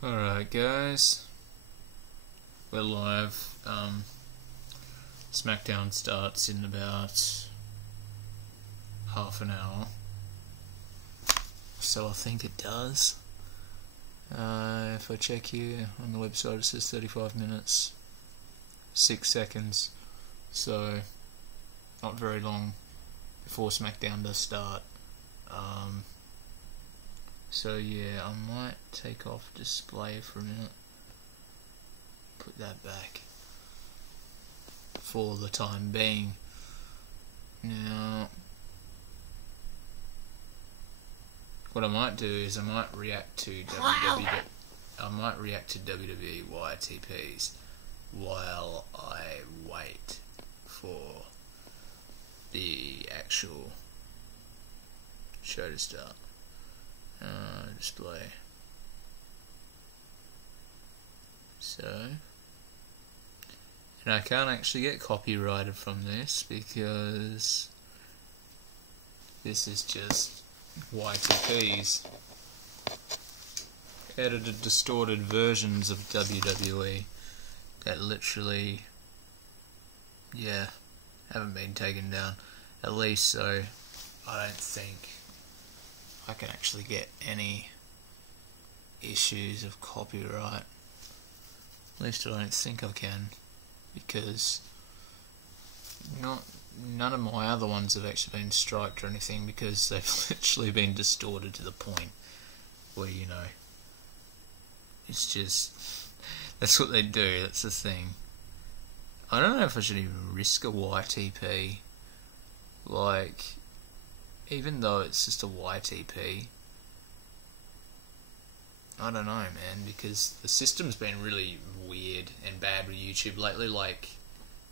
Alright guys, we're live. Smackdown starts in about half an hour, so I think it does. If I check here on the website, it says 35 minutes 6 seconds, so not very long before Smackdown does start. So yeah, I might take off display for a minute, put that back for the time being. Now, what I might do is I might react to WWE YTPs while I wait for the actual show to start. Display. So, and I can't actually get copyrighted from this because this is just YTPs, edited, distorted versions of WWE that literally, yeah, haven't been taken down. At least, so I don't think I can actually get any issues of copyright. At least I don't think I can, because none of my other ones have actually been striked or anything, because they've literally been distorted to the point where, you know, it's just, that's what they do, that's the thing. I don't know if I should even risk a YTP, like, even though it's just a YTP. I don't know, man, because the system's been really weird and bad with YouTube lately. Like,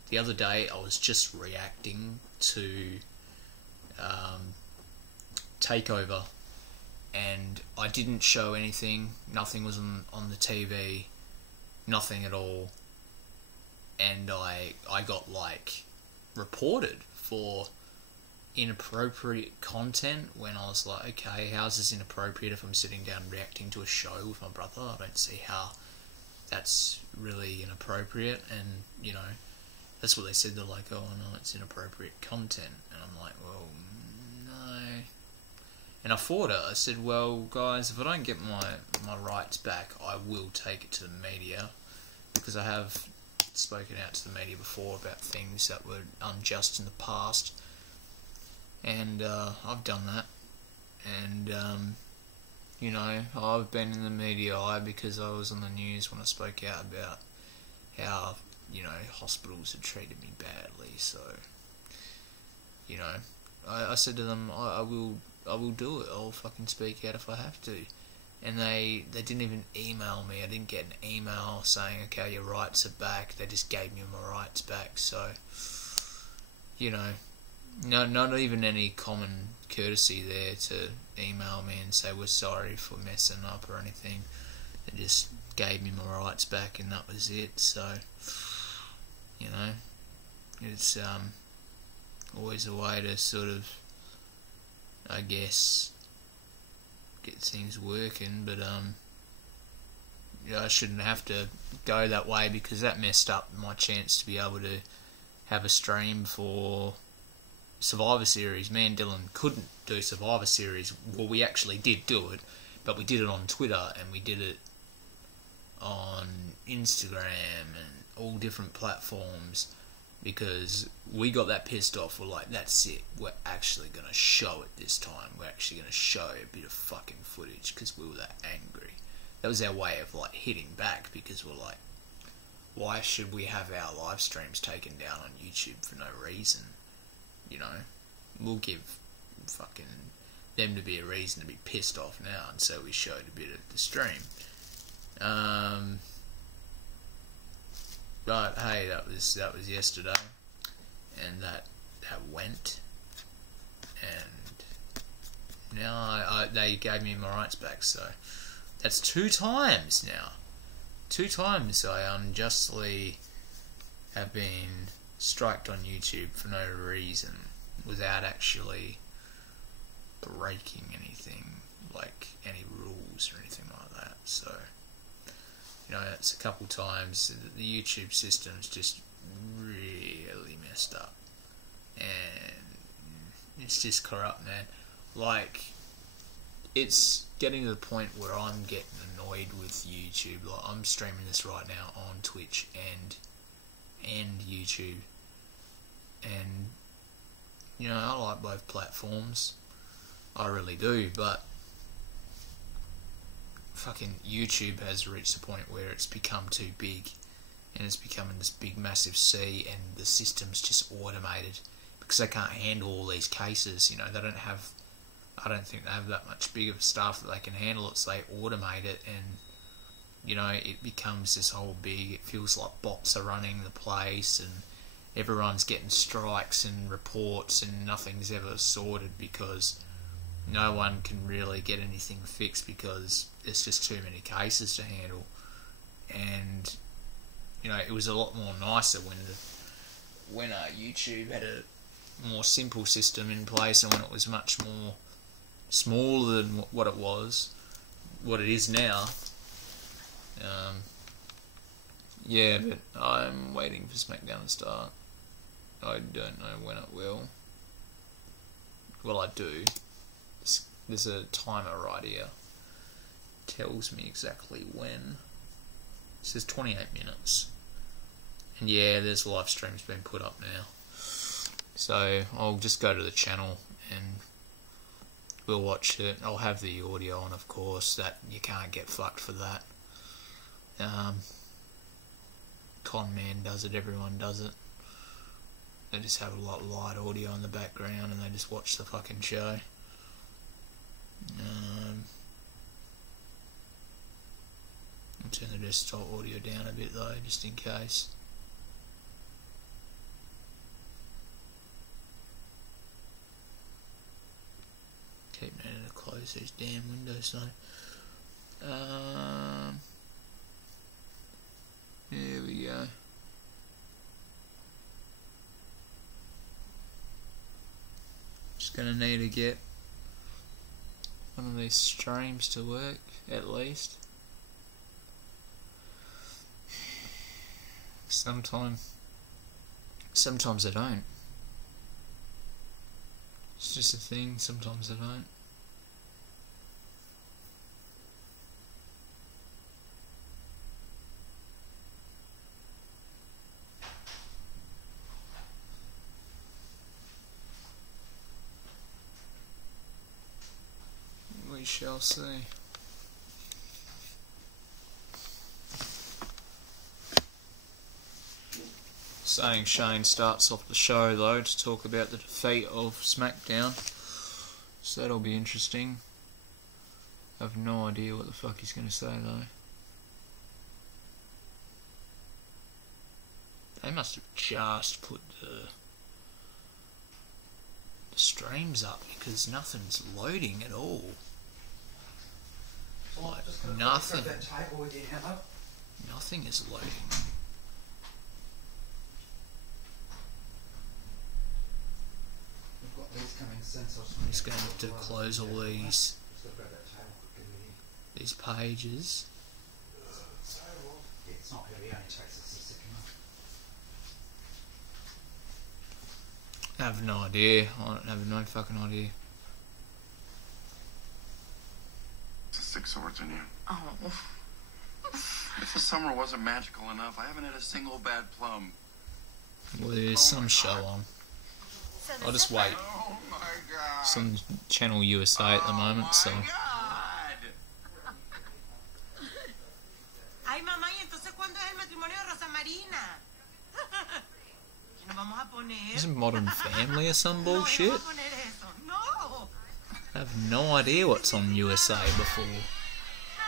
the other day I was just reacting to Takeover, and I didn't show anything, nothing was on the TV, nothing at all, and I got, like, reported for inappropriate content, when I was like, okay, how's this inappropriate if I'm sitting down reacting to a show with my brother? I don't see how that's really inappropriate. And, you know, that's what they said. They're like, oh no, it's inappropriate content. And I'm like, well, no. And I fought it. I said, well, guys, if I don't get my rights back, I will take it to the media, because I have spoken out to the media before about things that were unjust in the past. And I've done that, and you know, I've been in the media eye because I was on the news when I spoke out about how, you know, hospitals had treated me badly. So, you know, I said to them, I will do it. I'll fucking speak out if I have to. And they didn't even email me. I didn't get an email saying, okay, your rights are back. They just gave me my rights back. So, you know, no, not even any common courtesy there to email me and say we're sorry for messing up or anything. They just gave me my rights back, and that was it. So, you know, it's always a way to sort of, I guess, get things working. But yeah, I shouldn't have to go that way, because that messed up my chance to be able to have a stream for Survivor Series. Me and Dylan couldn't do Survivor Series. Well, we actually did do it, but we did it on Twitter, and we did it on Instagram and all different platforms, because we got that pissed off. We're like, that's it, we're actually going to show it this time. We're actually going to show a bit of fucking footage, because we were that angry. That was our way of, like, hitting back, because we're like, why should we have our live streams taken down on YouTube for no reason? You know, we'll give fucking them to be a reason to be pissed off now, and so we showed a bit of the stream. But hey, that was yesterday, and that went, and now they gave me my rights back. So that's 2 times now. 2 times I unjustly have been striked on YouTube for no reason, without actually breaking anything, like any rules or anything like that. So You know, it's a couple times. The YouTube system's just really messed up, and it's just corrupt, man. Like, it's getting to the point where I'm getting annoyed with YouTube. Like, I'm streaming this right now on Twitch and YouTube, and you know, I like both platforms. I really do, but fucking YouTube has reached a point where it's become too big, and it's becoming this big massive sea, and the system's just automated because they can't handle all these cases. You know, they don't have, I don't think they have that much big of staff that they can handle it, so they automate it, and you know, it becomes this whole big, it feels like bots are running the place, and everyone's getting strikes and reports, and nothing's ever sorted because no one can really get anything fixed because there's just too many cases to handle. And you know, it was a lot more nicer when YouTube had a more simple system in place, and when it was much more smaller than what it is now. Yeah, but I'm waiting for Smackdown to start. I don't know when it will. Well, I do. There's a timer right here. Tells me exactly when. It says 28 minutes. And yeah, there's live streams been put up now. So I'll just go to the channel and we'll watch it. I'll have the audio on, of course. That you can't get fucked for that. Con Man does it, everyone does it. They just have a lot of light audio in the background and they just watch the fucking show. I'll turn the desktop audio down a bit though, just in case. Keep needing to close these damn windows though. There we go. Just gonna need to get one of these streams to work, at least. Sometimes I don't. It's just a thing, sometimes I don't. We shall see. Saying Shane starts off the show though to talk about the defeat of Smackdown, so that'll be interesting. I have no idea what the fuck he's going to say though. They must have just put the streams up because nothing's loading at all. Like nothing. Nothing is loading. I'm just going to have to close all these pages. I have no idea. I don't have no fucking idea. Six swords in you. Oh. If the summer wasn't magical enough, I haven't had a single bad plum. Well, there's some show on. I'll just wait. Oh my God. It's on Channel USA at the moment, so. Ay, mamá, ¿y entonces cuándo es el matrimonio de Rosa Marina? ¿Qué nos vamos a poner? Isn't Modern Family or some bullshit? No. I have no idea what's on USA before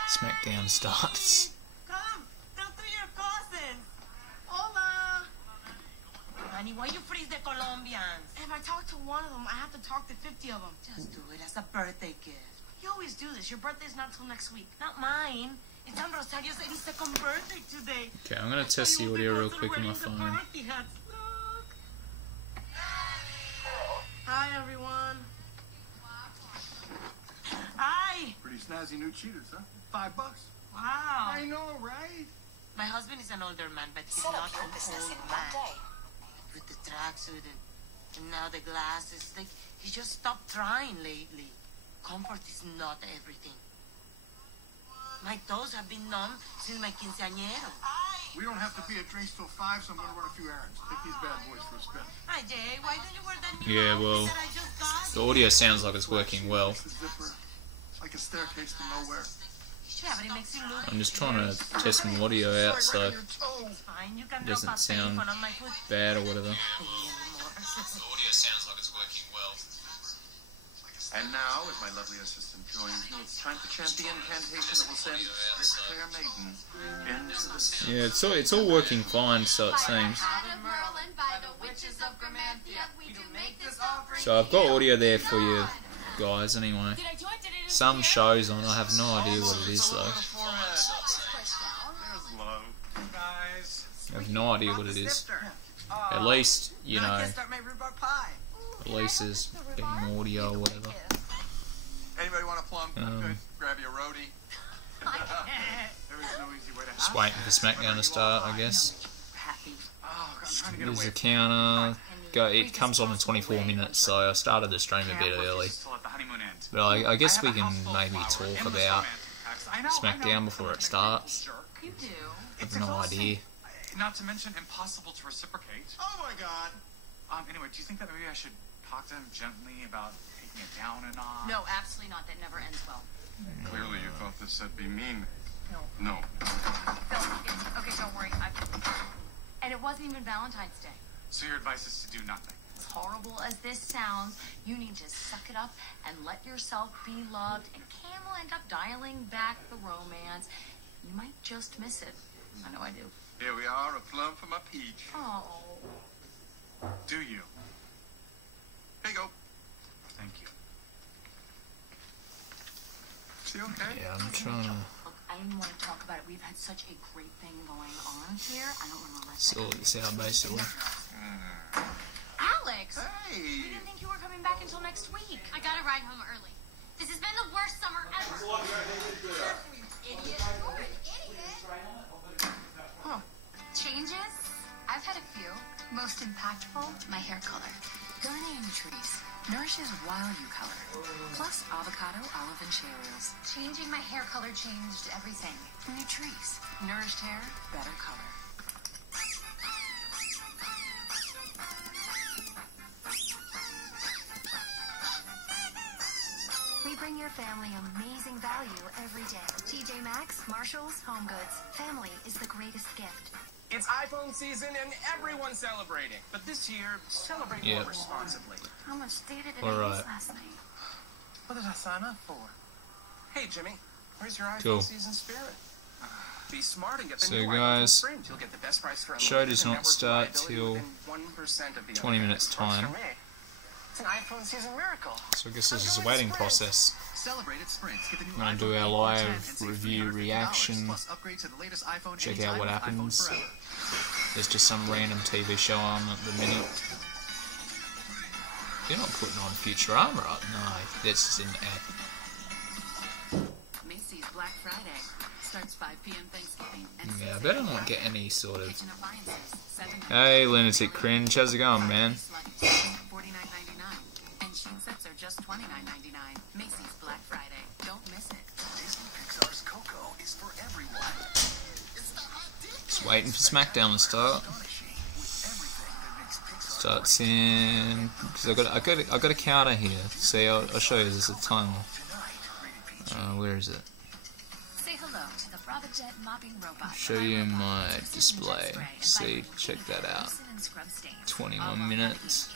Smackdown starts. Come, talk to your cousins. Hola. Honey, why you freeze the Colombians? If I talk to one of them, I have to talk to 50 of them. Just do it as a birthday gift. You always do this. Your birthday's not till next week. Not mine. It's on Rosario's 82nd birthday today. Okay, I'm gonna test the audio real quick on my phone. Hi, everyone. Hi. Pretty snazzy new cheaters, huh? $5. Wow, Wow. I know, right? My husband is an older man, but he's Set not up your an business old in one man. day. With the tracksuit and now the glasses, like he just stopped trying lately. Comfort is not everything. My toes have been numb since my quinceañero. We don't have to be at drinks till 5, so I'm gonna run a few errands. Take these bad boys for a spin. Hi, Jay. Why don't you wear that new Yeah, outfit well, that I just got? the audio sounds like it's working well. The zipper, like a staircase to nowhere. Yeah, but it makes you look I'm just trying to test my audio out so it fine. You can doesn't drop a sound payphone on my foot. bad or whatever. Anymore. Audio sounds like it's working well. And now, as my lovely assistant joins me, it's time to chant the incantation that will send this fair maiden into the... Yeah, it's all working fine, so it seems. So I've got audio there for you guys anyway. Some shows on, I have no idea what it is though. There's love. Guys. I have no idea what it is. At least, you know, at least there's being audio or whatever. Anybody want a plum? I'm good. Grab you a roadie. There is no easy way to Just waiting for Smackdown to start, I guess. Oh, God, I'm trying to get There's away the counter. It comes on in 24 minutes, so I started the stream a bit early. But I guess we can maybe talk about Smackdown before it starts. You do. I have no idea. Not to mention impossible to reciprocate. Oh, my God. Anyway, do you think that maybe I should talk to him gently about taking it down a notch? No, absolutely not. That never ends well. Clearly you thought this said be mean. No. Okay, don't worry. And it wasn't even Valentine's Day. So your advice is to do nothing. As horrible as this sounds, you need to suck it up and let yourself be loved, and Cam will end up dialing back the romance. You might just miss it. I know I do. Here we are, a plum from a peach. Oh. Do you? Here you go. Thank you. Is he okay? Yeah, I'm trying to Look, I didn't want to talk about it. We've had such a great thing going on here. I don't want to let sort this out basically. Alex! We Hey! didn't think you were coming back until next week. I got to ride home early. This has been the worst summer ever. Idiot. You're an idiot. Changes? I've had a few. Most impactful, my hair color. Garnier Nutrice nourishes while you color. Plus avocado, olive, and shea oils. Changing my hair color changed everything. Nutrice. Nourished hair, better color. We bring your family amazing value every day. TJ Maxx, Marshalls, Home Goods. Family is the greatest gift. It's iPhone season and everyone's celebrating. But this year, celebrate more responsibly. How much data did All I right. use last night? What did I sign up for? Hey, Jimmy, where's your iPhone Cool. season spirit? Be smart and get the So, new iPhone guys, Sprint. You'll get the best price for show does not start till 1% of the 20 other minutes guys. Works time. for me. It's an iPhone season miracle. So I guess this is a waiting process. Celebrate at Sprint. Get the new I'm gonna iPhone do our 8 live 10 and save review $350 reaction. plus upgrade to the latest iPhone Check anytime out what with iPhone happens. Forever. There's just some random TV show on at the minute. You're not putting on Futurama, right? No, this is an ad. Macy's Black Friday starts 5 p.m. Thanksgiving. And Yeah, I better not get any sort of... kitchen appliances. Hey, Lunatic Cringe, how's it going, man? $49.99. And sheet sets are just $29.99. Macy's Black Friday. Don't miss it. Disney Pixar's Coco is for everyone. It's the hot dick Just waiting for Smackdown to start. astonishing with everything that makes Pixar. Starts in... Because I got a counter here. See, I'll show you, there's a timer. Where is it? Say hello to the Brava Jet mopping robot. Show you my display. See, check that out. 21 minutes.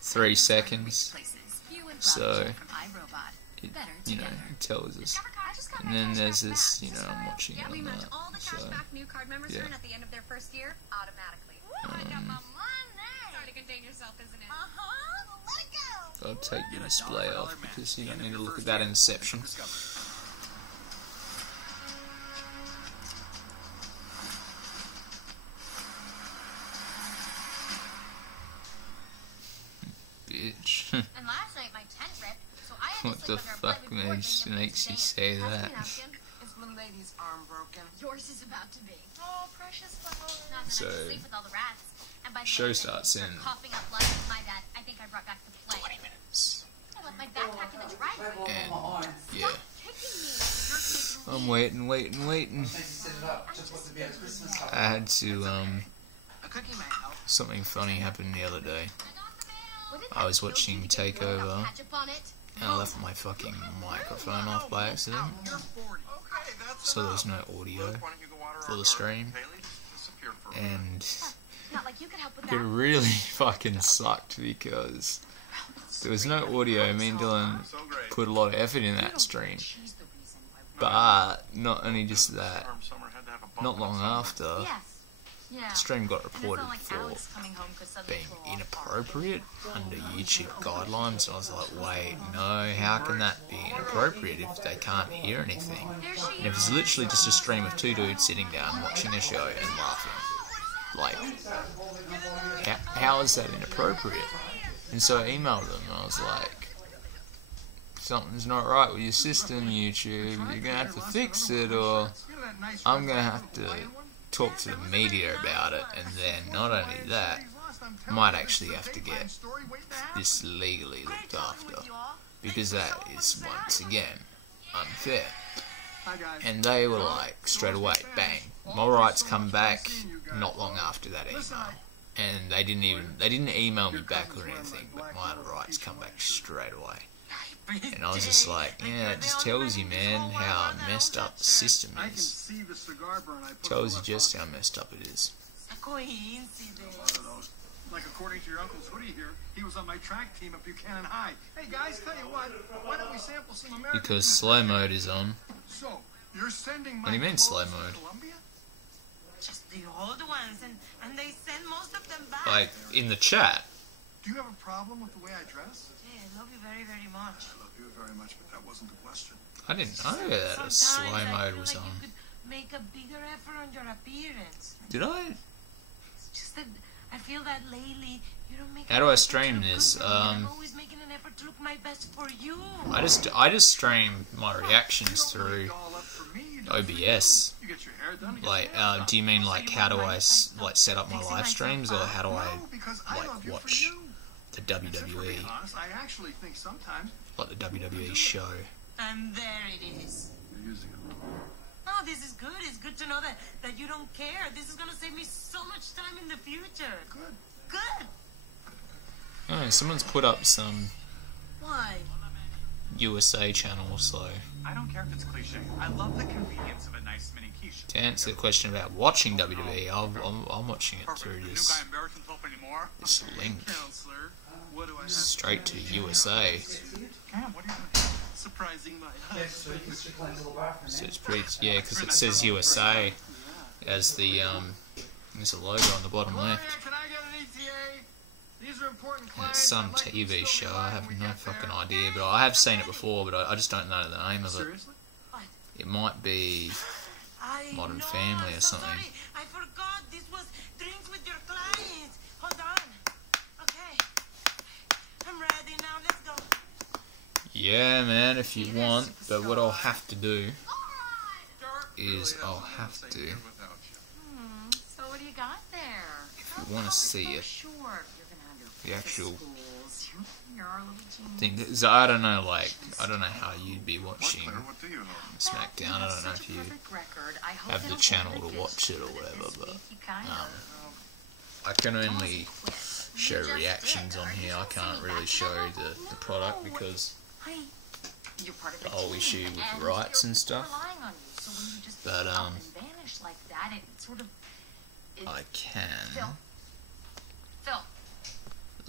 3 seconds. So, it, you know, it tells us. And then there's this, you know, I'm watching it We on match that. all the So, cashback new card members yeah. earn at the end of their first year automatically. I got my money. It's hard to contain yourself, isn't it? Let it go. I'll take the display off because you don't need to look at that Inception. Bitch. And last night my tent ripped, so I had What to the sleep under a fuck blanket before makes getting you say that? It's when they lady's arm broken. Yours is about to be. Oh, precious flower. Not that So, I can sleep with all the rats. And by the show way, starts in coughing up blood with my bad. I think I brought back the plague. 20 minutes. I left my backpack in the driveway. And, yeah. Stop kicking me. I'm waiting. I had to, A cookie might help. something funny happened the other day. What did I that was little watching dude get? Takeover, Ketchup on it? and I left my fucking microphone off by accident, so there was no audio for the stream, and Not like you could help with it that. really fucking sucked because there was no audio. Me and Dylan put a lot of effort in that stream, She's the reason why. but not only just that, not long after, Yes. Yeah. the stream got And it's reported not like for Alex coming home 'cause suddenly being we're all inappropriate under YouTube guidelines. I was like, wait, no, how can that be inappropriate if they can't hear anything? And if it's literally just a stream of two dudes sitting down watching the show and laughing, like, how is that inappropriate? And so I emailed them and I was like, something's not right with your system, YouTube. You're gonna have to fix it, or I'm gonna have to talk to the media about it, and then not only that, I might actually have to get this legally looked after, because that is once again unfair. And they were like, straight away, bang, my rights come back not long after that email. And they didn't email me back or anything, but my rights come back straight away. And I was just like, yeah, it just tells you, man, how messed up the system is. Tells you just how messed up it is. A coincidence. Like according to your uncle's hoodie here, he was on my track team at Buchanan High. Hey guys, tell you what, why don't we sample some American? Because slow mode is on. So, you're sending my What do you mean clothes slow to mode? Colombia? Just the old ones, and they send most of them back. Like, in the chat. Do you have a problem with the way I dress? Hey, I love you very, very much. I love you very much, but that wasn't the question. I didn't know that a slow Sometimes I mode feel was like on. you could make a bigger effort on your appearance. Did I? It's just that I feel that lately you don't make. How do an I effort stream to look this? good for me, and I'm always making an effort to look my best for you. I just stream my reactions through OBS. You get your hair done. Like, do you mean like how do I like set up my live streams, or how do I like watch the WWE, I actually think sometimes like the WWE show? And there it is. you're using it wrong. Oh, this is good. It's good to know that you don't care. This is gonna save me so much time in the future. Good. Good. Oh, someone's put up some Why? USA channel, so I don't care if it's cliche. I love the convenience of a nice mini quiche. to answer the question about watching WWE, I'm watching it through The new this guy embarrassing himself anymore. link Counselor, what do I have? straight to USA. Cam, what are you doing? Surprising my husband. So it's pretty, yeah, because it says USA as the there's a logo on the bottom left. Can I get an ETA? These are important And clients. it's some I'd like TV you to show. be I live have when we no get fucking there. idea, but I have seen it before, but I just don't know the name of it. Seriously? It might be I Modern know, Family I'm or so something. Sorry. I forgot this was drinks with your clients. Hold on. Okay. I'm ready now. Let's go. Yeah, man, if you want, but what I'll have to do is I'll have to, So what do you got there? if you want to see it, Sure, you're gonna have your the actual schools. You're our little genius. thing. 'Cause I don't know, like, I don't know how you'd be watching Claire, what do you know? Smackdown. I don't know if you Record. I hope have they the don't channel get to this watch it or this whatever, week. but You kind of. I can only Quit. show You just reactions did. on Are you here. I gonna can't send me really back show to the that? product No. because You're part of the whole team, issue with and rights they're and stuff. relying on you. So when you just But, up and vanish like that, it sort of. I can Phil.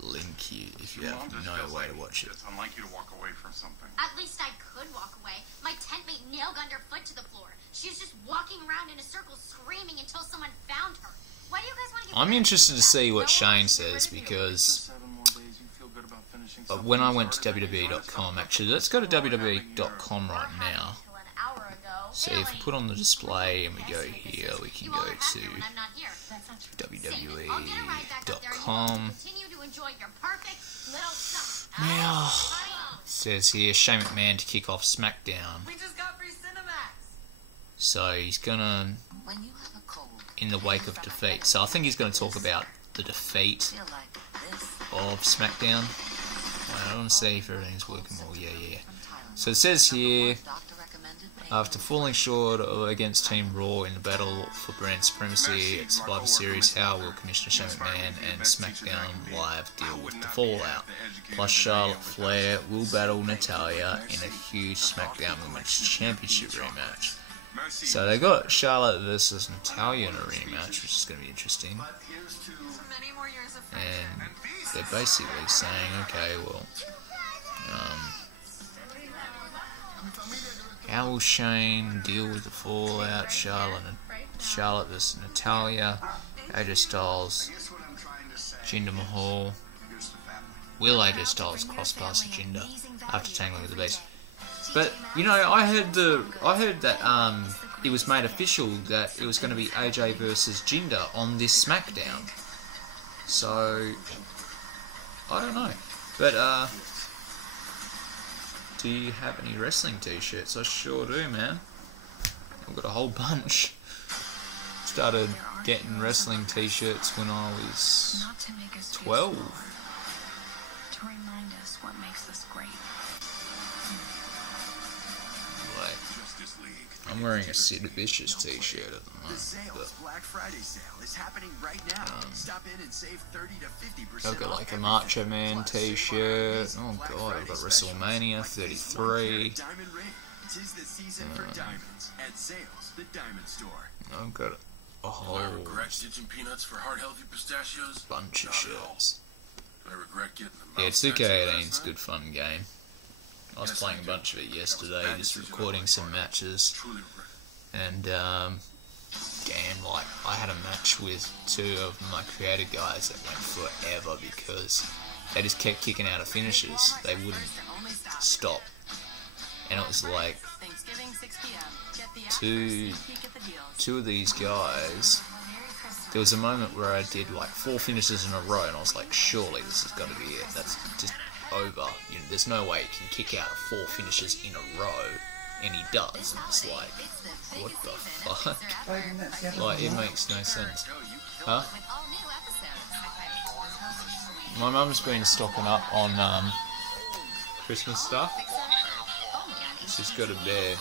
link you if you have no way to watch it. It's unlike you to walk away from something. At least I could walk away. My tent mate nail gunned her foot to the floor. She was just walking around in a circle screaming until someone found her. Why do you guys want to get I'm rid of interested to me? see what No one Shane wants to get rid says of you. because 7 more days, you feel good about finishing something when I you went to started. WWE.com, actually, let's go to WWE.com right now. Until an hour ago. So if we put on the display and we go here, we can You go all are happy to when I'm not here. That's not true. Save it. I'll get a ride back up there and you all WWE.com. continue to enjoy your perfect little stuff. Now, Bye. it says here Shane McMahon to kick off Smackdown. We just got free Cinemax. So he's gonna, in the wake of defeat. So I think he's gonna talk about the defeat of Smackdown. I want to see if everything's working well. Yeah. So it says here, after falling short against Team Raw in the battle for brand supremacy at Survivor Series, how will Commissioner Shane McMahon and Smackdown Live deal with the fallout? Plus, Charlotte Flair will battle Natalya in a huge Smackdown Women's Championship rematch. So they got Charlotte versus Natalya in a rematch, which is going to be interesting. And they're basically saying, okay, well, how will Shane deal with the fallout? Charlotte versus Natalya, AJ Styles, Jinder Mahal. Will AJ Styles cross-pass Jinder after tangling with the Beast? But you know, I heard that it was made official that it was going to be AJ versus Jinder on this SmackDown. So I don't know, but do you have any wrestling t-shirts? I sure do, man. I've got a whole bunch. Started getting wrestling t-shirts when I was 12. To remind us what makes us great. I'm wearing a Sid Vicious t-shirt at the moment. Black Friday sale is happening right now. Stop in and save 30 to 50%. I've got like a Macho Man t-shirt. Oh god, I've got WrestleMania 33. Tis the season for diamonds at Sales, the Diamond Store. I've got a whole stitching peanuts for heart healthy pistachios. Bunch of shirts. I regret getting them. Yeah, 2K18's a good fun game. I was playing a bunch of it yesterday, just recording some matches, and damn, like I had a match with two of my creative guys that went forever because they just kept kicking out of finishes. They wouldn't stop, and it was like two of these guys. There was a moment where I did like 4 finishes in a row, and I was like, surely this has got to be it. That's just over. You know, there's no way he can kick out 4 finishes in a row, and he does. And it's like, what the fuck? Like, it makes no sense. Huh? My mum's been stocking up on Christmas stuff. She's got a bear.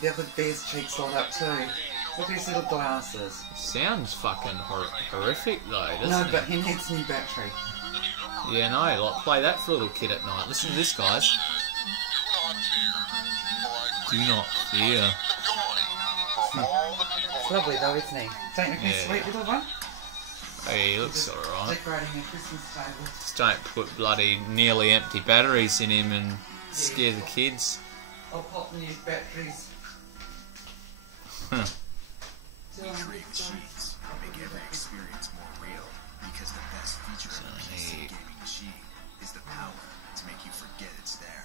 The other bear's cheeks all up too. Look at his little glasses. Sounds fucking horrific though, doesn't it? No, but he needs a new battery. Yeah, no, like play that for little kid at night. Listen to this, guys. Do not fear. It's lovely though, isn't he? Don't you think sweet little one? Oh yeah, he looks alright. Decorating a Christmas table. Just don't put bloody nearly empty batteries in him and scare the kids. I'll pop new batteries. We create machines that make every experience more real, because the best feature of a PC gaming machine is the power to make you forget it's there.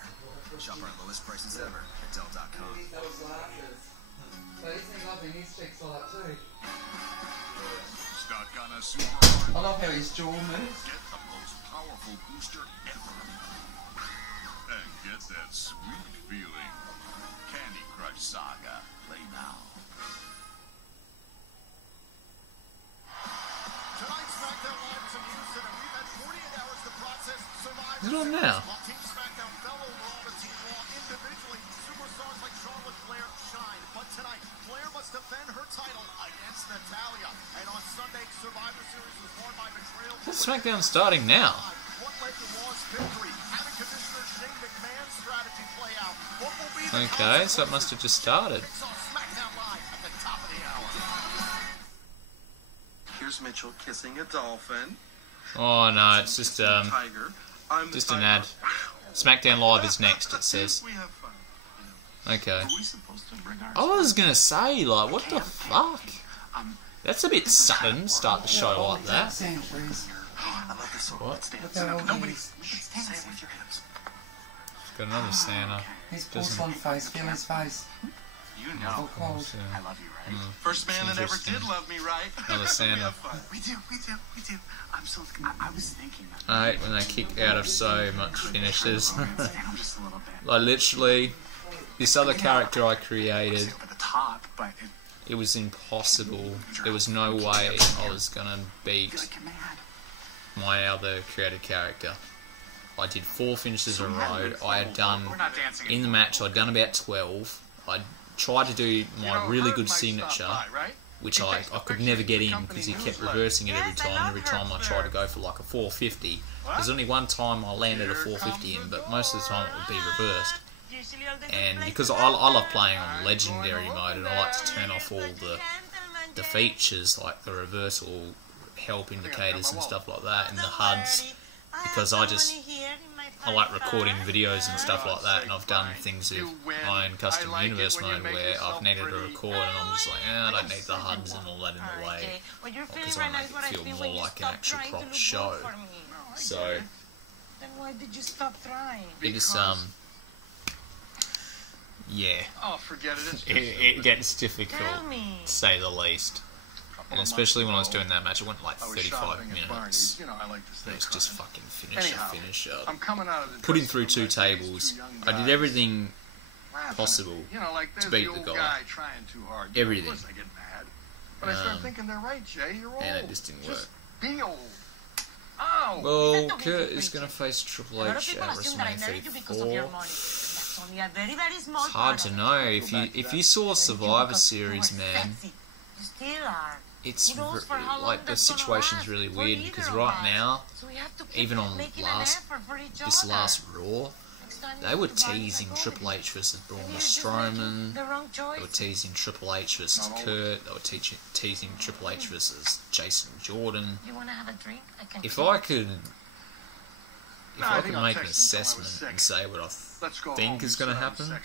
Shop our lowest prices ever at Dell.com. Those glasses. But isn't he lovely? His cheeks all up too. Stuck on a super I love how his jaw moves. Get the most powerful booster ever. And get that sweet feeling. Candy Crush Saga. Play now. Tonight's Smackdown Live is in Houston, and we've had 48 hours to process Survivor What's on Series. now? While Team Smackdown fell overall to Team Raw individually, superstars like Charlotte Flair shine. But tonight, Flair must defend her title against Natalya. And on Sunday, Survivor Series was won by betrayal. Is SmackDown starting now? What led to Raw's victory? How did Commissioner Shane McMahon's strategy play out? What will be the Okay, so it must have just started. It's on Smackdown Live at the top of the hour. Here's Mitchell kissing a dolphin. Oh no, it's just Tiger. I'm just an ad. SmackDown Live is next, it says. We have fun. Okay. Are we supposed to bring our I was gonna say, like, what the fuck? That's a bit sudden, start the show like that. I love this song. What? Let's dance. Nobody say it with your hips. Got another Santa. His porcelain face, feel his face. You know. Cold. I love you, right? First man that ever did love me, right? Another Santa. We do. I'm so. I was thinking. I hate when they kick out of so much finishes. Down just a little bit. Like literally, this other character I created, Up at the top, but it was impossible. There was no way I was gonna beat my other created character. I did 4 finishes in a row. I had done, in the match, I'd done about 12. I tried to do my really good signature, which I could never get in because he kept reversing it every time. Every time I tried to go for like a 450. There's only one time I landed a 450 in, but most of the time it would be reversed. And because I love playing on legendary mode, and I like to turn off all the features like the reversal help indicators and stuff like that, and the HUDs, because I like recording videos and stuff like that, and I've done things with my own custom universe mode where I've needed to record and I'm just like, I don't need the HUDs and all that in the way, because I make it feel more like an actual proper show. So Then why did you stop trying? it's yeah. Oh, forget it. It gets difficult, to say the least. And especially when I was doing that match, it went like 35 minutes. It's just fucking finish. I'm coming out of the Put him through 2 tables. I did everything possible to beat the guy. Everything. But I start thinking they're right, Jay. You're old. And it just didn't work. Be old. Oh. Well, Kurt is going to face Triple H at WrestleMania 34. It's hard to know. If you saw Survivor Series, man, it's like the situation's really weird because right now, even on this last Raw, they were teasing Triple H versus Braun Strowman. They were teasing Triple H versus Kurt. They were teasing Triple H versus Jason Jordan. If I could make an assessment and say what I think is going to happen, I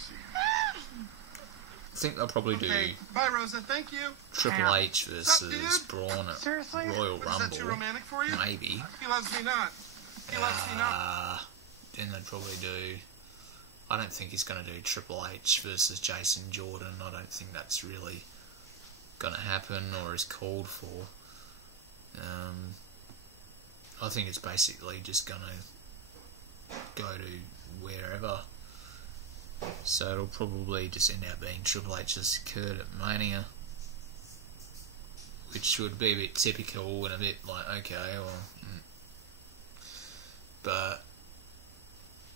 think they'll probably do Bye, Rosa. Thank you. Triple H versus Braun at Royal Rumble. Maybe. He loves me not. He loves me not. Then they'd probably do... I don't think he's going to do Triple H versus Jason Jordan. I don't think that's really going to happen or is called for. I think it's basically just going to go to wherever. So it'll probably just end up being Triple H versus Kurt at Mania, which would be a bit typical and a bit like, okay, well... But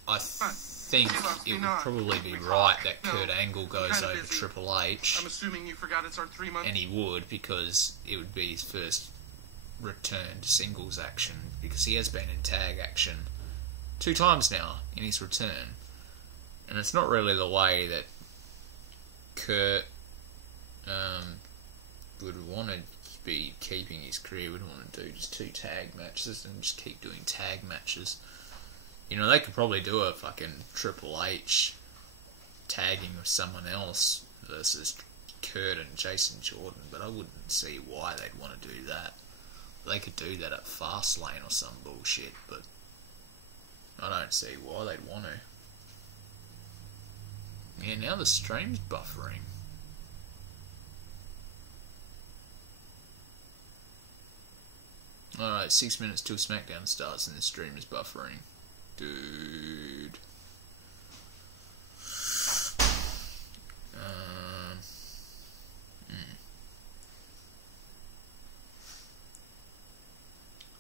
I think it would probably be right that Kurt Angle goes over Triple H. I'm assuming you forgot it's our 3 months. And he would, because it would be his first return to singles action, because he has been in tag action 2 times now in his return. And it's not really the way that Kurt would want to be keeping his career. Would want to do just 2 tag matches and just keep doing tag matches. You know, they could probably do a fucking Triple H tagging with someone else versus Kurt and Jason Jordan, but I wouldn't see why they'd want to do that. They could do that at Fastlane or some bullshit, but I don't see why they'd want to. Yeah, now the stream's buffering. Alright, 6 minutes till Smackdown starts and the stream is buffering. Dude.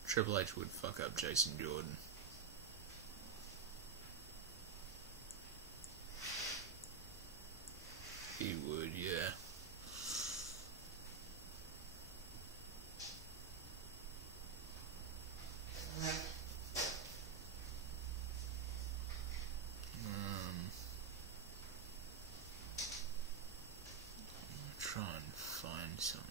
Triple H would fuck up Jason Jordan. He would, yeah. Try and find something.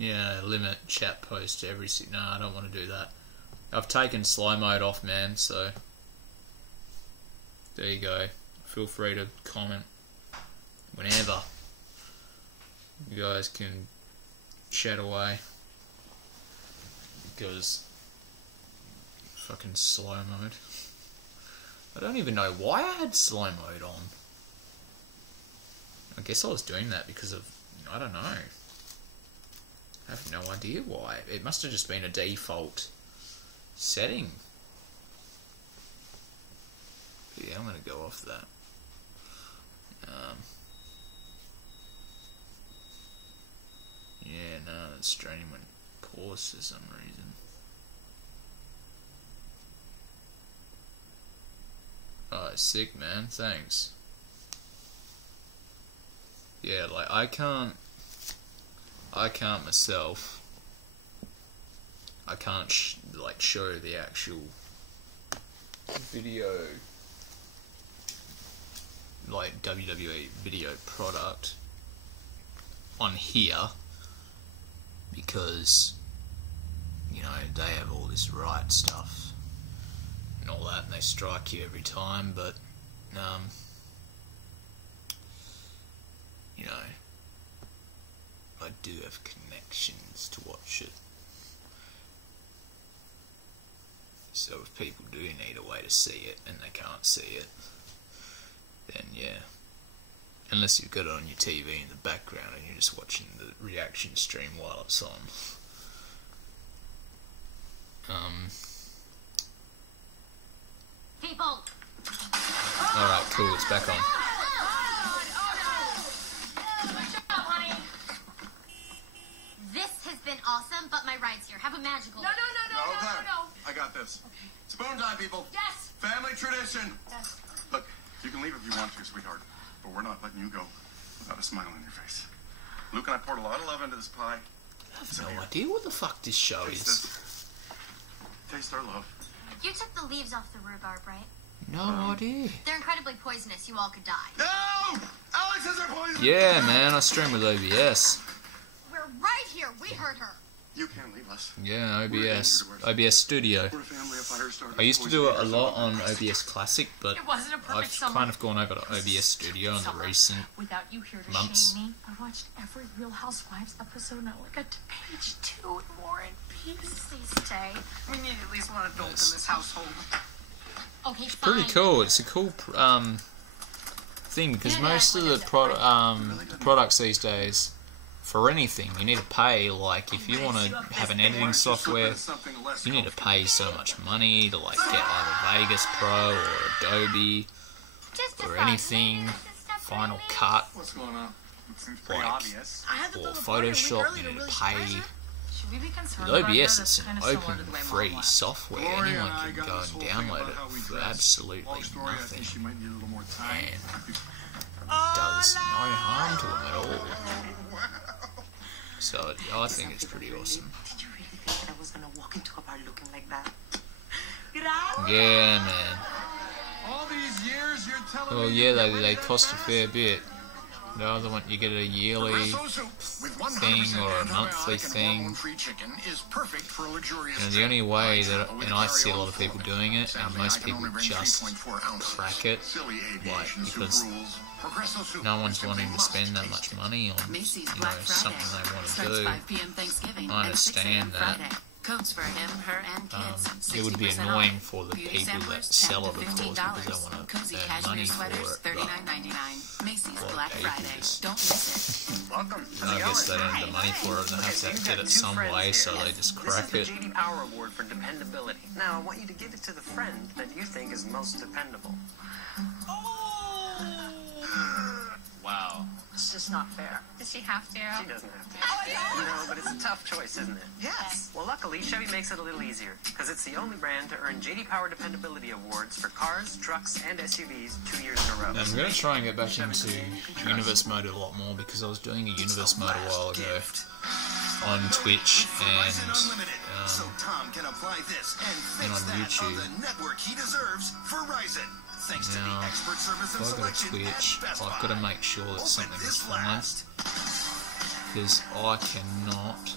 Yeah, limit chat post to every... No, I don't want to do that. I've taken slow mode off, man, so... There you go. Feel free to comment whenever. You guys can chat away. Because... Fucking slow mode. I don't even know why I had slow mode on. I guess I was doing that because of... I don't know. I have no idea why. It must have just been a default setting. But yeah, I'm going to go off that. Yeah, no, the stream went pause for some reason. Oh, sick, man. Thanks. Yeah, like, I can't myself. I can't, show the actual video, like, WWE video product on here because, you know, they have all this right stuff and all that, and they strike you every time, but, you know, I do have connections to watch it. So if people do need a way to see it and they can't see it, then yeah. Unless you've got it on your TV in the background and you're just watching the reaction stream while it's on. People! Alright, cool, it's back on. This has been awesome, but my ride's here. Have a magical... No. I got this. Okay. Spoon time, people. Yes. Family tradition. Yes. Look, you can leave if you want to, sweetheart, but we're not letting you go without a smile on your face. Luke and I poured a lot of love into this pie. I have no idea what the fuck this show is. Taste our love. You took the leaves off the rhubarb, right? No idea. They're incredibly poisonous. You all could die. No! Alex is our poison! Yeah, man, I stream with OBS. We're right here. We heard her. You can't leave us. Yeah, OBS Studio. We're a family of fire starters. I used to do it a lot on OBS Classic, but It wasn't a perfect I've summer. kind of gone over to OBS Studio in the recent Without you here to months. shame me, I watched every Real Housewives episode and I only got to page 2 and more in peace. Please stay. We need at least one adult in this household. Okay, It's fine. pretty cool. It's a cool thing because most of the products these days, for anything, you need to pay. Like, if you want to have an editing software, you need to pay so much money to, like, get either Vegas Pro or Adobe or anything, Final Cut, What's going on? It seems pretty like, obvious. or Photoshop. You need to pay. Should we be concerned With about her? OBS, That's it's an kinda similar open, to the way Mom free left. software. Gloria Anyone and I can got go this and whole thing download about how we it for dress. absolutely Long story, I think nothing. she might need a little more time. And does no harm to them at all. So I think it's pretty awesome. Did you really think that I was gonna walk into a bar looking like that? Yeah, man. All these years you're telling Well, me yeah, you got rid they of that cost a mess? fair bit. The other one, you get a yearly thing or a monthly thing. And the only way that, and I see a lot of people doing it, and most people just crack it, like, because no one's wanting to spend that much money on, you know, something they want to do. 5 p.m. Thanksgiving I understand that. Codes for him, her, and kids. It would be 60% annoying off. for the Beauty people that samplers, sell it, $10 of to course, because they want to Cozy earn cashmere money for sweaters, it, but $39.99. Macy's lot of Black people Friday. just- Don't miss it. Welcome. I guess they don't have the money for it, and they have to get it some way, so they just crack This it. is the JD Power Award for dependability. Now, I want you to give it to the friend that you think is most dependable. Wow. It's just not fair. Does she have to? She doesn't have to. No, but it's a tough choice, isn't it? Yes. Well, luckily, Chevy makes it a little easier, because it's the only brand to earn JD Power Dependability Awards for cars, trucks, and SUVs 2 years in a row. I'm going to try and get back into Universe Mode a lot more, because I was doing a Universe Mode a while ago on Twitch and on YouTube. Now, if I go to Twitch, I've got to make sure that something is fine, because I cannot.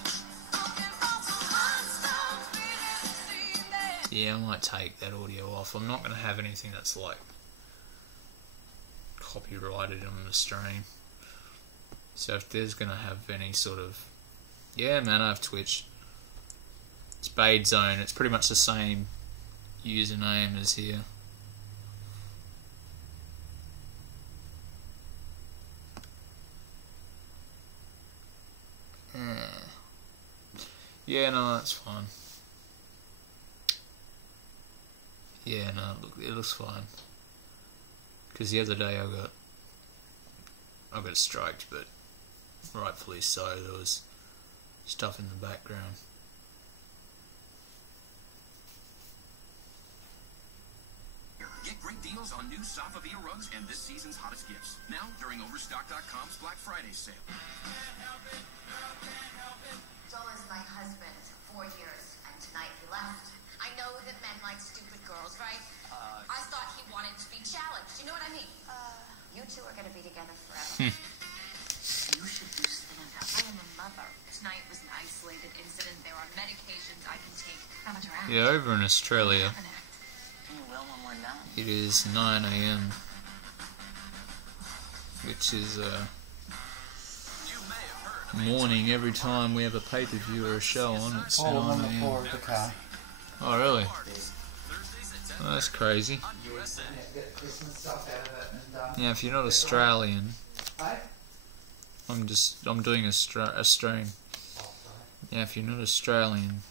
Yeah, I might take that audio off. I'm not going to have anything that's like copyrighted on the stream. So if there's going to have any sort of... Yeah, man, I have Twitch. It's Bade Zone. It's pretty much the same username as here. Yeah, no, that's fine. Yeah, no, it looks fine. Because the other day I got striked, but rightfully so. There was stuff in the background. Get great deals on new Safavia rugs and this season's hottest gifts. Now, during Overstock.com's Black Friday sale. Joel is my husband, 4 years, and tonight he left. I know that men like stupid girls, right? I thought he wanted to be challenged. You know what I mean? You two are going to be together forever. You should do stand-up. I am a mother. Tonight was an isolated incident. There are medications I can take. How much are out? Yeah, over in Australia, You will when we're done. it is 9 AM, which is morning every time we have a pay-per-view or a show on. It's 9 on the AM. floor of the car. Oh, really? Oh, that's crazy. Get Christmas stuff out of it and Yeah, if you're not Australian, Hey? I'm doing a stream. Yeah, if you're not Australian,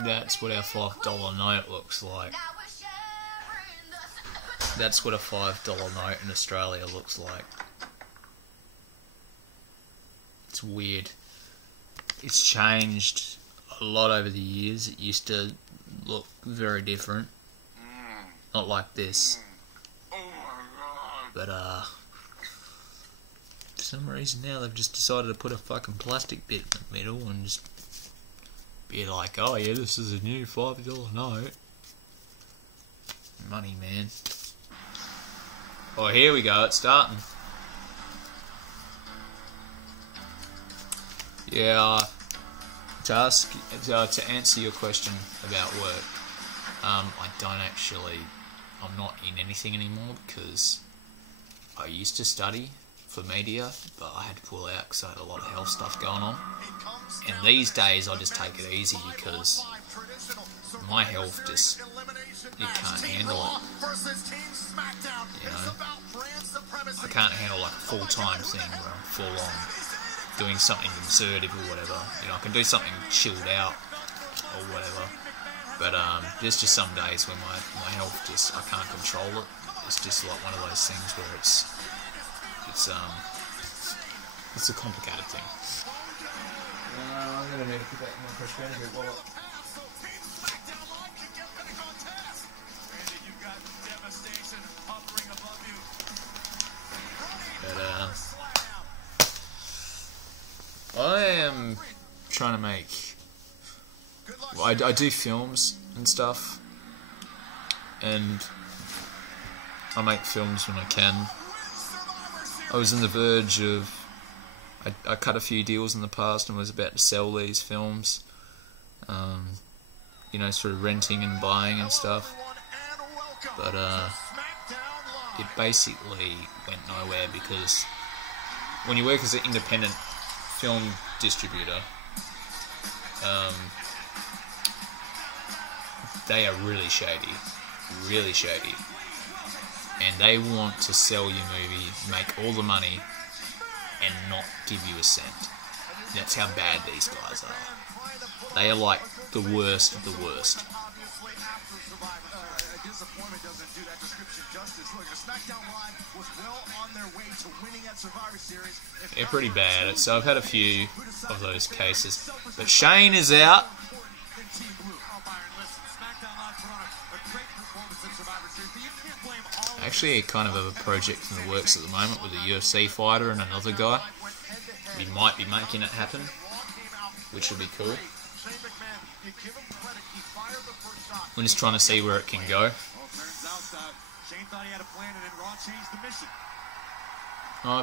that's what our $5 note looks like. That's what a $5 note in Australia looks like. It's weird. It's changed a lot over the years. It used to look very different. Not like this. But for some reason now they've just decided to put a fucking plastic bit in the middle and just be like, oh yeah, this is a new $5 note. Money, man. Oh, here we go, it's starting. Yeah, to answer your question about work, I'm not in anything anymore because I used to study for media, but I had to pull out because I had a lot of health stuff going on. And these days I just take it easy because my health just, it can't handle it. You know, I can't handle like a full-time thing where I'm full on doing something conservative or whatever. You know, I can do something chilled out or whatever. But there's just some days when my health just, I can't control it. It's just like one of those things where it's a complicated thing. I'm gonna need to put that in my fresh benefit wallet. But I am trying to make. I do films and stuff, and I make films when I can. I was on the verge of. I cut a few deals in the past and was about to sell these films. You know, sort of renting and buying and stuff. But it basically went nowhere because when you work as an independent film distributor, they are really shady, and they want to sell your movie, make all the money, and not give you a cent. That's how bad these guys are. They are like the worst of the worst. They're pretty bad. So I've had a few of those cases. But Shane is out. Actually, kind of have a project in the works at the moment with a UFC fighter and another guy. We might be making it happen, which would be cool. We're just trying to see where it can go.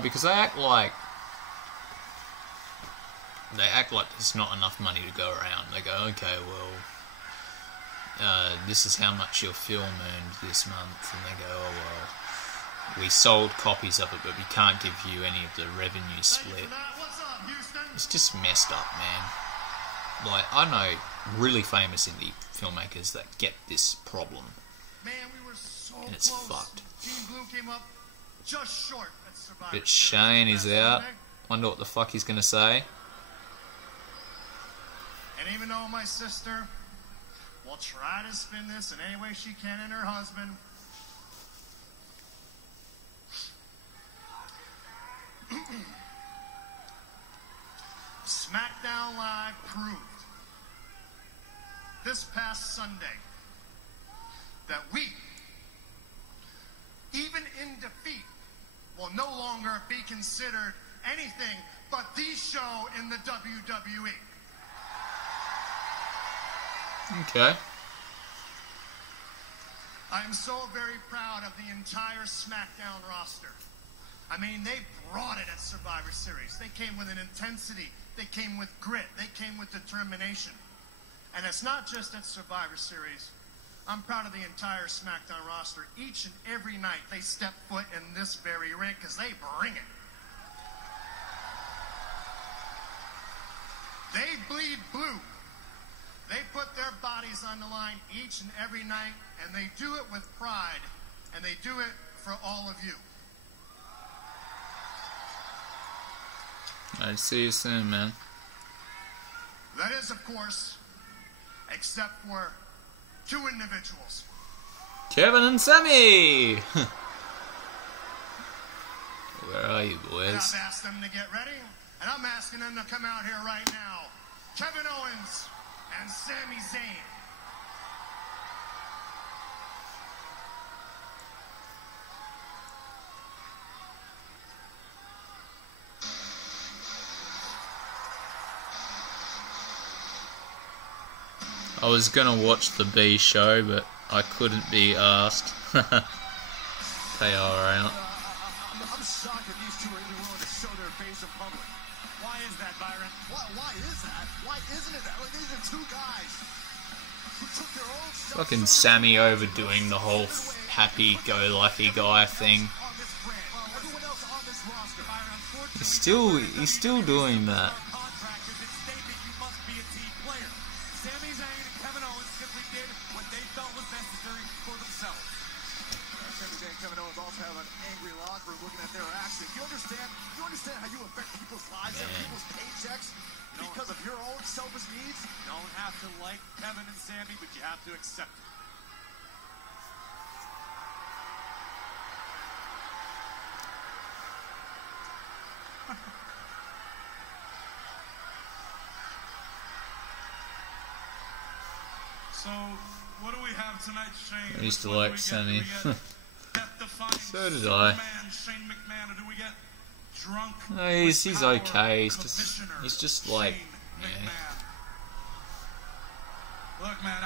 Because they act like there's not enough money to go around. They go, okay, well, this is how much your film earned this month, and they go, oh well, we sold copies of it, but we can't give you any of the revenue split. It's just messed up, man. Like, I know really famous indie filmmakers that get this problem, and it's fucked. But Shane is out. Wonder what the fuck he's gonna say. And even though my sister will try to spin this in any way she can and her husband, Smackdown Live proved this past Sunday that we, even in defeat, will no longer be considered anything but the show in the WWE. Okay. I am so very proud of the entire SmackDown roster. I mean, they brought it at Survivor Series. They came with an intensity. They came with grit. They came with determination. And it's not just at Survivor Series. I'm proud of the entire SmackDown roster. Each and every night they step foot in this very ring because they bring it. They bleed blue. They put their bodies on the line each and every night, and they do it with pride, and they do it for all of you. I'll see you soon, man. That is, of course, except for two individuals. Kevin and Sammy! Where are you, boys? And I've asked them to get ready, and I'm asking them to come out here right now. Kevin Owens and Sami Zayn. I was gonna watch the B show, but I couldn't be asked. They are out. I'm shocked that these two are even willing to show their face in public. Why is that, Byron? Why is that? Why isn't it that? Like, these are two guys who took their own Fucking Sammy overdoing the whole happy-go-lucky guy thing. He's still doing that. Kevin Owens also have an angry locker room looking at their actions. You understand how you affect people's lives and people's paychecks because of your own selfish needs? You don't have to like Kevin and Sammy, but you have to accept it. So, what do we have tonight, Shane? I used to like Sammy. So did I. No, he's okay. He's just like, yeah. Look, man,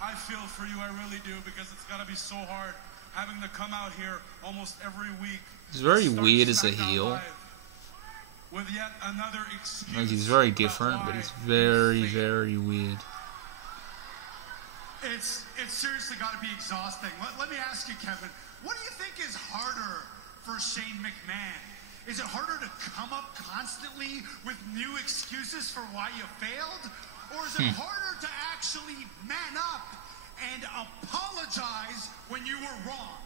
I feel for you. I really do, because it's gotta be so hard having to come out here almost every week. He's very weird as a heel. With yet another excuse. Like, he's very different, but he's very, very weird. It's seriously got to be exhausting. Let me ask you, Kevin, what do you think is harder for Shane McMahon? Is it harder to come up constantly with new excuses for why you failed? Or is it harder to actually man up and apologize when you were wrong?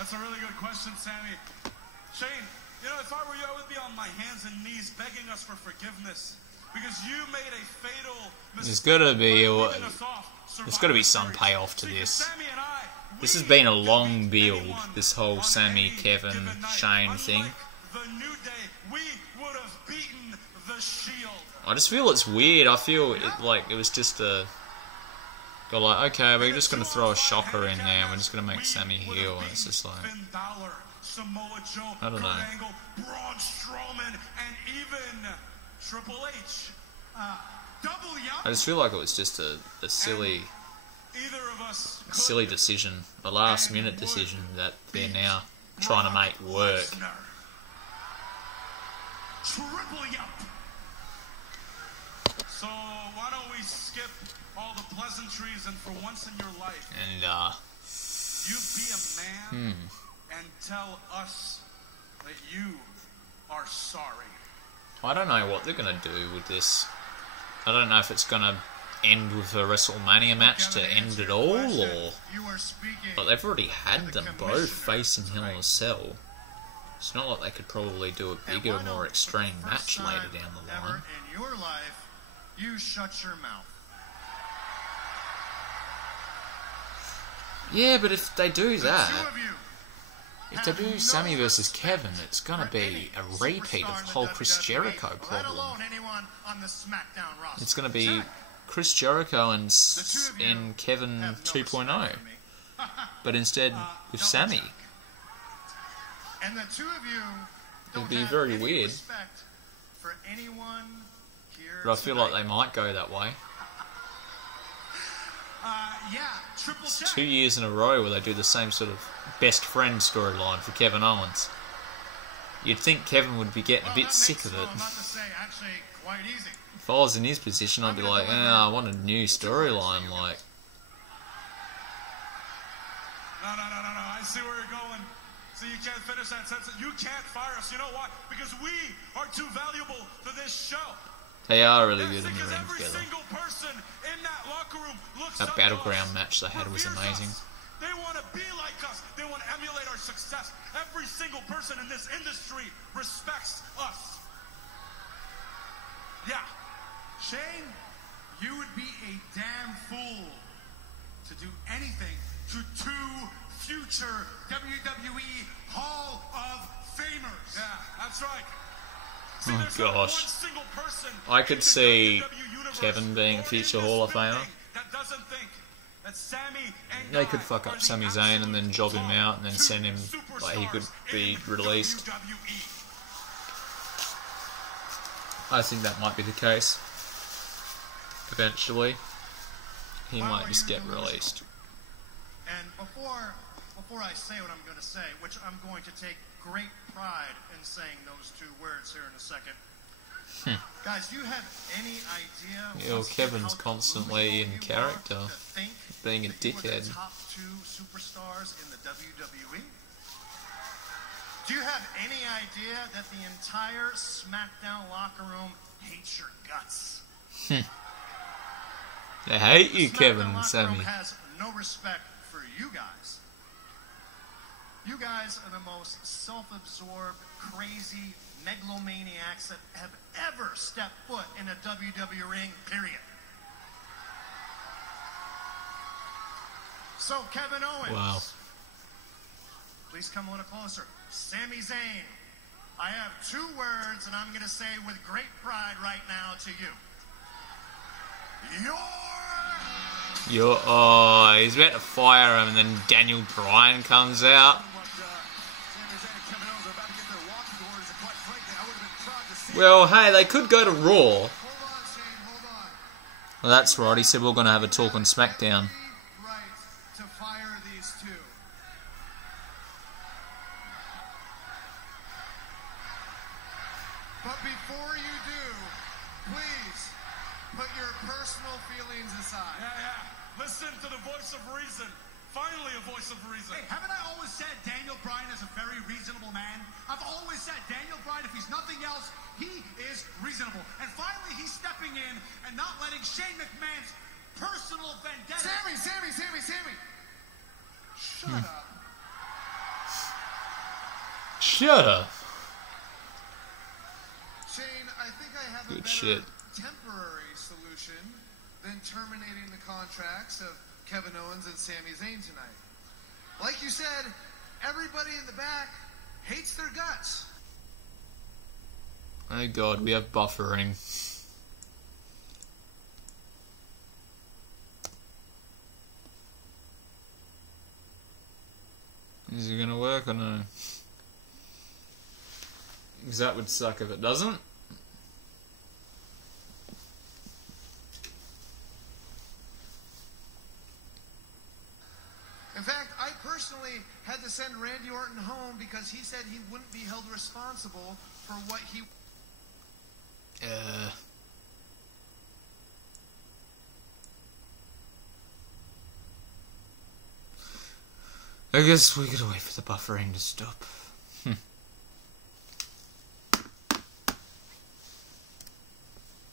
That's a really good question, Sammy. Shane, you know, if I were you, I would be on my hands and knees begging us for forgiveness. Because you made a fatal mistake. There's gotta be some payoff to this. This has been a long build, this whole Sammy, Kevin, Shane thing. I just feel it's weird. I feel it was just a... Go like, okay, we're just gonna throw a shocker in there and we're just gonna make Sammy heel, and it's just like... I don't know. Triple H. I just feel like it was just a silly decision, a last minute decision that they're now trying to make work. So why don't we skip all the pleasantries and for once in your life, and you be a man and tell us that you are sorry. I don't know what they're going to do with this. I don't know if it's going to end with a WrestleMania match to end it all, or... But they've already had them both facing Hell in a Cell. It's not like they could probably do a bigger, more extreme match later down the line. In your life you shut your mouth. Yeah, but if they do that, if they do Sammy versus Kevin, it's gonna be a repeat of the whole Chris Jericho problem. It's gonna be Chris Jericho and Kevin 2.0, but instead with Sammy. And the two of you It'd be very weird. For anyone here But I feel like they might go that way. Yeah, triple check. 2 years in a row where they do the same sort of best friend storyline for Kevin Owens. You'd think Kevin would be getting a bit sick of it. If I was in his position, I'd be like, I want a new storyline, like... No, I see where you're going. So you can't finish that sentence. You can't fire us. You know why? Because we are too valuable for this show. They are really good in the ring Every together. single person in that locker room looks That up battleground to us, match they had was reveres amazing. us. They want to be like us. They want to emulate our success. Every single person in this industry respects us. Yeah. Shane, you would be a damn fool to do anything to two future WWE Hall of Famers. Yeah, that's right. Oh gosh. I could see Kevin being a future Hall of Famer. They could fuck up Sami Zayn and then job him out and then send him, like he could be released. I think that might be the case. Eventually. He might just get released. And before I say what I'm going to say, which I'm going to take great pride in saying those two words here in a second. Guys, do you have any idea? Kevin's constantly in character, being a dickhead. The top two superstars in the WWE? Do you have any idea that the entire SmackDown locker room hates your guts? They hate you, Kevin and SmackDown Sammy. locker room has no respect for you guys. You guys are the most self-absorbed, crazy megalomaniacs that have ever stepped foot in a WWE ring, period. So, Kevin Owens. Wow. Please come a little closer. Sami Zayn. I have two words, and I'm going to say with great pride right now to you. Oh, he's about to fire him, and then Daniel Bryan comes out. Well, hey, they could go to Raw. Well, that's right. He said we're going to have a talk on Smackdown. To fire these two. But before you do, please put your personal feelings aside. Yeah. Listen to the voice of reason. Finally, a voice of reason. Hey, haven't I always said Daniel Bryan is a very reasonable man? I've always said Daniel Bryan, if he's nothing else, he is reasonable. And finally, he's stepping in and not letting Shane McMahon's personal vendetta... Sammy! Shut up. Shut up. Shane, I think I have Good a better shit. temporary solution than terminating the contracts of Kevin Owens and Sami Zayn tonight. Like you said, everybody in the back hates their guts. Oh god, we have buffering. Is it gonna work or no? Because that would suck if it doesn't. In fact, I personally had to send Randy Orton home because he said he wouldn't be held responsible for what he... I guess we gotta wait for the buffering to stop.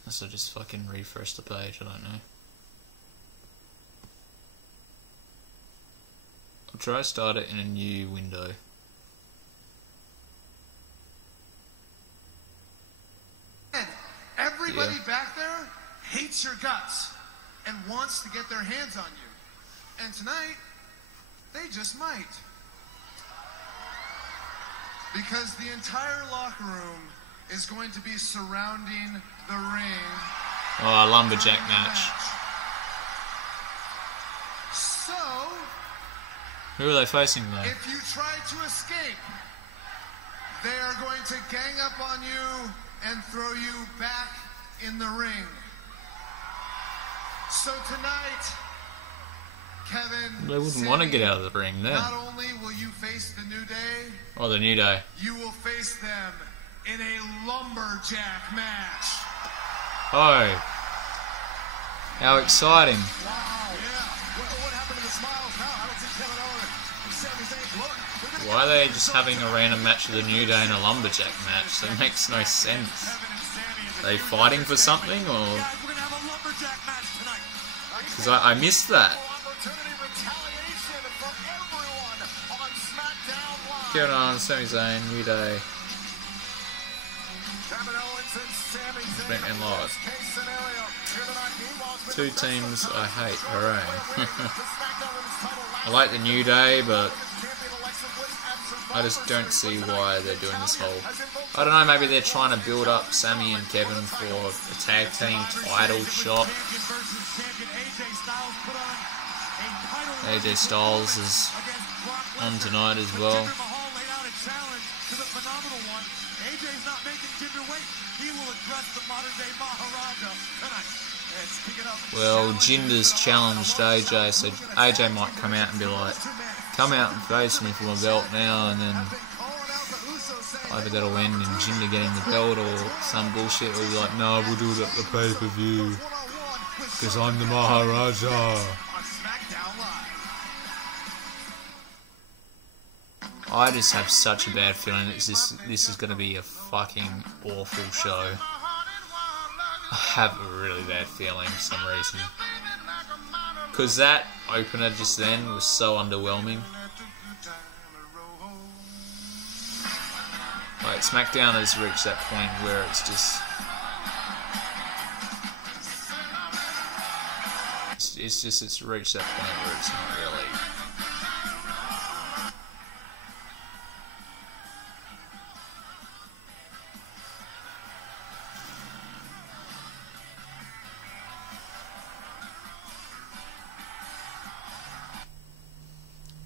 Unless I just fucking refresh the page, I don't know. I'll try to start it in a new window. Everybody back there hates your guts and wants to get their hands on you. And tonight, they just might. Because the entire locker room is going to be surrounding the ring. Oh, a lumberjack match. So, who are they facing though? if you try to escape, they are going to gang up on you and throw you back in the ring. So tonight, Kevin, They wouldn't want to get out of the ring then. not only will you face the New Day, Oh, the New Day. you will face them in a lumberjack match. Oh. How exciting. What happened to the smiles now? I don't see Kevin Owens and Sami Zayn. Look, Why are they just having a random match of the New Day in a lumberjack match? That makes no sense. Are they fighting for something or? Because I missed that. Kevin Owens, Sami Zayn, New Day. Smackdown Live. Two teams I hate. Hooray. I like the New Day, but I just don't see why they're doing this whole... I don't know, maybe they're trying to build up Sami and Kevin for a tag team title shot. AJ Styles is on tonight as well. Well, Jinder's challenged AJ, so AJ might come out and be like, come out and face me for my belt now, and then either that'll end in Jinder getting the belt or some bullshit, or be like, no, we'll do it at the pay-per-view, because I'm the Maharaja. I just have such a bad feeling that this is going to be a fucking awful show. I have a really bad feeling for some reason. Because that opener just then was so underwhelming. Like, SmackDown has reached that point where it's just... It's reached that point where it's not really...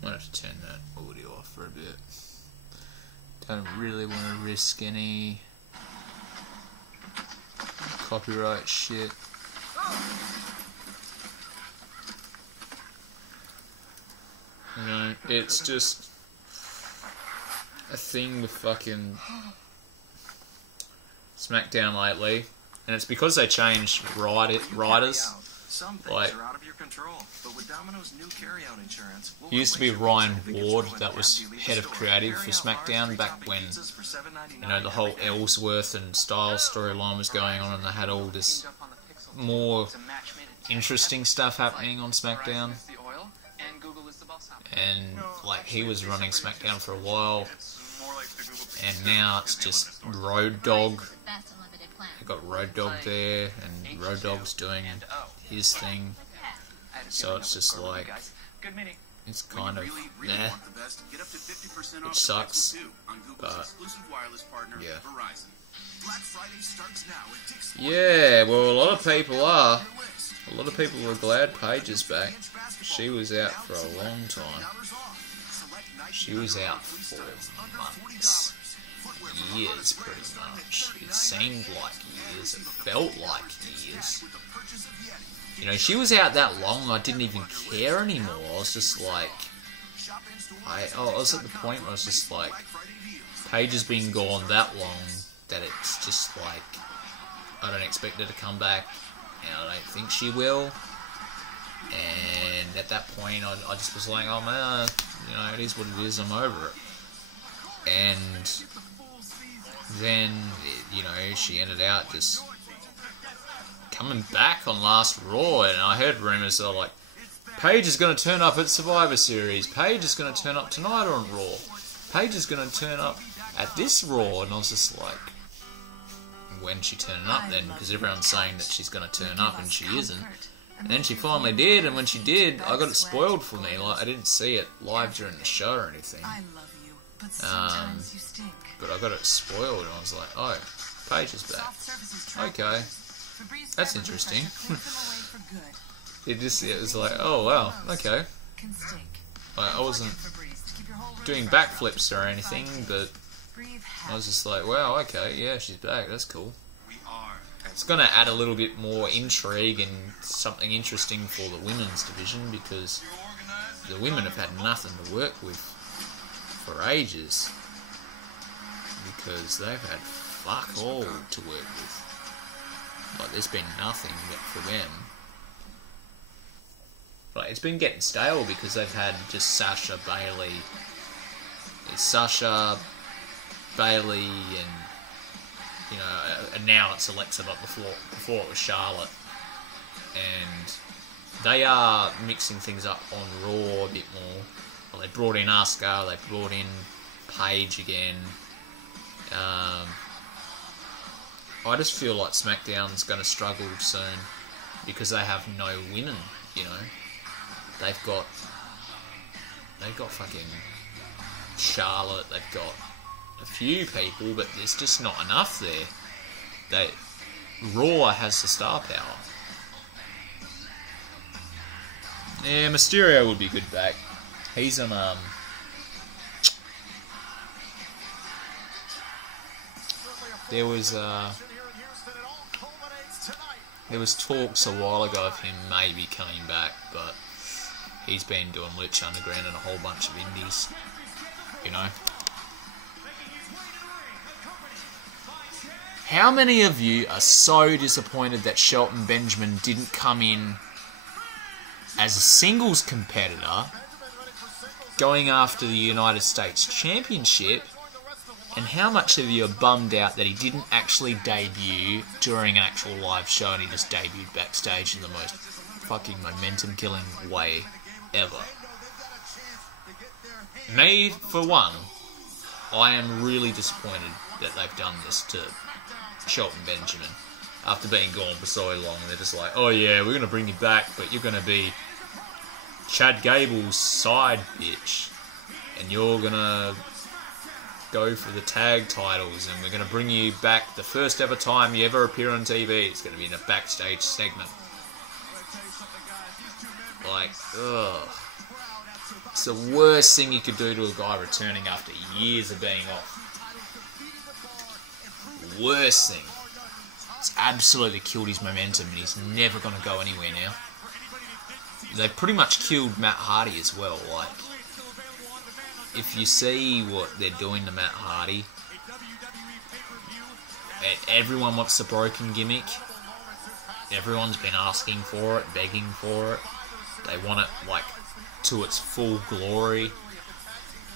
I'm gonna have to turn that audio off for a bit. Don't really want to risk any copyright shit. You know, it's just a thing with fucking SmackDown lately, and it's because they changed writers. Some things Like, are out of your control, but with Domino's new carryout insurance, we'll it used to be Ryan Ward that was head of creative for SmackDown back when, you know, the whole Ellsworth and Styles storyline was going on, and they had all this more interesting stuff happening on SmackDown. And like, he was running SmackDown for a while, and now it's just Road Dogg. They've got Road Dogg there, and Road Dogg's doing his thing. So it's just like, it's kind of nah, which sucks. But yeah, yeah. Well, a lot of people are. A lot of people were glad Paige is back. She was out for a long time. She was out for months. Years, pretty much. It seemed like years. It felt like years. You know, she was out that long, I didn't even care anymore. I was just like... I was at the point where I was just like... Paige has been gone that long that it's just like... I don't expect her to come back, and I don't think she will. And at that point, I just was like, oh man, you know, it is what it is, I'm over it. And then, you know, she ended out just coming back on last Raw, and I heard rumours that like, Paige is going to turn up at Survivor Series, Paige is going to turn up tonight on Raw, Paige is going to turn up at this Raw, and I was just like, when's she turning up then? Because everyone's saying that she's going to turn up and she isn't. And then she finally did, and when she did, I got it spoiled for me. Like, I didn't see it live during the show or anything. But I got it spoiled, and I was like, oh, Paige is back. Okay. That's interesting. It was like, oh wow, okay. Like, I wasn't doing backflips or anything, but I was just like, wow, okay, yeah, she's back, that's cool. It's going to add a little bit more intrigue and something interesting for the women's division, because the women have had nothing to work with for ages, because they've had fuck all to work with. Like, there's been nothing for them. Like, it's been getting stale because they've had just Sasha, Bayley, and, you know, and now it's Alexa, but before it was Charlotte. And they are mixing things up on Raw a bit more. Well, they brought in Asuka, they brought in Paige again. I just feel like SmackDown's going to struggle soon because they have no women, you know. They've got fucking Charlotte, they've got a few people, but there's just not enough there. Raw has the star power. Yeah, Mysterio would be good back. He's on there was talks a while ago of him maybe coming back, but he's been doing Lucha Underground and a whole bunch of indies, you know. How many of you are so disappointed that Shelton Benjamin didn't come in as a singles competitor going after the United States Championship? And how much of you are bummed out that he didn't actually debut during an actual live show and he just debuted backstage in the most fucking momentum-killing way ever? Me, for one, I am really disappointed that they've done this to Shelton Benjamin after being gone for so long. They're just like, oh yeah, we're going to bring you back, but you're going to be Chad Gable's side bitch, and you're going to go for the tag titles, and we're going to bring you back the first ever time you ever appear on TV. It's going to be in a backstage segment. Like, ugh. It's the worst thing you could do to a guy returning after years of being off. Worst thing. It's absolutely killed his momentum, and he's never going to go anywhere now. They pretty much killed Matt Hardy as well. Like, if you see what they're doing to Matt Hardy, everyone wants the broken gimmick. Everyone's been asking for it, begging for it. They want it, like, to its full glory.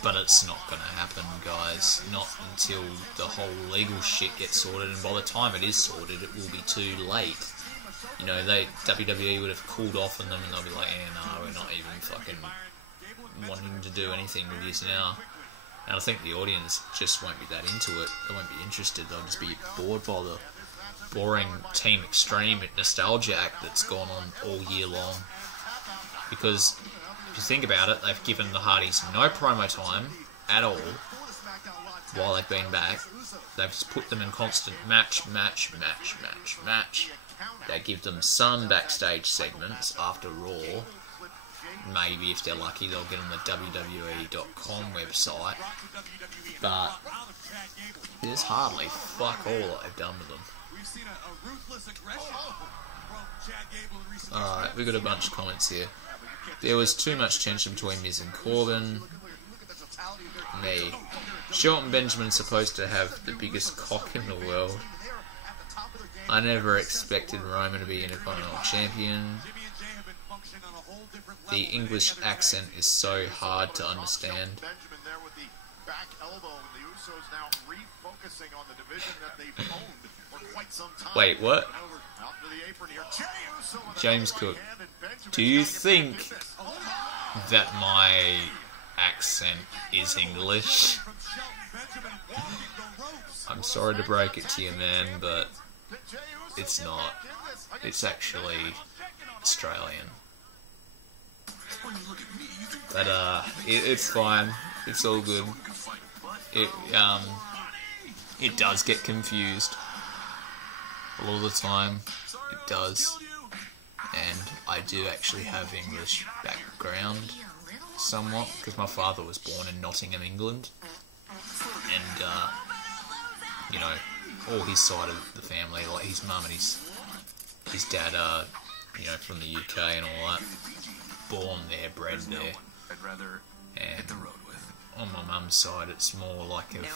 But it's not going to happen, guys. Not until the whole legal shit gets sorted. And by the time it is sorted, it will be too late. You know, WWE would have cooled off on them, and they'll be like, no, we're not even fucking wanting to do anything with this now. And I think the audience just won't be that into it. They won't be interested. They'll just be bored by the boring Team Extreme nostalgia act that's gone on all year long. Because if you think about it, they've given the Hardys no promo time at all while they've been back. They've just put them in constant match. They give them some backstage segments after Raw. Maybe if they're lucky, they'll get on the WWE.com website. But there's hardly fuck all that they've done with them. Alright, we've got a bunch of comments here. There was too much tension between Miz and Corbin. Me. Shelton Benjamin's supposed to have the biggest cock in the world. I never expected Roman to be Intercontinental Champion. The English accent is so hard to understand. Wait, what? James Cook, do you think that my accent is English? I'm sorry to break it to you, man, but it's not. It's actually Australian. But it's fine. It's all good. It does get confused a lot of the time. It does, and I do actually have English background somewhat because my father was born in Nottingham, England, and you know, all his side of the family, like his mum and his dad are, you know, from the UK and all that, born there, bred there, and on my mum's side it's more like of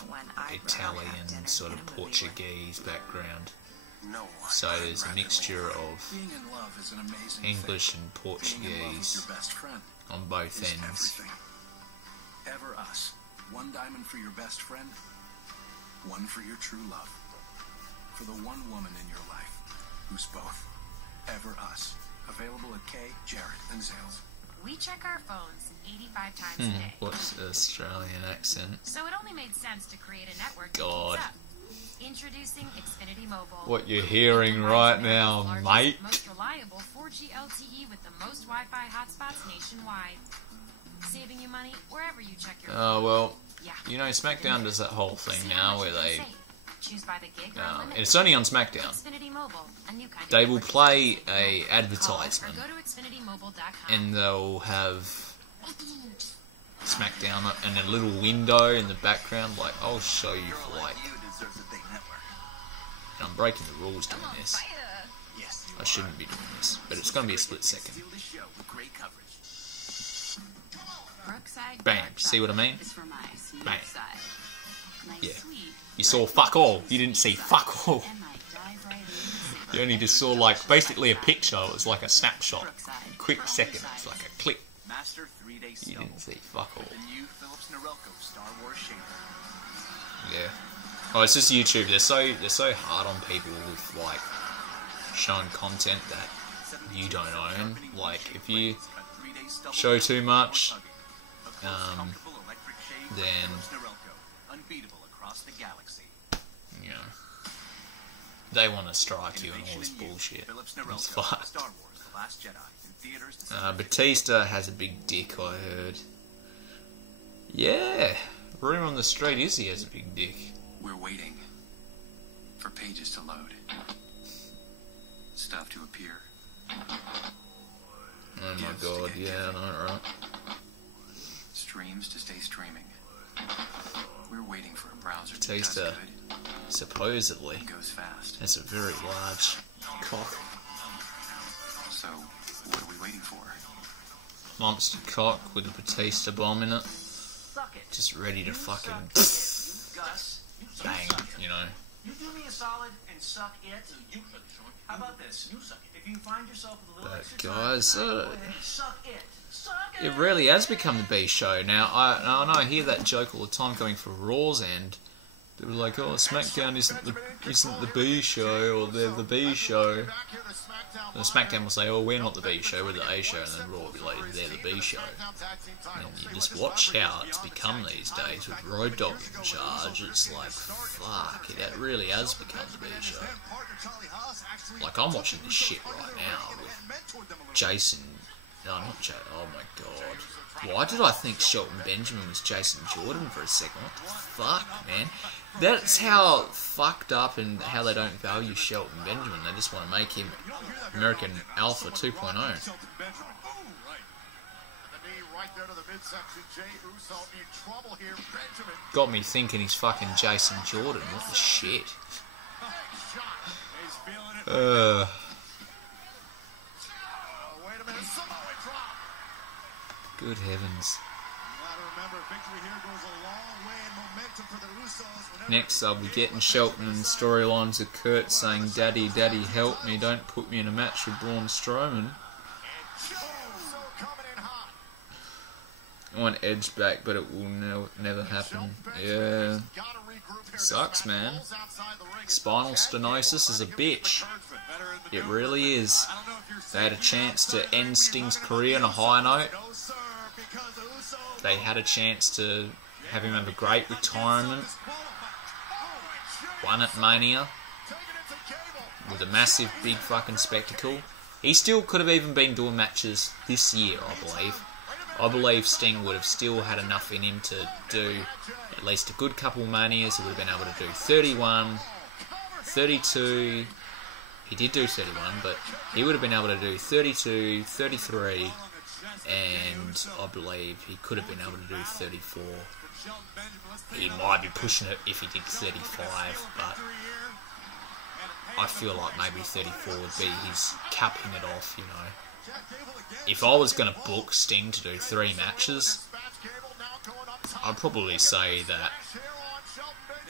Italian sort of Portuguese background. So there's a mixture of English and Portuguese on both ends. Ever us. One diamond for your best friend, one for your true love. For the one woman in your life who's both. Ever us. Available at K, Jarrett, and Zales. We check our phones 85 times a day. What's the Australian accent? So it only made sense to create a network. God. Introducing Xfinity Mobile. What you're hearing right now, mate. Most reliable 4G LTE with the most Wi-Fi hotspots nationwide. Saving you money wherever you check your phone. Oh, well, you know, Smackdown does that whole thing now where they... Choose by the gig and it's only on Smackdown. Xfinity Mobile, a new kind of They will play a advertisement go to xfinitymobile.com. and they'll have Smackdown and a little window in the background, like, I'll show you for like... And I'm breaking the rules doing this. I shouldn't be doing this, but it's going to be a split second. Bam, see what I mean? Bam. Yeah. You saw fuck all. You didn't see fuck all. You only just saw like basically a picture. It was like a snapshot. Quick second. It's like a click. You didn't see fuck all. Yeah. Oh, it's just YouTube. They're so hard on people with like showing content that you don't own. Like if you show too much, then you know they want to strike you and all this bullshit. It's fucked. Batista has a big dick, I heard. Yeah, rumor on the street is he has a big dick. We're waiting for pages to load. Stuff to appear. Oh my god, yeah, I know, right? Streams to stay streaming. We're waiting for a browser to Batista supposedly goes fast. has a very large cock. So, what are we waiting for? Monster cock with a Batista bomb in it. Just ready to fucking bang, you know. You do me a solid and suck it. How about this? If you find yourself with a little extra Guys, suck it. it really has become the B show. Now, I know I hear that joke all the time coming from Raw's end. They were like, oh, SmackDown isn't the B show, or they're the B show. And SmackDown will say, oh, we're not the B show, we're the A show, and then Raw will be like, they're the B show. And you just watch how it's become these days with Road Dogg in charge. It's like, fuck, it really has become the B show. Like, I'm watching this shit right now with Jason. No, not Jason. Oh my god. Why did I think Shelton Benjamin was Jason Jordan for a second? What the fuck, man? That's how fucked up and how they don't value Shelton Benjamin. They just want to make him American Alpha 2.0. Got me thinking he's fucking Jason Jordan. What the shit? Good heavens. Next, I'll be getting Shelton in storylines with Kurt saying, Daddy, Daddy, help me, don't put me in a match with Braun Strowman. I want Edge back, but it will never happen. Yeah. Sucks, man. Spinal stenosis is a bitch. It really is. They had a chance to end Sting's career on a high note. They had a chance to have him have a great retirement. won at Mania with a massive, big fucking spectacle. He still could have even been doing matches this year, I believe. I believe Sting would have still had enough in him to do at least a good couple Manias. He would have been able to do 31, 32. He did do 31, but he would have been able to do 32, 33, and I believe he could have been able to do 34. He might be pushing it if he did 35, but I feel like maybe 34 would be his capping it off, you know. If I was going to book Sting to do 3 matches, I'd probably say that,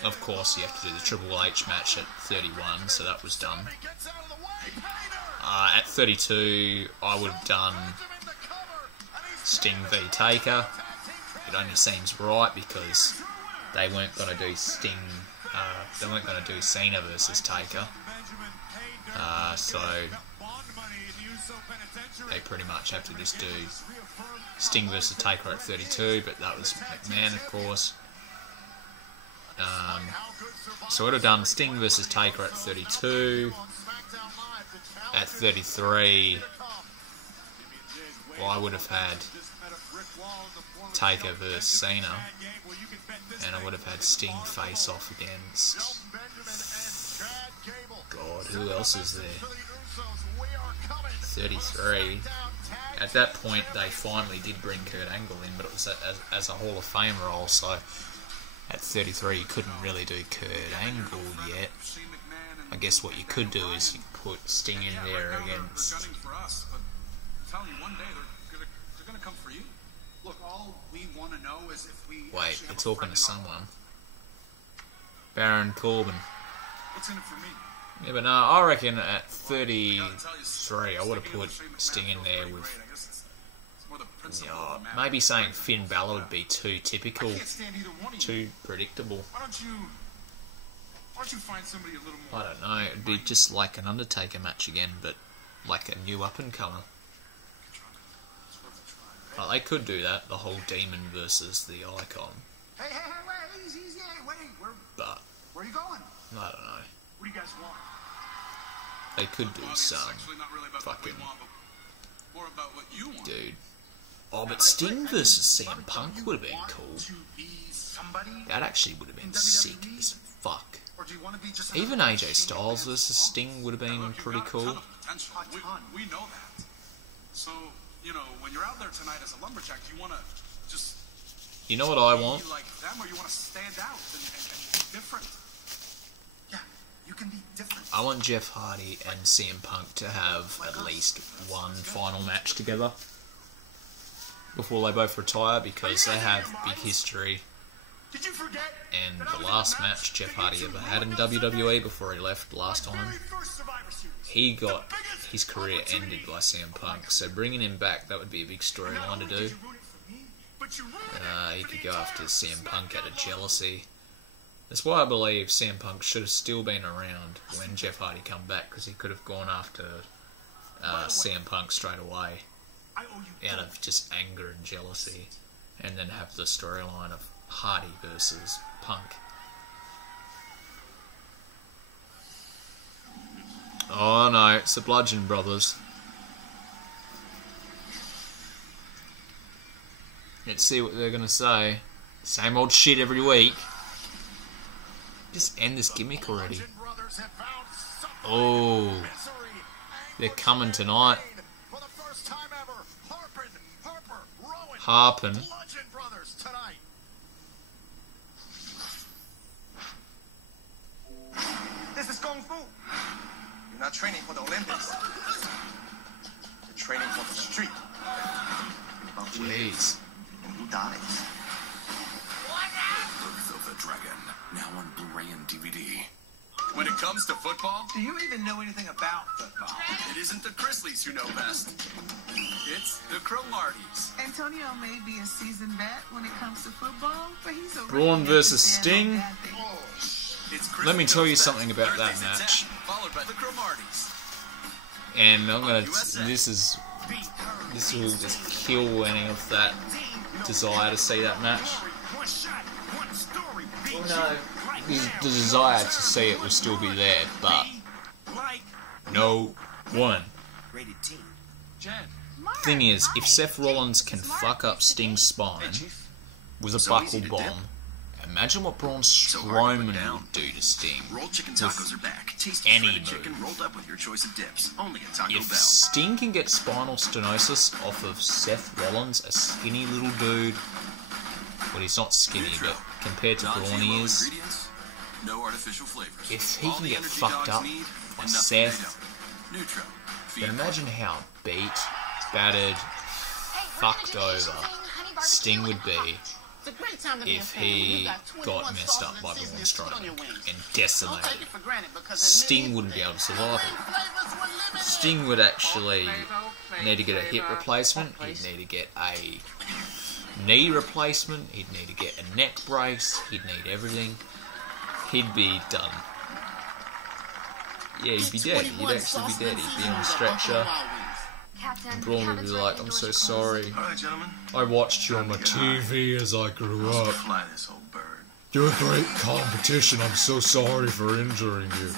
of course, you have to do the Triple H match at 31, so that was done. At 32, I would have done Sting v Taker. It only seems right because they weren't going to do Sting, they weren't going to do Cena versus Taker. So they pretty much have to just do Sting versus Taker at 32, but that was McMahon, of course. So I would have done Sting versus Taker at 32. At 33, well, I would have had Taker versus Cena, and I would have had Sting face off against, God, who else is there? 33. At that point, they finally did bring Kurt Angle in, but it was as a Hall of Fame role, so at 33 you couldn't really do Kurt Angle yet. I guess what you could do is you put Sting in there against... Wait, you're talking to someone. Baron Corbin. Yeah, but no, I reckon at 33 I would have put Sting in there with... maybe saying Finn Balor would be too typical, too predictable. I don't know, it'd be just like an Undertaker match again, but like a new up-and-comer. Well, they could do that, the whole Demon versus the Icon. Hey, easy, wait, but where are you going? I don't know. What do you guys want? They could do some fucking... Dude. Oh, but Sting versus CM Punk would have been cool. That actually would have been sick as fuck. Even AJ Styles versus Sting would have been pretty cool. We know that. So, you know, when you're out there tonight as a lumberjack, do you want to just... You know what I want? Be like them, or you want to stand out and be different? Yeah, you can be different. I want Jeff Hardy and CM Punk to have at least one final match together before they both retire, because they have big history. And the last match Jeff Hardy ever had in WWE before he left last time, he got his career ended by CM Punk. So bringing him back, that would be a big storyline to do. He could go after CM Punk out of jealousy. That's why I believe CM Punk should have still been around when Jeff Hardy come back, because he could have gone after CM Punk straight away out of just anger and jealousy, and then have the storyline of Hardy versus Punk. Oh no, it's the Bludgeon Brothers. Let's see what they're gonna say. Same old shit every week. Just end this gimmick already. Oh, they're coming tonight. Harpin. This is Kung Fu. You're not training for the Olympics. You're training for the street. Jeez. Who dies? Birth of the Dragon, now on Blu-ray and DVD. When it comes to football, Do you even know anything about football? it isn't the Grizzlies who know best. It's the Cromarties. Antonio may be a seasoned vet when it comes to football, but he's a Braun versus Sting. It's Let me tell you something about that match. Followed by the Cromarties. And I'm gonna. This will just kill any of that desire to see that match. One shot, one story. Oh no, the desire to see it will still be there, but no one. Thing is, if Seth Rollins can fuck up Sting's spine with a buckle bomb, imagine what Braun Strowman would do to Sting with any move. If Sting can get spinal stenosis off of Seth Rollins, a skinny little dude, well, he's not skinny, but compared to Braun he is, if he can get fucked up by Seth, then imagine how beat, battered, fucked over Sting would be if he got messed up by Braun Strowman and decimated. Sting wouldn't be able to survive it. Sting would actually need to get a hip replacement, he'd need to get a knee replacement, he'd need to get a neck brace, he'd need everything. He'd be done. Yeah, he'd be dead. He'd actually be dead. He'd be on a stretcher. And Braun would be like, I'm so sorry. I watched you on my TV as I grew up. You're a great competition. I'm so sorry for injuring you.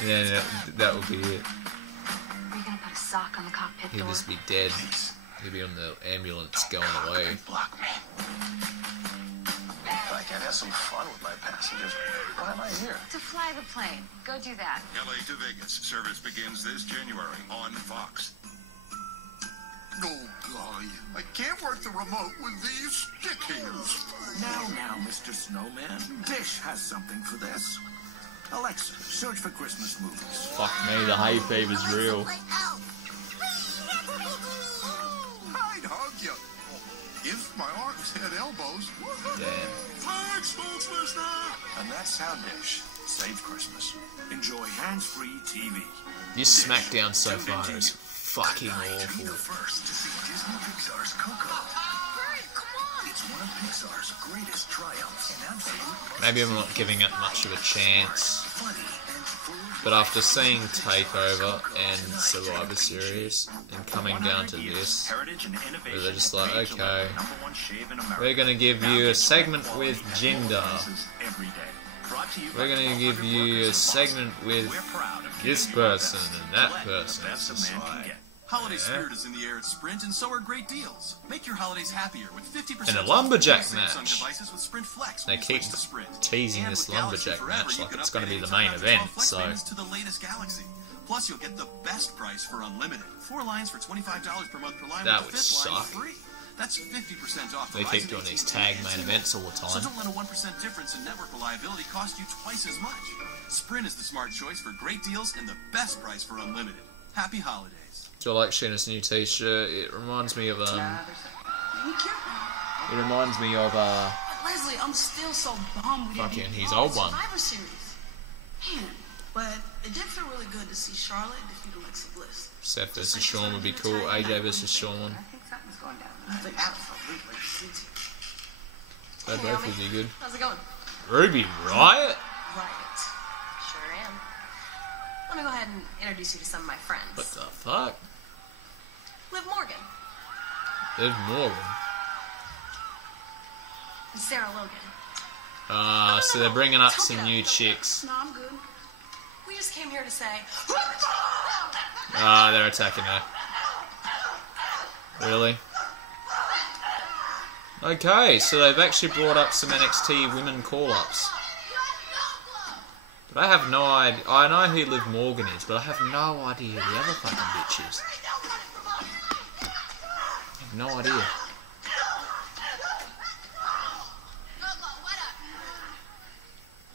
And then that would be it. Are you gonna put a sock on the cockpit door? He'd just be dead. He'd be on the ambulance going away. I can have some fun with my passengers. Why am I here? To fly the plane. Go do that. LA to Vegas. Service begins this January on Fox. Oh, golly. I can't work the remote with these stick hands. Now, Mr. Snowman. Dish has something for this. Alexa, search for Christmas movies. Fuck me, the hay fever's real. I'd hug you. If my arms had elbows. Damn. Thanks, folks, listener. And that's how Dish saved Christmas. Enjoy hands-free TV. This Smackdown so far is fucking awful. First to see Disney Pixar's Coco. It's one of Pixar's greatest triumphs. And absolute. Maybe I'm not giving it much of a chance. But after seeing TakeOver and Survivor Series and coming down to this, where they're just like, okay, we're going to give you a segment with Jinder. We're going to give you a segment with this person and that person. It's just like, Holiday spirit is in the air at Sprint, and so are great deals. Make your holidays happier with 50% and a lumberjack off match. devices with Sprint Flex They when you keep switch to Sprint. teasing And this with Galaxy lumberjack Forever, match you like can it's going to be upgrade the main anytime event. on Flex So payments to the latest Galaxy. Plus, you'll get the best price for unlimited. 4 lines for $25 per month per line. That with would the 5th line suck. free. That's 50% off. They keep doing these tag main events all the So time. don't let a 1% difference in network reliability cost you twice as much. Sprint is the smart choice for great deals and the best price for unlimited. Happy holidays. So I like Sheena's new t-shirt. It reminds me of Thank you. It reminds me of Leslie, I'm still so bummed we didn't fucking get his the old one. Survivor Series. Man, but it did feel really good to see Charlotte defeat Alexa Bliss. Seth versus Shawn would be cool. AJ versus Shawn. I think something's going down. I think that was really like They both would be good. How's it going? Ruby Riot? Right. Sure am. Let me go ahead and introduce you to some of my friends. What the fuck? Liv Morgan. Liv Morgan. And Sarah Logan. So they're bringing up some new chicks. No, I'm good. We just came here to say... They're attacking her. Really? Okay, so they've actually brought up some NXT women call-ups. But I have no idea. I know who Liv Morgan is, but I have no idea who the other fucking bitch is. I have no idea.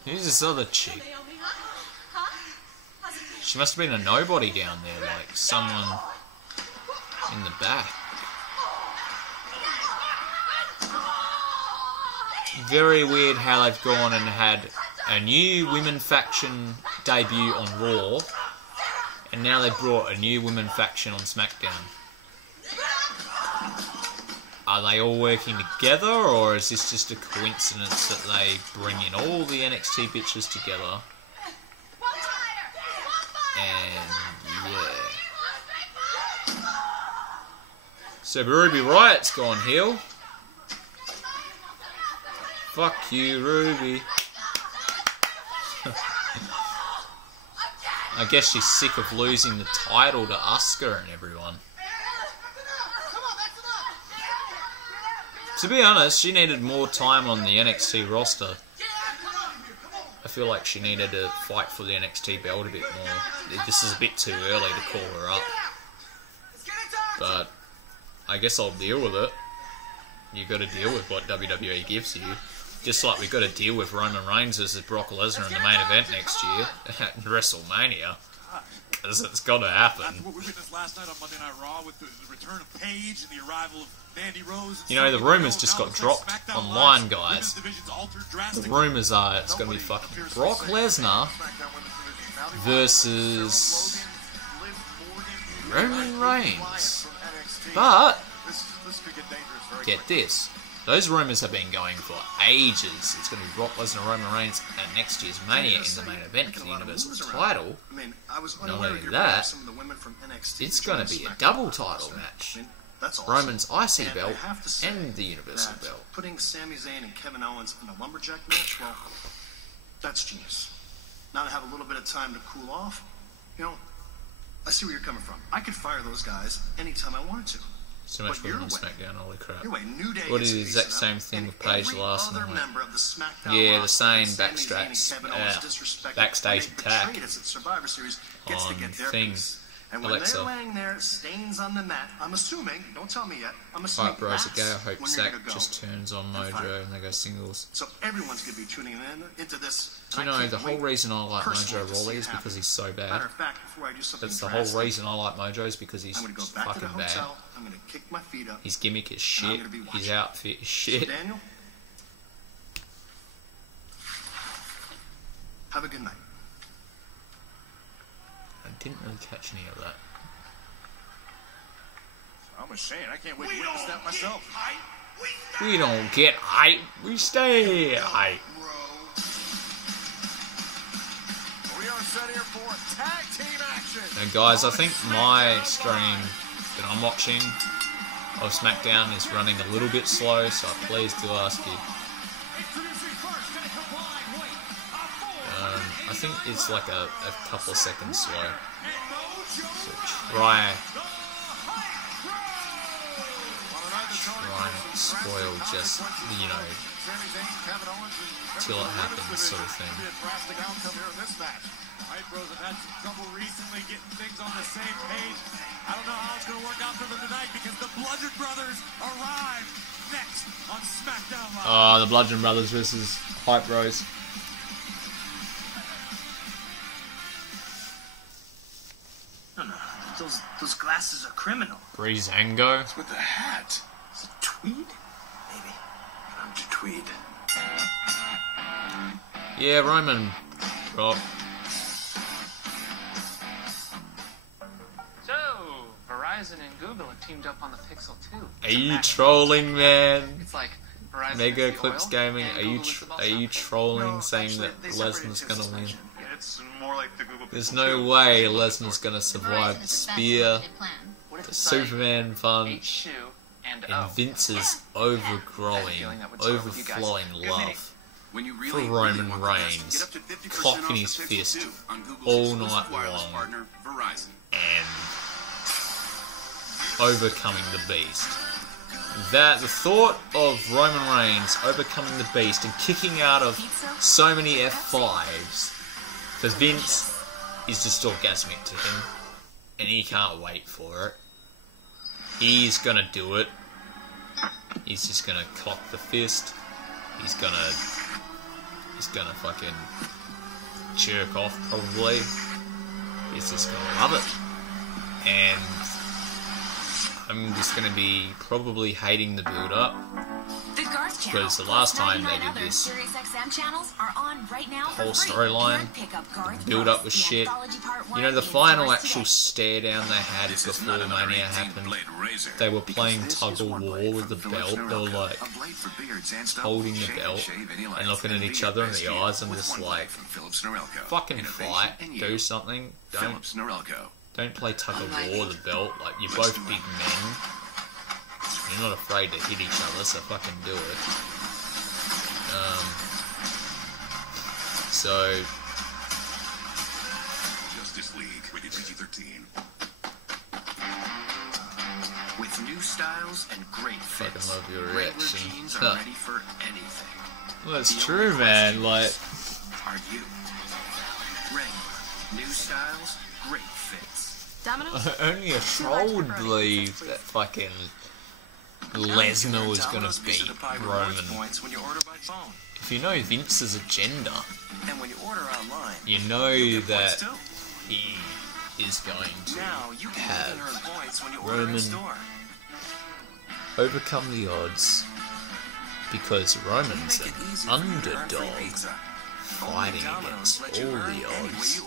Who's this other chick? She must have been a nobody down there, like someone in the back. Very weird how they've gone and had a new women faction debut on Raw, and now they brought a new women faction on SmackDown. Are they all working together, or is this just a coincidence that they bring in all the NXT bitches together? And yeah. So Ruby Riot's gone heel. Fuck you, Ruby. I guess she's sick of losing the title to Asuka and everyone. To be honest, she needed more time on the NXT roster. I feel like she needed to fight for the NXT belt a bit more. This is a bit too early to call her up. But I guess I'll deal with it. You got to deal with what WWE gives you. Just like we've got to deal with Roman Reigns versus Brock Lesnar in the main event next year at WrestleMania. Because it's got to happen. After what we witnessed last night on Monday Night Raw with the return of Paige and the arrival of Mandy Rose. You know, the rumours just got dropped online, guys. The rumours are it's going to be fucking Brock Lesnar versus Roman Reigns. But, get this. Those rumours have been going for ages. It's going to be Brock Lesnar, Roman Reigns at next year's Mania in the main event for the Universal title. Not only that, it's going to be a double title match. Roman's IC belt and the Universal belt. Putting Sami Zayn and Kevin Owens in a lumberjack match, well, that's genius. Now to have a little bit of time to cool off, you know, I see where you're coming from. I could fire those guys anytime I wanted to. So much better than Smackdown, holy crap. New Day What is the exact same thing with Paige last night? Yeah, the same backstage attack on thing. And when Alexa. they're laying there, stains on the mat, I'm assuming, don't tell me yet, I'm assuming Hype Bros that's are gay. I hope when you're Zach gonna go. just turns on Mojo and they go singles. So everyone's going to be tuning into this. Do you know, the whole reason I like Mojo Rawley is because he's so bad. Matter of fact, before I do something That's the whole reason I like Mojo is because he's I'm going to go back to the fucking bad. hotel, I'm going to kick my feet up. His gimmick is and I'm shit. gonna be His watching. outfit is So shit. Daniel, have a good night. I didn't really catch any of that. I'm ashamed. I can't wait to witness that myself. We don't get hype, we stay hype. We are set here for tag team action. And guys, I think my stream that I'm watching of Smackdown is running a little bit slow, so I please do ask you. I think it's like a couple of seconds slow. So try and spoil just, you know, till it happens sort of thing. Hype Bros have had some trouble recently getting things on the same page. I don't know how it's going to work out for them tonight because the Bludgeon Brothers arrive next on Smackdown Live. The Bludgeon Brothers versus Hype Bros. No. Those glasses are criminal. Breezango. With the hat. Is it tweed? Maybe. I'm to tweed. Yeah, Roman. Rob. So, Verizon and Google have teamed up on the Pixel 2. Are you trolling, man? It's like Verizon Mega is the Eclipse oil, Gaming, and are you Google is the ball trolling, stop. saying that Lesnar's gonna win? It's more like the Google There's Pixel no 2. way Lesnar's gonna survive the spear, What if the it's like Superman punch, H2 and and O? Vince's overflowing love When you for really, Roman want the best, Reigns, get up to 50% cocking off his the Pixel fist 2 on Google's all exclusive night wireless long partner, Verizon. and overcoming the Beast. That the thought of Roman Reigns overcoming the Beast and kicking out of so many F5s for Vince is just orgasmic to him, and he can't wait for it. He's gonna do it. He's just gonna cock the fist. He's gonna fucking jerk off probably. He's just gonna love it. And I'm just gonna be probably hating the build up. The Garth channel, Because the last time they 99 did other this SiriusXM channels are on right now whole for free. storyline, And pick up Garth build Bros, up was the shit. anthology part You know, one the in final stores actual today. stare down they had before Mania happened, they were playing tug of war with the belt. They were like holding the belt and looking at each other in the eyes and just like, fucking fight, do something. Don't play tug of war with the belt. Like, you're both big men. You're not afraid to hit each other, so fucking do it. So new styles and great fits. Fucking love your Wrangler reaction. jeans are ready for anything. Well, that's The true, only man. Like, Are you? Wrangler. New styles, great fits. only a troll would believe that fucking Lesnar was gonna beat Roman. Points when you order by phone. If you know Vince's agenda, And when you order online, you know you'll get that points too. he is going to Now you can have even earn points when you order in Roman store. overcome the odds because Roman's an underdog fighting against all the odds.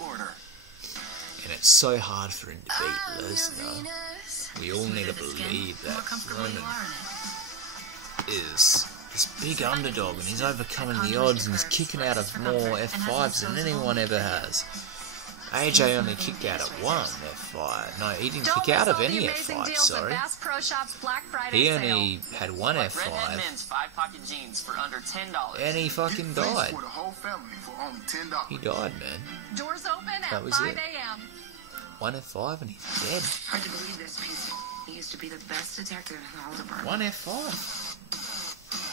And it's so hard for him to beat Lesnar. We all need to believe that Roman is this big underdog and he's overcoming the odds and he's kicking out of more F5s than anyone ever has. AJ only kicked out of one F5. No, he didn't kick out of any F5, sorry. He only had one F5 men's 5-pocket jeans for under $10. and he fucking died. For the whole family for only $10. He died, man. Doors open That at was 5 it. a.m. One F5 and he's dead. Hard to believe this piece. He used to be the best detective in all the department. One F5.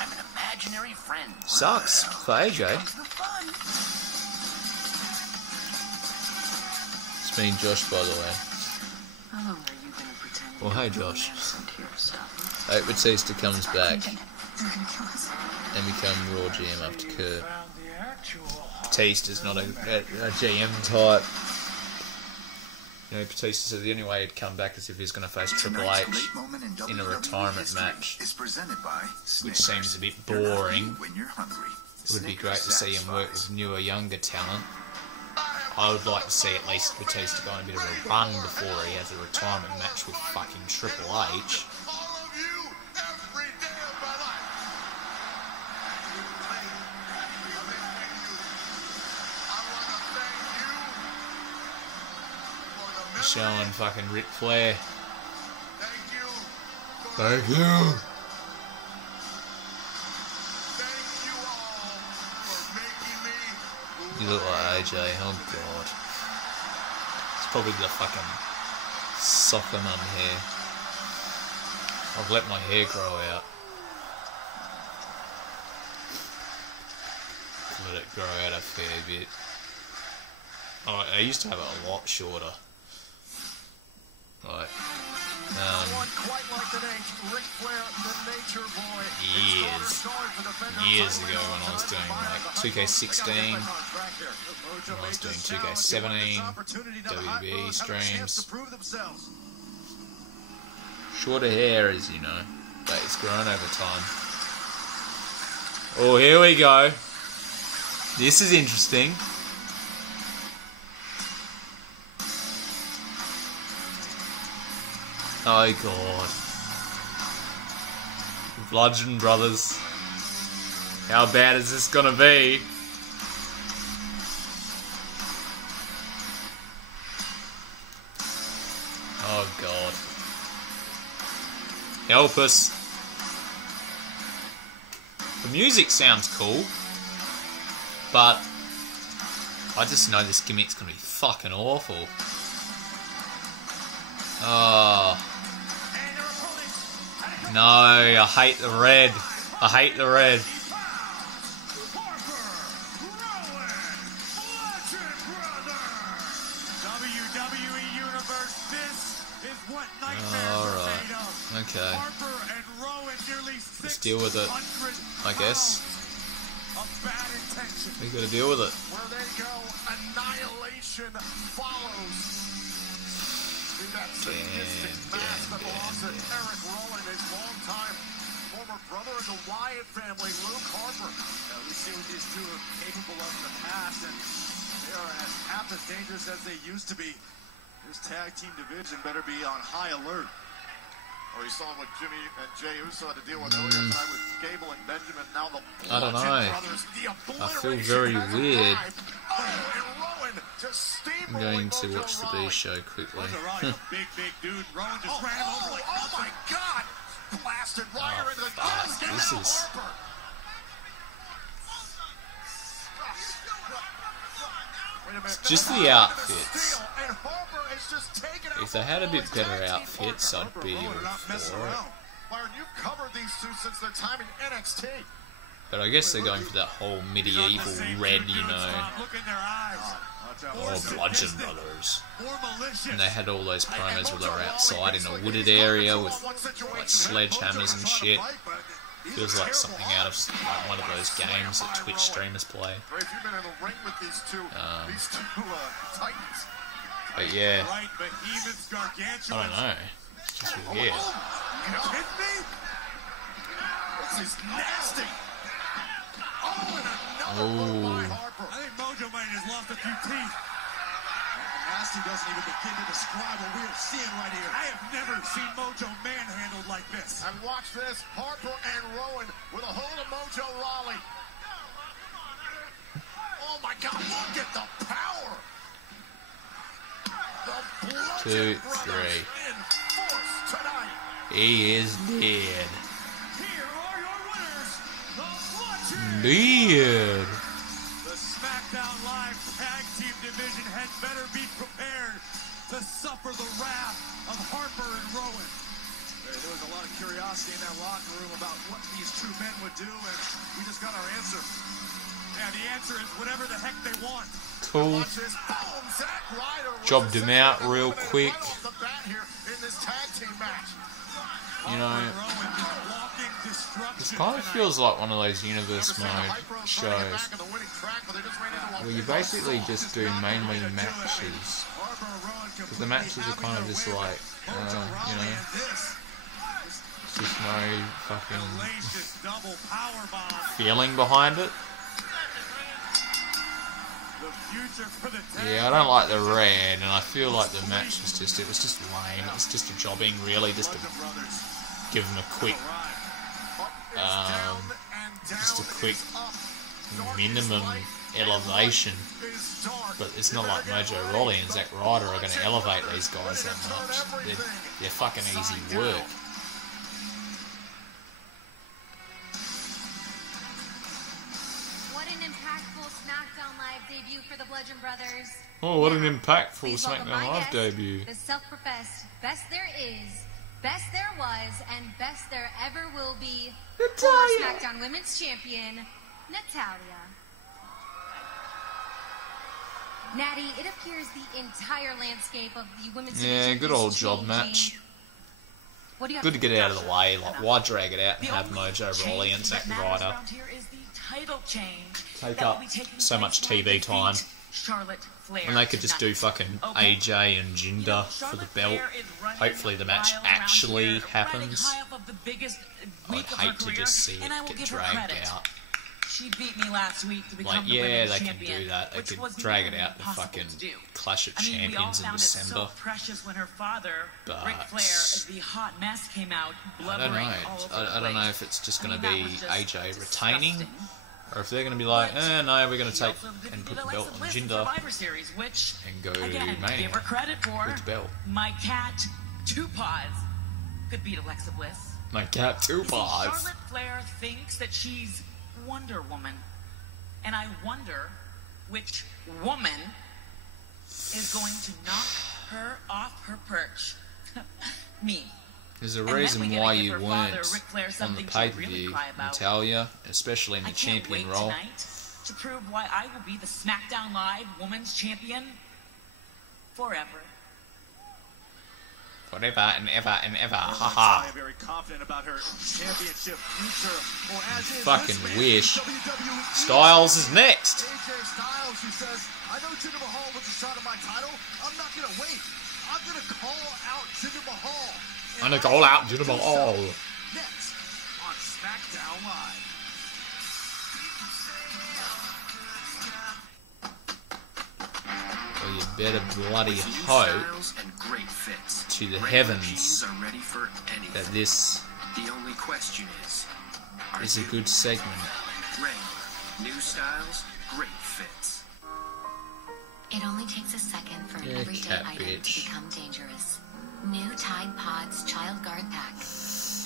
I'm an imaginary friend. Sucks for AJ. It's me and Josh, by the way. How long are you going to pretend? Well, hey Josh. Into your stuff? Hope Batista comes back and become Raw GM after Kurt. Batista's not a GM type. You know, Batista said the only way he'd come back is if he's going to face Triple H in a retirement match, which seems a bit boring. It would be great to see him work with newer, younger talent. I would like to see at least Batista go on a bit of a run before he has a retirement match with fucking Triple H. Showing fucking Ric Flair. Thank you. You look like AJ. Oh god. It's probably the fucking soccer mum hair. I've let my hair grow out. Let it grow out a fair bit. Oh, I used to have it a lot shorter. Like, years ago when I was doing like 2K16, when I was doing 2K17, WWE streams. Shorter hair, as you know, but it's grown over time. Oh, here we go. This is interesting. Oh god. Bludgeon Brothers. How bad is this gonna be? Oh god. Help us. The music sounds cool, but I just know this gimmick's gonna be fucking awful. Oh. No, I hate the red. I hate the red. Alright. Okay. Let's deal with it, I guess. We gotta deal with it. Where they go, annihilation follows. That sadistic mask that belongs to Eric Rowan, his longtime former brother in the Wyatt family, Luke Harper. We see what these two are capable of in the past, and they are half as dangerous as they used to be. This tag team division better be on high alert. Or you saw what Jimmy and Jey Uso had to deal with earlier tonight with Gable and Benjamin. Now the I don't know. brothers, the I feel very weird. I'm going to watch the B show quickly. Big dude. Rowan just ran him over like oh my god! Blasted right into the This is... Just the outfits. If they had a bit better outfits, I'd be all for it. Byron, you've covered these two since their time in NXT. But I guess they're going for that whole medieval red, you know. Oh, Bludgeon Brothers. And they had all those promos where they were outside in a wooded area with like sledgehammers and shit. Feels like something out of like one of those games that Twitch streamers play. But yeah, I don't know. It's just weird. This is nasty. I think Mojo might have lost a few teeth. Nasty doesn't even begin to describe what we are seeing right here. I have never seen Mojo manhandled like this. And watch this, Harper and Rowan with a hold of Mojo Rawley. Oh my God, look at the power. The 2, 3. He is dead. Dead. The Smackdown Live Tag Team Division had better be prepared to suffer the wrath of Harper and Rowan. There was a lot of curiosity in that locker room about what these two men would do, and we just got our answer. Yeah, the answer is whatever the heck they want. Cool. Jobbed him out real quick. You know, this kind of feels like one of those universe mode shows where you basically just do mainly matches. Because the matches are kind of just like, you know, just no fucking feeling behind it. Yeah, I don't like the red, and I feel like the match was just, it was just lame. It was just a jobbing, really, just to give them a quick, just a quick minimum elevation. But it's not like Mojo Rawley and Zack Ryder are going to elevate these guys that much. They're fucking easy work. For the Bludgeon Brothers. Oh, what an impactful Smackdown Live debut. The self-professed best there is, best there was, and best there ever will be Natalya. SmackDown Women's Champion, Natalya. Natty, it appears the entire landscape of the women's division good old job match. Good to get it out of the way. Like, why drag it out and have Mojo Rawley and Zack Ryder take up so much TV time? And they could just do fucking AJ and Jinder for the belt. Hopefully the match actually happens. I'd hate to just see it get dragged out. She beat me last week to become like, yeah, they can do that. They could drag it out to fucking Clash of Champions in December. So precious when her father, but Ric Flair, as the hot mess came out, I don't know. I don't know if it's just going to be AJ retaining, or if they're going to be like, no, we're going to take and put the belt on Jinder and go to Mania with the belt. My cat, Two Paws, could beat Alexa Bliss. My cat, Two Paws. Charlotte Flair thinks that she's Wonder Woman, and I wonder which woman is going to knock her off her perch. Me. There's a reason why you weren't on the pay-per-view, Natalya, especially in the champion role. To prove why I will be the SmackDown Live Women's Champion forever. Forever and ever and ever, haha. Very confident about her championship future. Or as fucking wish. Styles is next. AJ Styles, who says, I know Jinder Mahal was a shot at my title. I'm not gonna wait. I'm gonna call out Jinder Mahal. I'm gonna call out Jinder Mahal. Next on SmackDown Live. Well, you better bloody hope to the heavens that this is a good segment. New styles, great fits. It only takes a second for an everyday item to become dangerous. New Tide Pods Child Guard Pack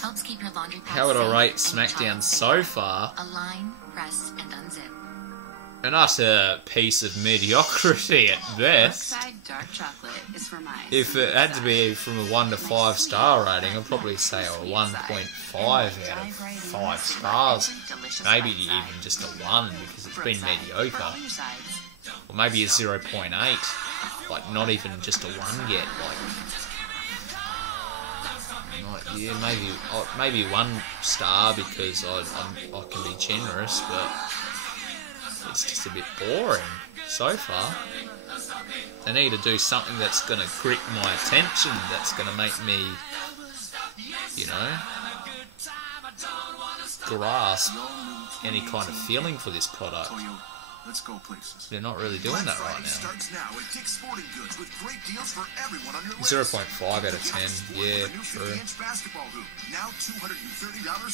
helps keep your laundry pack How would I rate safe and SmackDown child so safe. far? Align, press, and unzip. an utter piece of mediocrity at best. Brookside dark chocolate is for my. If it had to be from a 1 to 5 star rating, I'd probably say a 1.5 out of 5 stars. Maybe even just a 1 because it's been mediocre. Or maybe a 0.8. Like, not even just a 1 yet. Like, yeah, maybe 1 star because I can be generous, but it's just a bit boring so far. They need to do something that's going to grip my attention, that's going to make me, you know, grasp any kind of feeling for this product. Let's go places. They're not really doing that right now. Starts now at Dick's Sporting Goods with great deals for everyone on your list. 0.5 out of 10. Yeah, true. Basketball hoop, now $230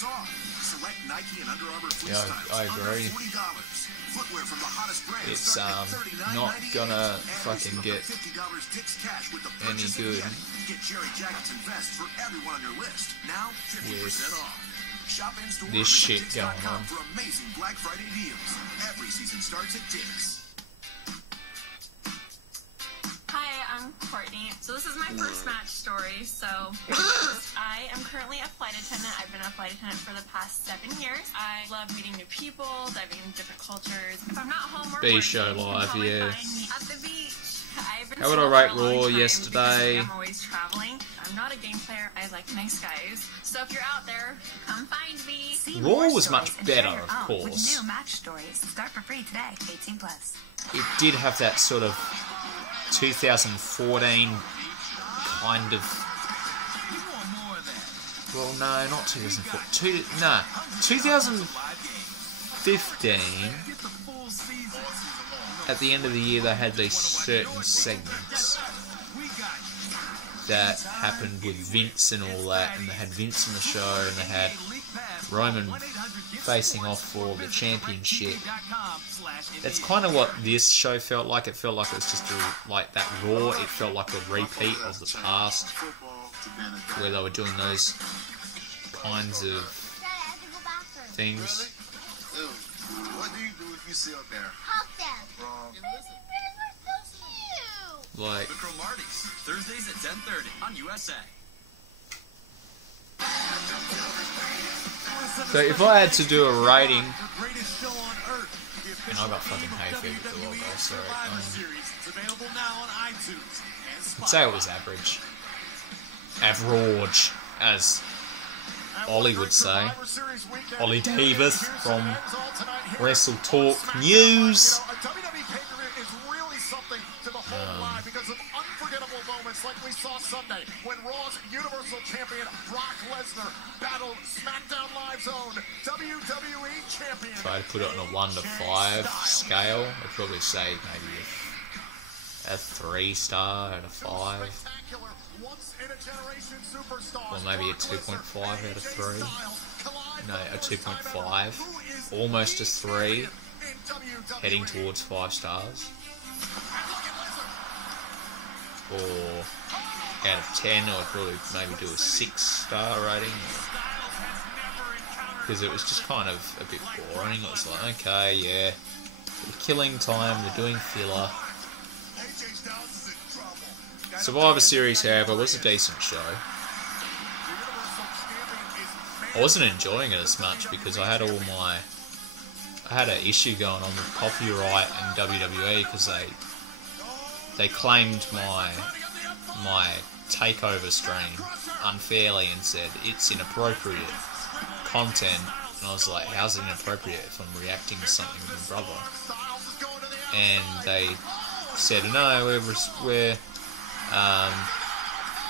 off. Select Nike and Under Armour fleece styles, I agree. $40. Footwear from the hottest brands. It's not gonna fucking get any good Get Jerry jackets and vests for everyone on your list. Now 50% off. Shop in store this shit going on. for amazing Black Friday deals. Every season starts at Dick's. Hi, I'm Courtney. So this is my first match story. So I am currently a flight attendant. I've been a flight attendant for the past 7 years. I love meeting new people, diving into different cultures. If I'm not home or B Show Live, yeah. at the beach. I've been How would I rate Raw yesterday? I'm always traveling. I'm not a game player. I like nice guys. So if you're out there, come find me. Raw was much better, of course. With new match stories. Start for free today. 18+. It did have that sort of 2014 kind of. Well, no, not 2014. 2015. At the end of the year, they had these certain segments that happened with Vince and all that, and they had Vince in the show, and they had Roman facing off for the championship. That's kind of what this show felt like. It felt like it was just like that Raw. It felt like a repeat of the past, where they were doing those kinds of things. What do you do if you see up there? Hug them. Wrong. Like The Cromarties, Thursdays at 10:30 on USA. So if I had to do a rating, and I got fucking hay fever with the world, guys, sorry. I'd say it was average. Average, as Ollie would say. Ollie Davis from Wrestle Talk News. Because of unforgettable moments like we saw Sunday when Raw's Universal Champion Brock Lesnar battled Smackdown Live's own WWE Champion. If I had to put it on a 1 to 5 scale, I'd probably say maybe a 3 star out of 5. Or maybe a 2.5 out of 3. No, a 2.5. Almost a 3. Heading towards 5 stars. Or out of 10, I'd probably maybe do a 6 star rating. Because it was just kind of a bit boring. It was like, okay, yeah, they're killing time, they're doing filler. Survivor Series, however, was a decent show. I wasn't enjoying it as much because I had an issue going on with copyright and WWE because they claimed my takeover stream unfairly and said it's inappropriate content, and I was like, how's it inappropriate if I'm reacting to something with my brother? And they said, no, we're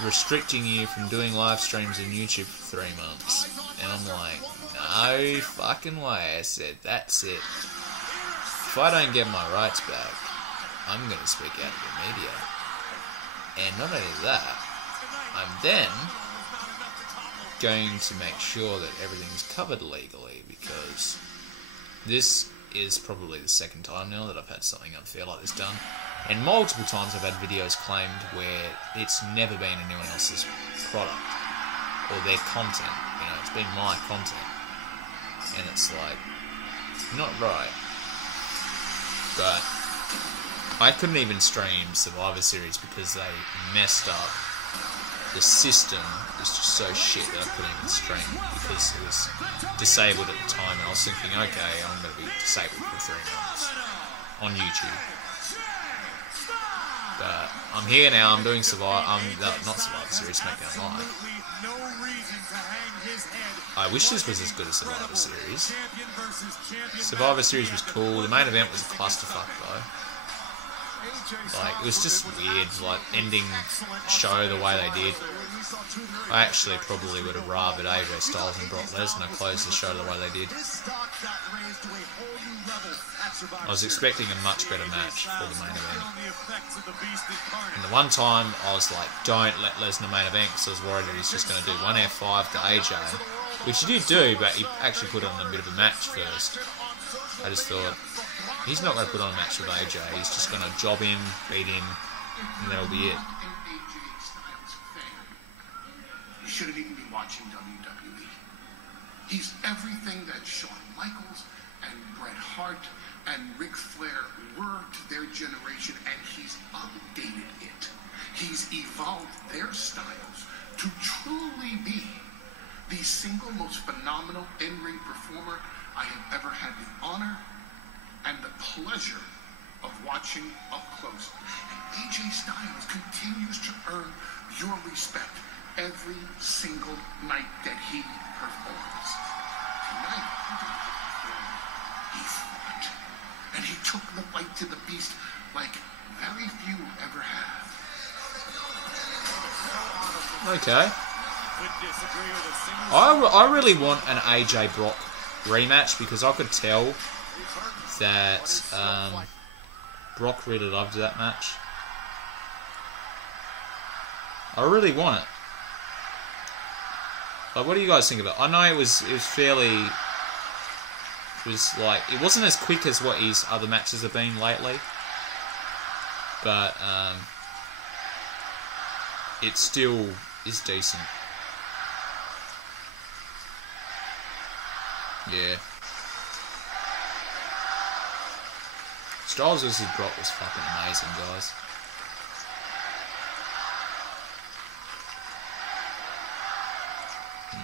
restricting you from doing live streams on YouTube for 3 months. And I'm like, no fucking way. I said, that's it. If I don't get my rights back, I'm going to speak out to the media. And not only that, I'm then going to make sure that everything's covered legally, because this is probably the second time now that I've had something unfair like this done. And multiple times I've had videos claimed where it's never been anyone else's product or their content. You know, it's been my content. And it's like, not right. but I couldn't even stream Survivor Series because they messed up. The system is just so shit that I couldn't even stream because it was disabled at the time, and I was thinking, okay, I'm going to be disabled for 3 months on YouTube. But I'm here now, I'm doing not Survivor Series, Smackdown Live. I wish this was as good as Survivor Series. Survivor Series was cool, the main event was a clusterfuck though. Like, it was just weird, like, ending show the way they did. I actually probably would have rathered AJ Styles and Brock Lesnar close the show the way they did. I was expecting a much better match for the main event. And the one time I was like, don't let Lesnar main event, because I was worried that he's just going to do one F5 to AJ. Which he did do, but he actually put on a bit of a match first. I just thought, he's not going to put on a match with AJ, he's just going to job him, beat him, and that'll be it. You shouldn't even be watching WWE. He's everything that Shawn Michaels and Bret Hart and Ric Flair were to their generation, and he's updated it. He's evolved their styles to truly be the single most phenomenal in-ring performer I have ever had the honor and the pleasure of watching up close. And AJ Styles continues to earn your respect every single night that he performs. Tonight, he fought, and he took the fight to the beast like very few ever have. Okay. I really want an AJ Brock rematch because I could tell that Brock really loved that match. I really want it. Like, what do you guys think of it? I know it was fairly... it wasn't as quick as what his other matches have been lately. But, it still is decent. Yeah. Styles vs. Brock was fucking amazing, guys.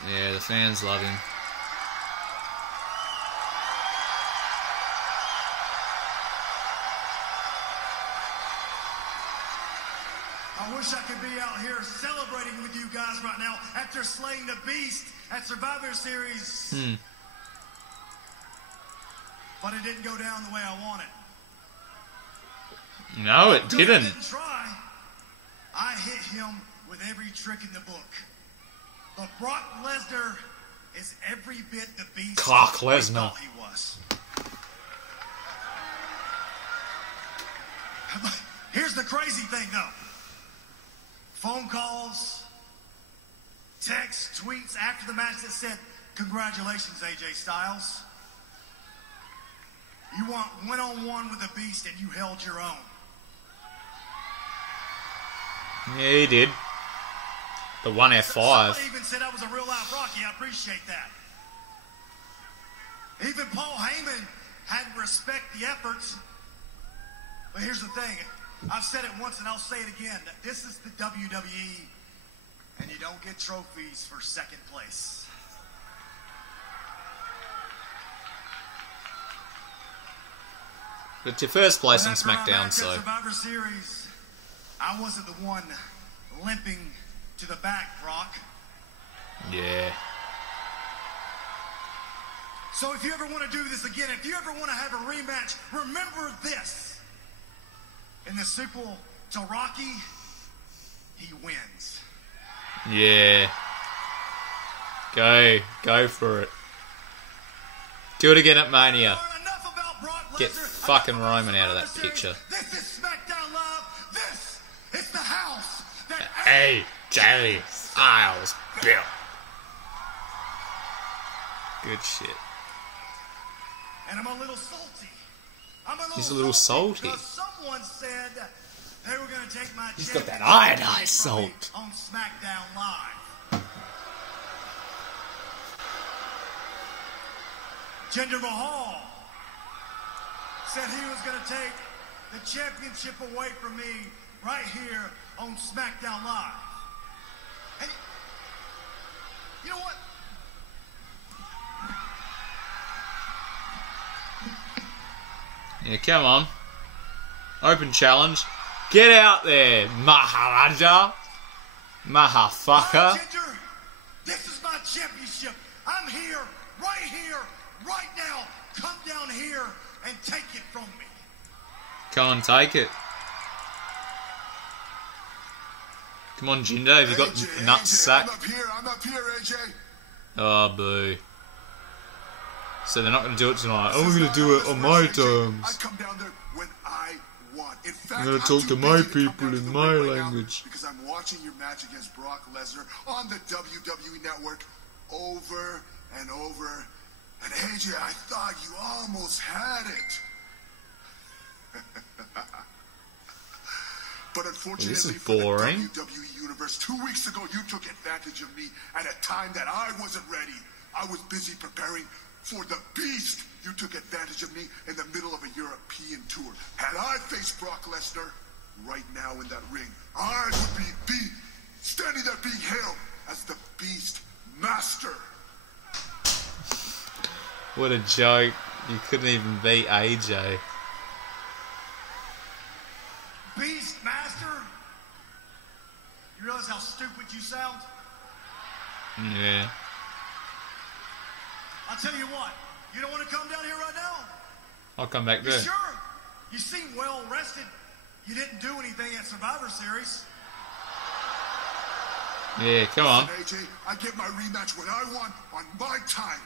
Yeah, the fans love him. I wish I could be out here celebrating with you guys right now after slaying the Beast at Survivor Series. But it didn't go down the way I wanted. No, it didn't. Didn't try. I hit him with every trick in the book. But Brock Lesnar is every bit the beast Brock Lesnar. he was. Here's the crazy thing, though. Phone calls, texts, tweets after the match that said, "Congratulations, AJ Styles. You went one-on-one with the Beast and you held your own." Yeah, he did. The one F5. Somebody even said I was a real life Rocky. I appreciate that. Even Paul Heyman had to respect the efforts. But here's the thing. I've said it once and I'll say it again. This is the WWE, and you don't get trophies for second place. But your first place on SmackDown, so... Survivor Series, I wasn't the one limping to the back, Brock. Yeah. So if you ever want to do this again, if you ever want to have a rematch, remember this. In the sequel to Rocky, he wins. Yeah. Go for it. Do it again at Mania. Get fucking Roman out of that picture. This is Smackdown Live. This is the house that AJ Styles built. Good shit. And I'm a little salty. He's a little salty. Someone said they were going to take my He's got that iodized salt. On Smackdown Live. Jinder Mahal said he was going to take the championship away from me right here on Smackdown Live. And you know what? Yeah, come on. Open challenge. Get out there, Maharaja. Mahafucker. Ginger, this is my championship. I'm here, right now. Come down here and take it from me. Come on, take it. Come on, Jindo, have you got nuts sack? I'm up here, AJ. Oh, boo. So they're not going to do it tonight. I'm going to do it on my terms. I come down there when I want. In fact, I'm going to talk to my people in my language. Because I'm watching your match against Brock Lesnar on the WWE Network over and over. And AJ, I thought you almost had it. But unfortunately, this is for the boring. WWE Universe, 2 weeks ago, you took advantage of me at a time that I wasn't ready. I was busy preparing for the Beast. You took advantage of me in the middle of a European tour. Had I faced Brock Lesnar right now in that ring, I would be standing there being hailed as the Beast Master. What a joke. You couldn't even beat AJ. Beast Master? You realize how stupid you sound? Yeah. I'll tell you what, you don't want to come down here right now? I'll come back You there. sure? You seem well rested. You didn't do anything at Survivor Series. Yeah, come on. Listen, AJ, I get my rematch when I want on my time.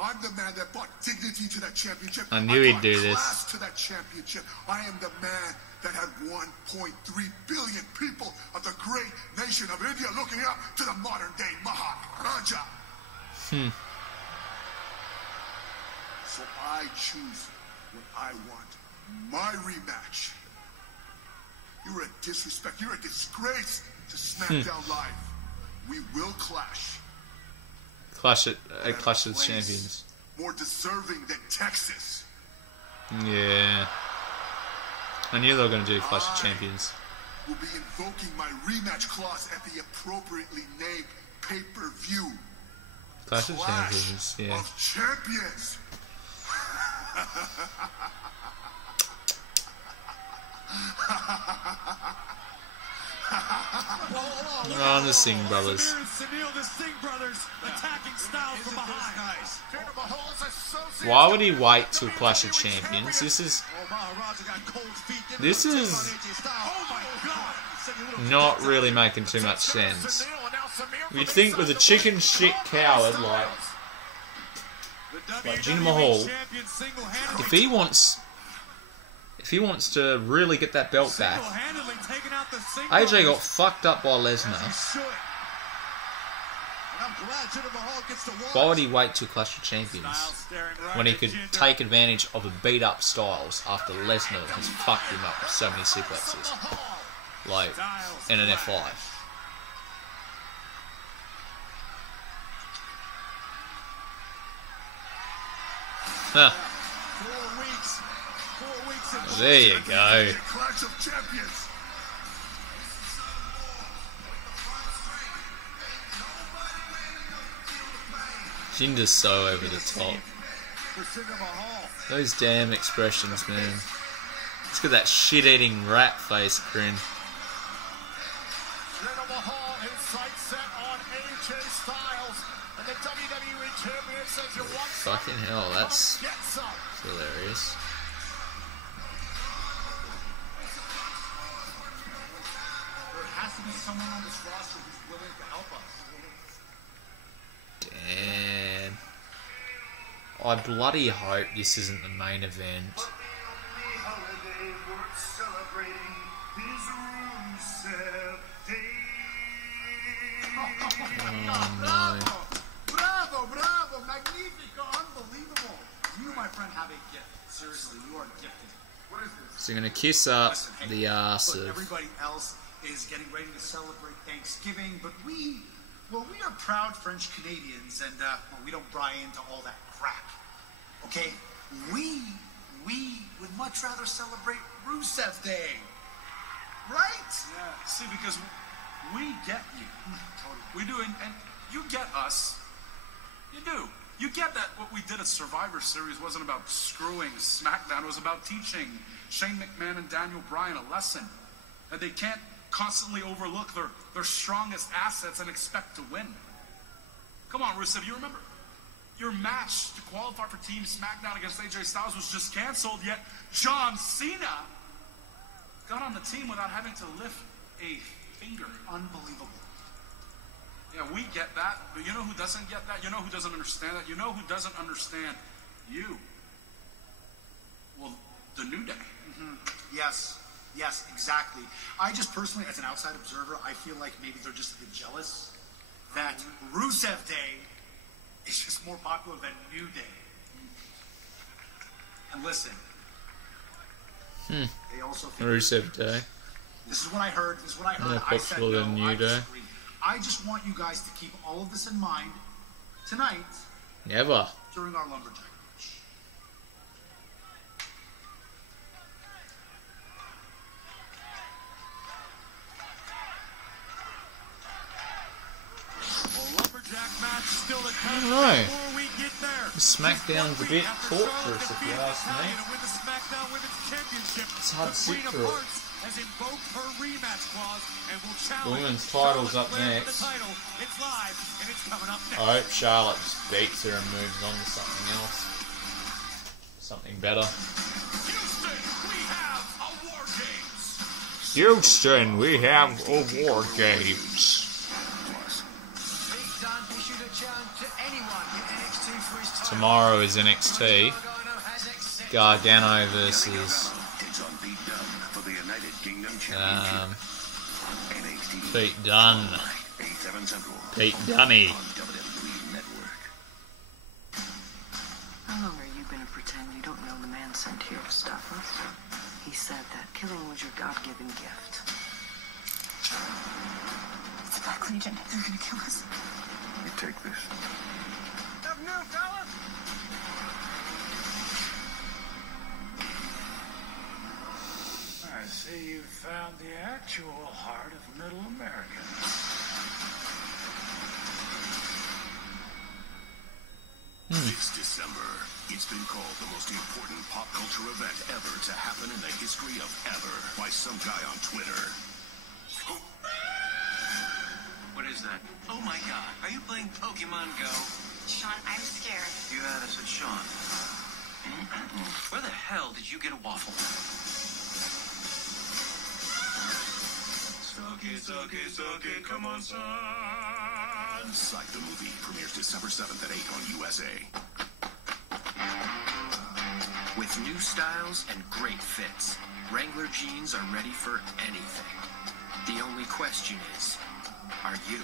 I'm the man that brought dignity to that championship. I knew he'd brought do this. class to that championship. I am the man that had 1.3 billion people of the great nation of India looking up to the modern day Maharaja. So I choose what I want. My rematch. You're a disrespect. You're a disgrace to Smackdown Live. We will clash. Clash of Champions. More deserving than Texas. Yeah. I knew they were going to do Clash of Champions. We'll be invoking my rematch clause at the appropriately named pay-per-view. Clash of Champions, yeah. Of Champions. Oh, the Singh brothers. Why would he wait till Clash of Champions? This is not really making too much sense. You'd think with a chicken shit coward like Jinder Mahal, if he wants to really get that belt back, AJ got fucked up by Lesnar. Why would he wait till Clash of Champions when he could take advantage of a beat up Styles after Lesnar has fucked him up with so many suplexes, like in an F5? Huh. There you go. Clash of Champions. Jinder's so over the top. Those damn expressions, man. Let's get that shit-eating rat face grin. Fucking hell, that's hilarious. There has to be someone on this roster who's willing to help us. Damn. I bloody hope this isn't the main event. Oh no. Bravo, magnifico, unbelievable. You, my friend, have a gift. Seriously, you are gifted. What is this? So you're gonna kiss up the ass Look, of... everybody else is getting ready to celebrate Thanksgiving, but we are proud French Canadians, and we don't buy into all that crap. Okay, we we would much rather celebrate Rusev Day. Right? Yeah, see, because we get you. We do, and you get us. You do. You get that what we did at Survivor Series wasn't about screwing SmackDown. It was about teaching Shane McMahon and Daniel Bryan a lesson. That they can't constantly overlook their strongest assets and expect to win. Come on, Rusev, you remember your match to qualify for Team SmackDown against AJ Styles was just canceled, yet John Cena got on the team without having to lift a finger. Unbelievable. Yeah, we get that, but you know who doesn't get that? You know who doesn't understand that? You know who doesn't understand you? Well, the New Day. Yes, exactly. I just personally, as an outside observer, I feel like maybe they're just a bit jealous that Rusev Day is just more popular than New Day. And listen, they also think Rusev Day. This is what I heard. More I said popular no, than New I Day. disagree. I just want you guys to keep all of this in mind tonight Never. during our lumberjack match. Lumberjack match still to I don't know. SmackDown's a bit torturous, if you ask me. It's hard to sit through it. The women's title's up next. I hope Charlotte just beats her and moves on to something else. Something better. Houston, we have a War Games. Tomorrow is NXT. Gargano versus Pete Dunne. Pete Dunny. How long are you going to pretend you don't know the man sent here to stop us? He said that killing was your God-given gift. It's a Black Legion. They're gonna kill us. You take this. Nothing new, fella? I see you found the actual heart of Middle America. This December, it's been called the most important pop culture event ever to happen in the history of ever by some guy on Twitter. What is that? Oh my god, are you playing Pokemon Go? Sean, I'm scared. You had us at Sean. Where the hell did you get a waffle? Suck it, come on, son. Psych the movie premieres December 7th at 8 on USA. With new styles and great fits, Wrangler jeans are ready for anything. The only question is, are you?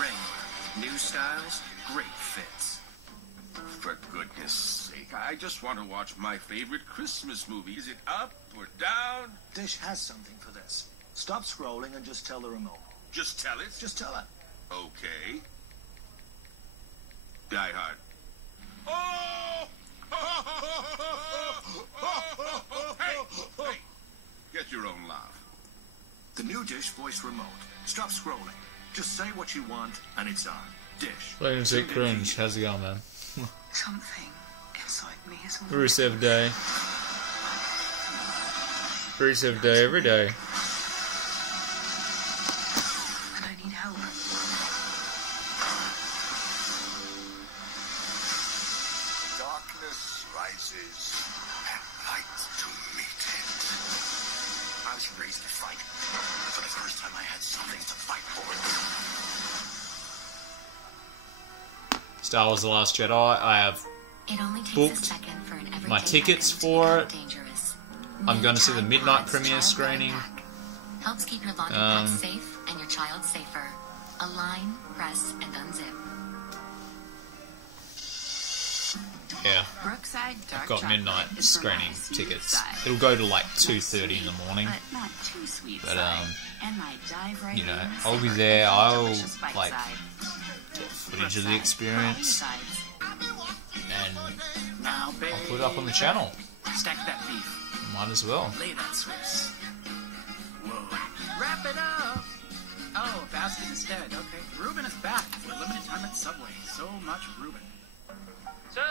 Wrangler, new styles, great fits. For goodness sake, I just want to watch my favorite Christmas movie. Is it up or down? Dish has something for this. Stop scrolling and just tell the remote. Just tell it? Just tell it. Okay. Die Hard. Oh! Hey! Get your own laugh. The new Dish voice remote. Stop scrolling. Just say what you want, and it's on. Dish. Lunatic Cringe. How's it going, man? Something inside me is Rusev Day. Rusev Day every day. and I need help. Darkness rises and light to meet it. I was raised to fight. For the first time, I had something to fight for. Star Wars The Last Jedi. I have It only takes a booked second for an everyday my tickets item to for it. become dangerous. I'm New going to see the Tide midnight Pods premiere Child screening. Guard Pack. Helps keep your laundry pad safe and your child safer. Align, press, and unzip. Yeah. Brookside Dark I've got Chocolate midnight is from screening my smooth tickets. side. It'll go to like 2:30 in the morning. But not too sweet But side. And my dive right you know, in I'll be savor there. I'll delicious bite like side. get footage of the Brookside, experience. for all your sides. And Now, I'll put it up on the channel. Stack that beef. Might as well. Lay that Swiss. Whoa. Wrap it up. Oh, basket instead. Okay. Reuben is back for a limited time at Subway. So much Reuben. So,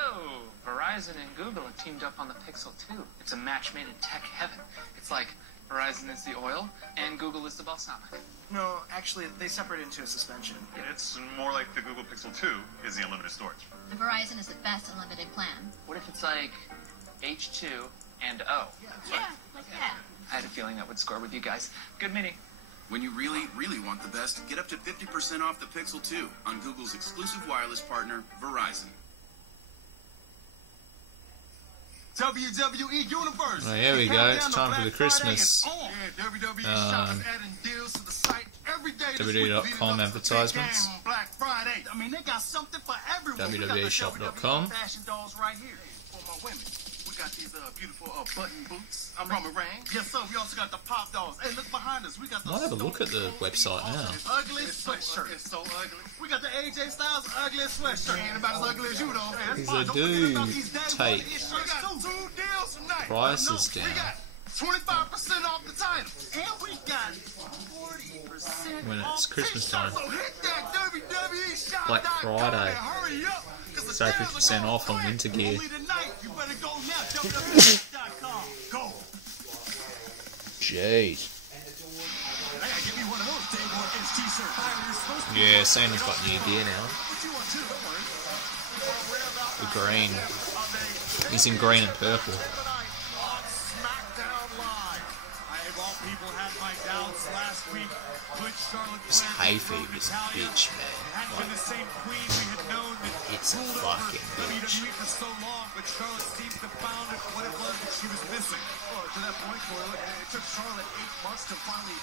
Verizon and Google have teamed up on the Pixel 2. It's a match made in tech heaven. It's like Verizon is the oil and Google is the balsamic. No, actually, they separate into a suspension. It's more like the Google Pixel 2 is the unlimited storage. The Verizon is the best unlimited plan. What if it's like H2 and O? Yeah, like that. I had a feeling that would score with you guys. Good meeting. When you really, really want the best, get up to 50% off the Pixel 2 on Google's exclusive wireless partner, Verizon. WWE Universe. Oh, here we go. It's time for the Christmas WWE.com advertisements. Black Friday. I mean, they got something for everyone. WWEshop.com. Fashion dolls right here for my women. We got these beautiful button boots. Boomerang. Yes, sir. We also got the pop dolls. Hey, look behind us. We got the. Might have a look at the website now. Ugly sweatshirt. It's so ugly. We got the AJ Styles ugly sweatshirt. Ain't about as ugly as you though. Because they do take prices down. 25% off the title. And we got 40% When it's Christmas time. So hit that WWE Black Friday. Hurry up. So 50% off on winter gear. You better go now. WWE.com. Go. Jeez. Give me one of those Day One Edge t-shirts. Yeah, Santa's got new gear now. The green. He's in green and purple. Smackdown Live. I of all people had my doubts last week. Could Charlotte This hay fever's a bitch, man. hadn't been the same queen we had known that It's a ruled over fucking bitch. WWE for so long, but Charlotte seems to found it what it was that she was missing. Well, to that point, Coyle, it took Charlotte 8 months to finally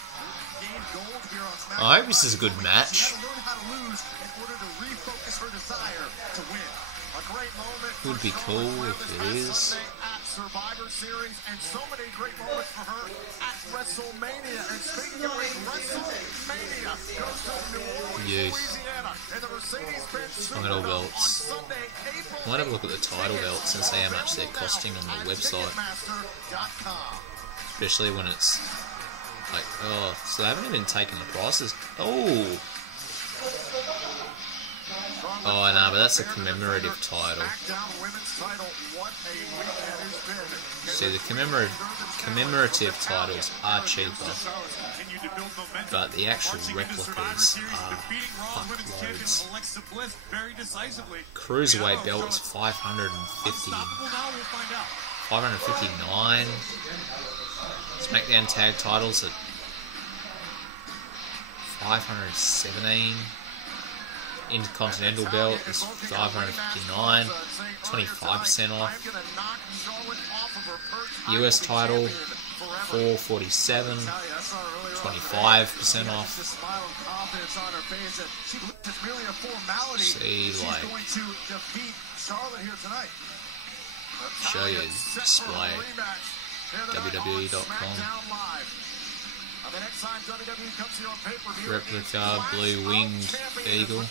gain gold here on SmackDown. I hope this is a good match. She had to learn how to lose in order to refocus her desire to win. A great moment. Would be cool if it is. At Survivor Series, and so many great moments for her at WrestleMania. And speaking of WrestleMania, goes to New Orleans, Yes. Louisiana, and the Mercedes-Benz Look at all Superdome belts. on Sunday, April Might have a look at the title belts and see how much they're costing on the website. Ticketmaster.com. Especially when it's like, oh, so they haven't even taken the prices. Oh! Oh, no, but that's a commemorative title. See, the commemorative titles are cheaper, but the actual replicas are fuckloads. Cruiserweight belt is 559. Smackdown tag titles at 517. Intercontinental belt is 559, 25% off. US title 447, 25% off. See, like, show you display. WWE.com. Replica blue winged eagle.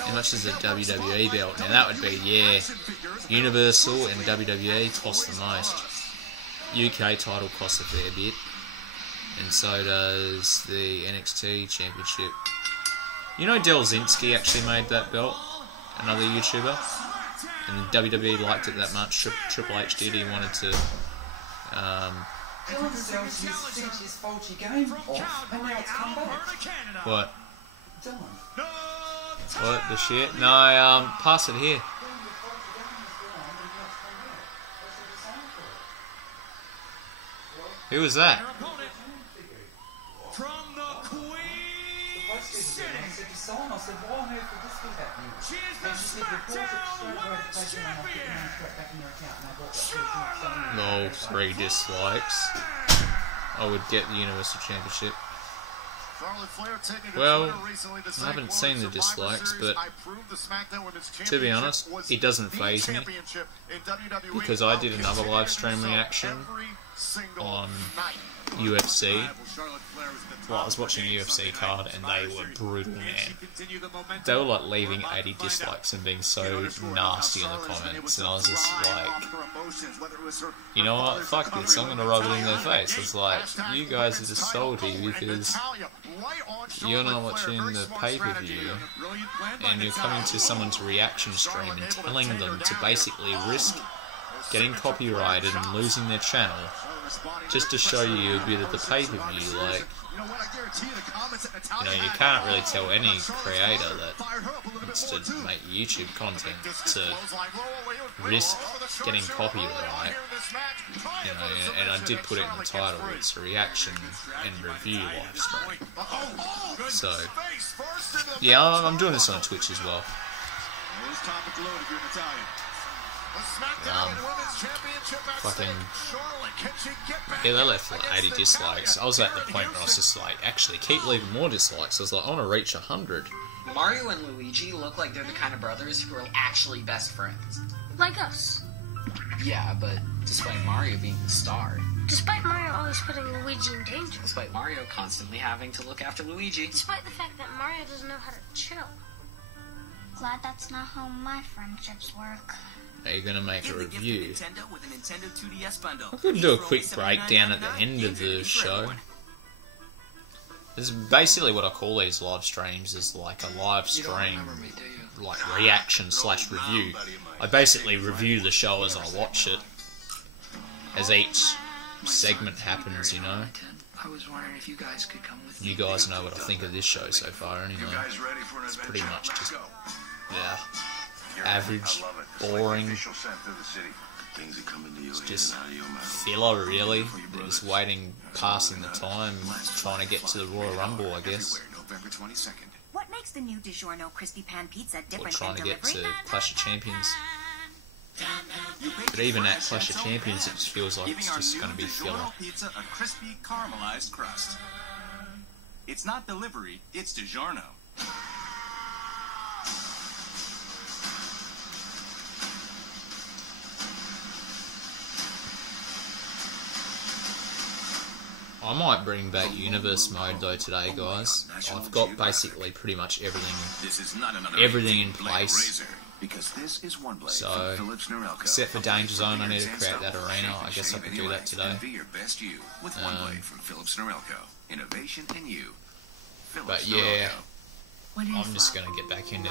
How much is a WWE belt? Now that would be, yeah, Universal and WWE cost the most. UK title costs a fair bit, and so does the NXT Championship. You know, Delzinski actually made that belt, another YouTuber. And WWE liked it that much. Triple H did. He wanted to. What? What the shit? No, pass it here. Who was that? From the Queen City. She is the Smackdown Women's Champion. Charlotte. No, 3 dislikes. I would get the Universal Championship. Well, I haven't seen the dislikes, but to be honest, it doesn't faze me, because I did another live stream reaction on UFC, Well, I was watching a UFC card and they were brutal, man. They were like leaving 80 dislikes and being so nasty in the comments, and I was just like, you know what, fuck this, I'm gonna rub it in their face. It's like, you guys are just salty because you're not watching the pay-per-view and you're coming to someone's reaction stream and telling them to basically risk getting copyrighted and losing their channel just to show you a bit of the pay-per-view. Like, you know, you can't really tell any creator that wants to make YouTube content to risk getting copyright. You know, and I did put it in the title, it's a reaction and review live stream. So, yeah, I'm doing this on Twitch as well. Fucking, yeah, they left like 80 dislikes. I was at the point where I was just like, actually, keep leaving more dislikes. I was like, I want to reach 100. Mario and Luigi look like they're the kind of brothers who are actually best friends. Like us. Yeah, but despite Mario being the star. Despite Mario always putting Luigi in danger. Despite Mario constantly having to look after Luigi. Despite the fact that Mario doesn't know how to chill. Glad that's not how my friendships work. Are you going to make a review? With a Nintendo 2DS bundle. I could do a quick breakdown at the end of the show. This is basically what I call these live streams, is like a live stream, like reaction / review. I basically review the show as I watch it, as each segment happens, you know. I was wondering if you guys could come with me. You guys know what I think of this show so far, anyway. It's pretty much just, yeah, average, boring. It's just filler, really. They're just waiting, passing the time, trying to get to the Royal Rumble, I guess. What makes the new DiGiorno crispy pan pizza Or different trying to than get delivery? to Clash of Champions. But even at Clash of Champions, it just feels like it's just going to be filler. Pizza, a crispy caramelized crust. It's not delivery, it's DiGiorno. I might bring back Universe Mode though today, guys. I've got basically pretty much everything in place. So, except for Danger Zone, I need to create that arena. I guess I could do that today. But yeah, I'm just going to get back into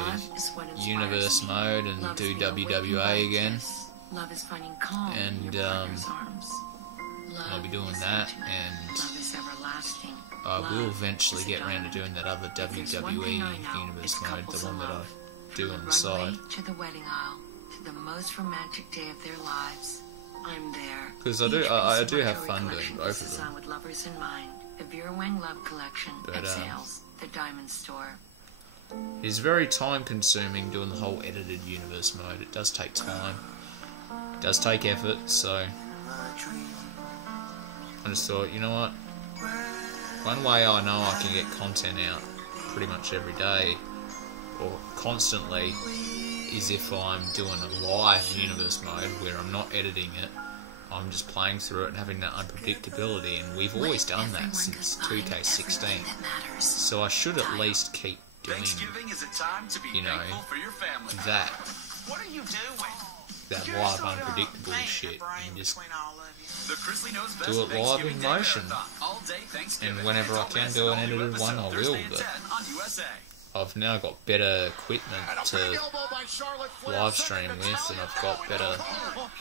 Universe Mode and do WWA again. And I'll be doing that, and I will eventually get around to doing that other WWE Universe Mode, the one that I do on the side. To the wedding aisle, to the most romantic day of their lives. I'm there. Because I do have fun doing both of them. With lovers in mind, the Vera Wang Love Collection at sales, the Diamond Store. It's very time consuming doing the whole edited Universe Mode. It does take time. It does take effort, so I just thought, you know what? One way I know I can get content out pretty much every day, or constantly, is if I'm doing a live Universe Mode where I'm not editing it, I'm just playing through it and having that unpredictability, and we've always done that since 2K16. So I should at least keep doing, you know, that. That live unpredictable shit, and just do it live in motion. And whenever I can do an edited one, I will, but I've now got better equipment to live stream with, and I've got better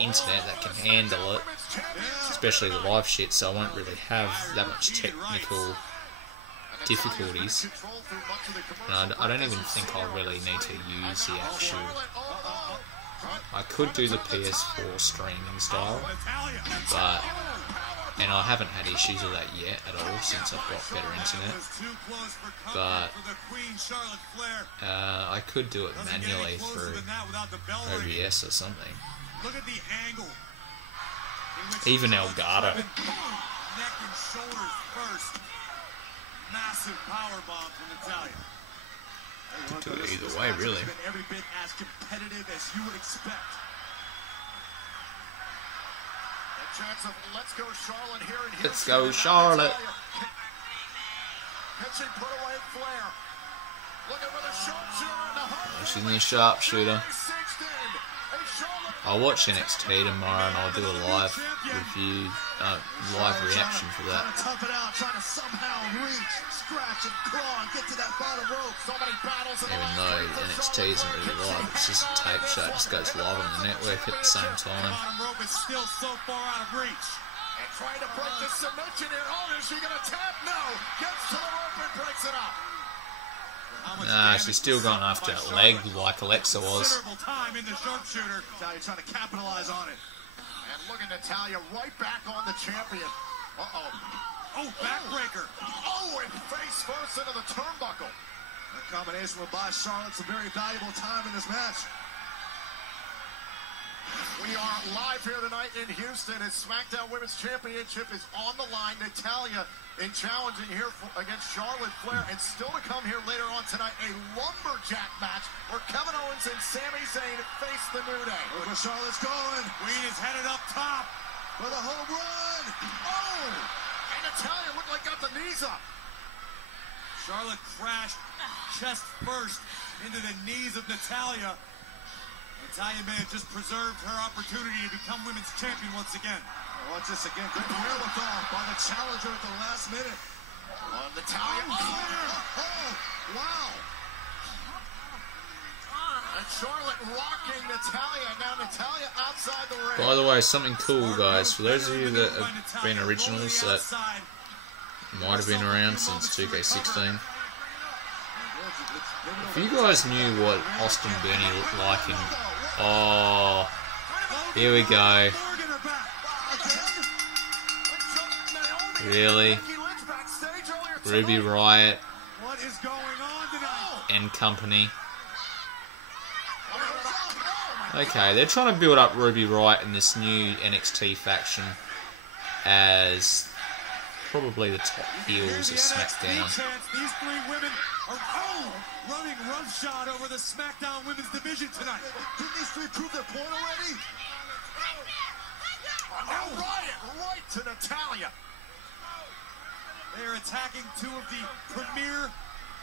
internet that can handle it, especially the live shit, so I won't really have that much technical difficulties. And I don't even think I really need to use the actual... I could do the PS4 streaming style, but, and I haven't had issues with that yet at all since I've got better internet, but I could do it manually through OBS or something. Even Elgato. Neck and shoulders first. Massive power bomb from Natalia. Could do it either way, really. Every bit as competitive as you would expect. A chance of let's go Charlotte here and Let's go Charlotte. Pitching put away Flair. Looking for the sharpshooter in the heart. She's in the sharpshooter. I'll watch NXT tomorrow and I'll do a live review, live reaction for that. Tough it out, trying to somehow reach, scratch and claw and get to that bottom rope. So many battles. Even though NXT isn't really live, it's just a tape show. It just goes live on the network at the same time. Bottom rope is still so far out of reach. And trying to break the submission here. Oh, is she gonna tap? No. Gets to the rope and breaks it up. Nah, she's still going after that leg like Alexa was. Time in the sharpshooter. Natalia trying to capitalize on it. And look at Natalia right back on the champion. Uh-oh. Oh, backbreaker. Oh, and face first into the turnbuckle. That combination with by Charlotte's a very valuable time in this match. We are live here tonight in Houston as SmackDown Women's Championship is on the line. Natalia in challenging here against Charlotte Flair, and still to come here later on tonight, a lumberjack match where Kevin Owens and Sami Zayn face the New Day. Look where Charlotte's going. Queen is headed up top for the home run. Oh! And Natalia looked like got the knees up. Charlotte crashed chest first into the knees of Natalia. Natalia may have just preserved her opportunity to become women's champion once again. Watch this again. Good wherewithal by the challenger at the last minute. Natalia. Oh, wow. And Charlotte rocking Natalia. Now Natalia outside the ring. By the way, something cool, guys. For those of you that have been originals that might have been around since 2K16. If you guys knew what Austin Burney looked like in... Oh, here we go. Really? Ruby Riott and company. Okay, they're trying to build up Ruby Riott in this new NXT faction as probably the top heels of SmackDown. These three women are running roughshod over the SmackDown Women's Division tonight. Didn't these three prove their point already? Now Riott right to Natalia. They are attacking two of the premier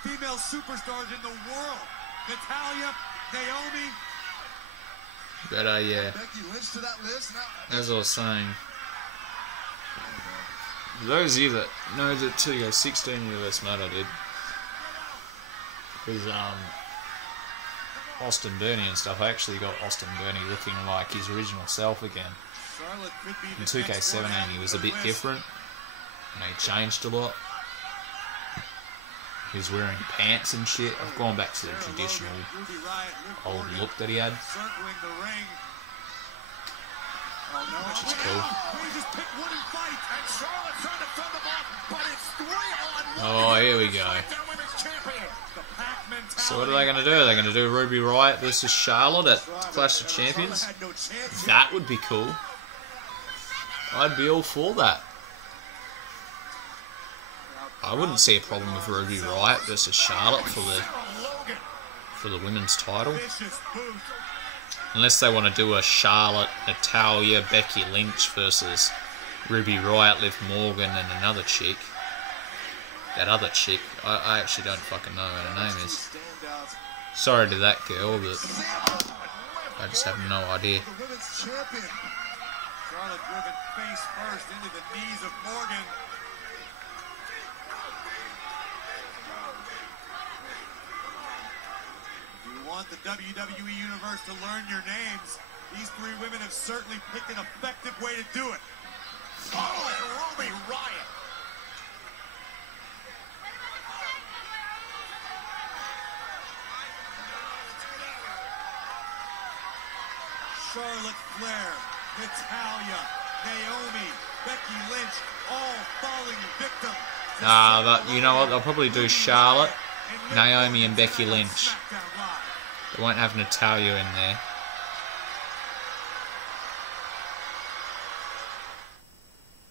female superstars in the world. Natalia, Naomi. But yeah, Becky Lynch to that list now. as I was saying, those of you that know the 2K16 US mode I did, because Austin Burney and stuff, I actually got Austin Burney looking like his original self again. In 2K17 he was a bit different, and he changed a lot. He was wearing pants and shit. I've gone back to the traditional old look that he had, which is cool. Oh, here we go. So what are they going to do? Are they going to do Ruby Riott versus Charlotte at Clash of Champions? That would be cool. I'd be all for that. I wouldn't see a problem with Ruby Riott versus Charlotte for the women's title. Unless they want to do a Charlotte, Natalia, Becky Lynch versus Ruby Riott, Liv Morgan and another chick. That other chick, I actually don't fucking know what her name is. Sorry to that girl, but I just have no idea. Charlotte driven face first into the knees of Morgan. If you want the WWE Universe to learn your names, these three women have certainly picked an effective way to do it. Oh, and Ruby Riott. Charlotte Flair, Natalia, Naomi, Becky Lynch, all falling victim. But you know what? They'll probably do Charlotte, Naomi, and Becky Lynch. They won't have Natalia in there.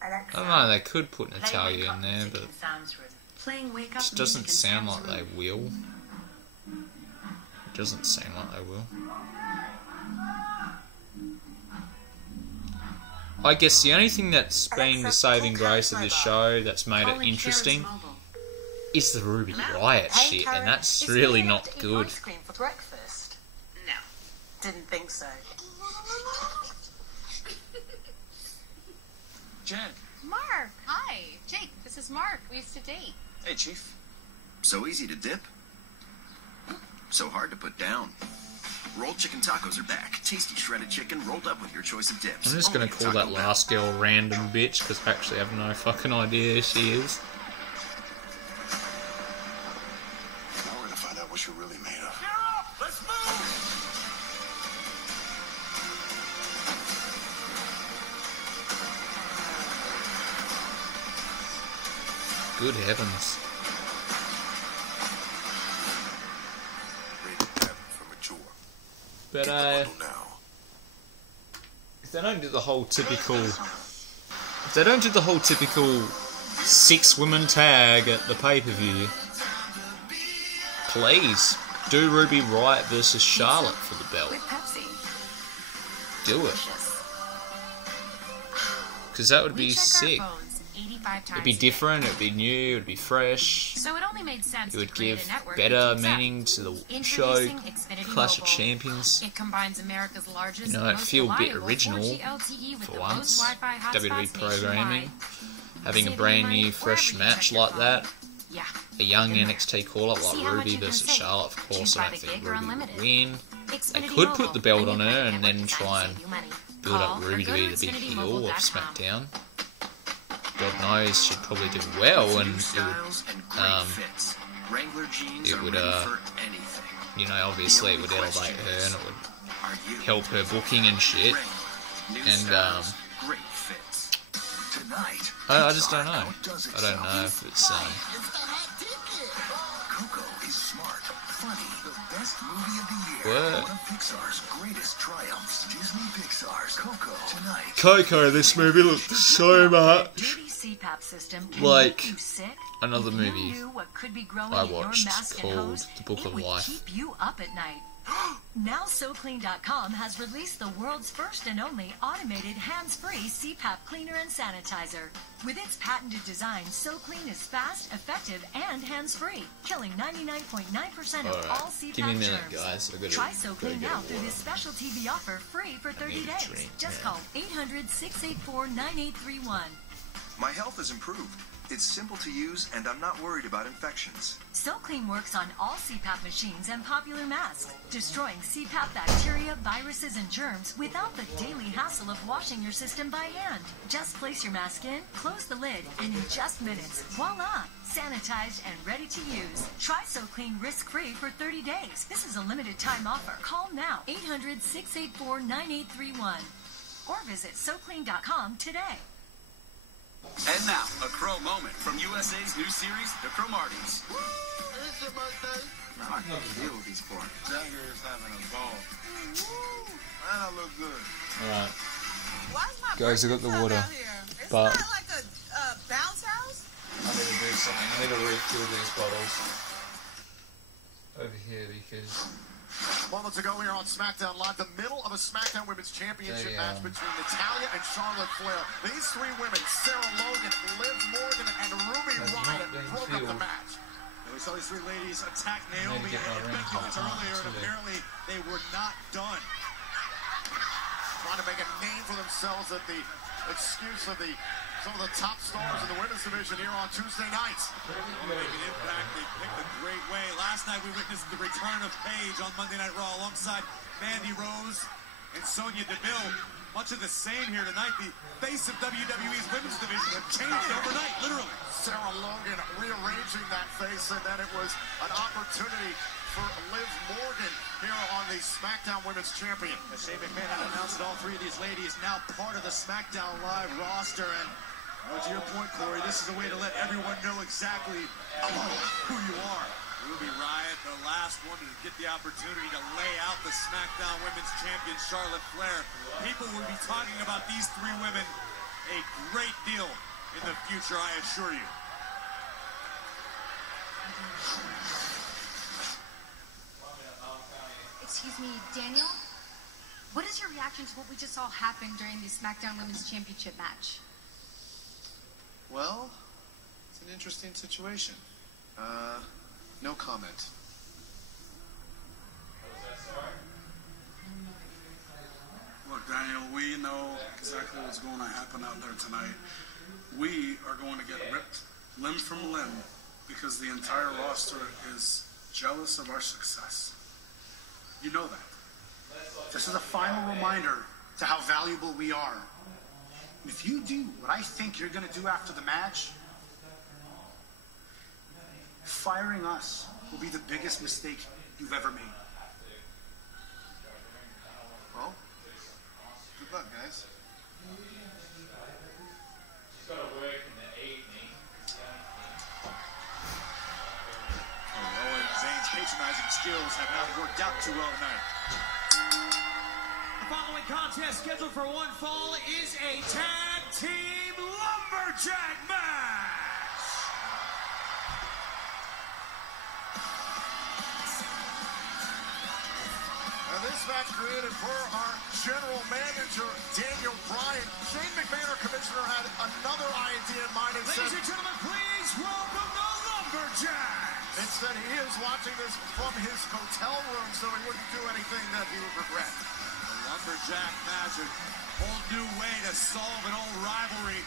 I don't know. They could put Natalia in there, but it just doesn't sound like they will. It doesn't seem like they will. I guess the only thing that's been the saving grace of this show that's made it interesting is the Ruby Riott shit, and that's really not good. Ice cream for breakfast? No. Didn't think so. Jen. Mark, hi. Jake, this is Mark. We used to date. Hey, Chief. So easy to dip, so hard to put down. Rolled chicken tacos are back. Tasty shredded chicken rolled up with your choice of dips. I'm just gonna call that last girl random bitch, because I actually have no fucking idea who she is. Now we're gonna find out what you're really made of. Gear up! Let's move! Good heavens. But if they don't do the whole typical 6 women tag at the pay-per-view, please do Ruby Riott versus Charlotte for the belt. Do it, because that would be sick. It'd be different, it'd be new, it'd be fresh. So it only made sense. It would give better meaning to the show. Clash of Champions. It combines America's largest, you know, it feel a bit original for once. WWE programming, having a brand new, fresh match like that. A young NXT call-up like Ruby versus Charlotte. Of course, I don't think Ruby would win. They could put the belt on her and then try and build up Ruby to be the big heel of SmackDown. God knows, she'd probably do well, and it would, you know, obviously it would elevate her, and it would help her booking and shit, and, I just don't know. I don't know if it's, Coco is smart, funny, the best movie of the year. What? One of Pixar's greatest triumphs. Disney Pixar's Coco tonight. Coco, this movie looked so much like another movie I watched called The Book of Life. Now SoClean.com has released the world's first and only automated hands-free CPAP cleaner and sanitizer. With its patented design, SoClean is fast, effective, and hands-free, killing 99.9% of all CPAP Give me a minute, germs. guys. Try SoClean now through this special TV offer, free for 30 days. Just call 800-684-9831. My health has improved. It's simple to use, and I'm not worried about infections. SoClean works on all CPAP machines and popular masks, destroying CPAP bacteria, viruses, and germs without the daily hassle of washing your system by hand. Just place your mask in, close the lid, and in just minutes, voila! Sanitized and ready to use. Try SoClean risk-free for 30 days. This is a limited time offer. Call now, 800-684-9831. Or visit SoClean.com today. And now, a Crow moment from USA's new series, The Crow-Martys. It's your birthday. Now I can deal with these four. Jagger is having a ball. And I look good. Alright. Why is my Guys, I got the water, It's but not like a bounce house? I need to do something. I need to refill these bottles over here because Moments ago, we are on Smackdown Live, the middle of a Smackdown Women's Championship match between Natalya and Charlotte Flair. These three women, Sarah Logan, Liv Morgan, and Ruby Riott, broke up the match. And we saw these three ladies attack Naomi and Becky Lynch earlier, and apparently they were not done. Trying to make a name for themselves at the excuse of some of the top stars in the women's division here on Tuesday nights. Make an impact. They picked a great way. Last night we witnessed the return of Paige on Monday Night Raw alongside Mandy Rose and Sonya Deville. Much of the same here tonight. The face of WWE's women's division have changed overnight, literally. Sarah Logan rearranging that face, and then it was an opportunity for Liv Morgan here on the SmackDown Women's Champion. As Shane McMahon had announced that all three of these ladies now part of the SmackDown Live roster, and to your point, Corey, this is a way to let everyone know exactly who you are. Ruby Riott, the last one to get the opportunity to lay out the SmackDown Women's Champion, Charlotte Flair. People will be talking about these three women a great deal in the future, I assure you. Excuse me, Daniel? What is your reaction to what we just saw happen during the SmackDown Women's Championship match? Well, it's an interesting situation. No comment. Look, Daniel, we know exactly what's going to happen out there tonight. We are going to get ripped limb from limb because the entire roster is jealous of our success. You know that. This is a final reminder to how valuable we are. If you do what I think you're going to do after the match, firing us will be the biggest mistake you've ever made. Well, good luck, guys. She's got to work in the evening. Owen Zane's patronizing skills have not worked out too well tonight. The following contest scheduled for one fall is a tag team lumberjack match. And this match created for our general manager, Daniel Bryan. Shane McMahon, our commissioner, had another idea in mind and Ladies said, and gentlemen, please welcome the lumberjacks. instead he is watching this from his hotel room so he wouldn't do anything that he would regret. Lumberjack match, a whole new way to solve an old rivalry.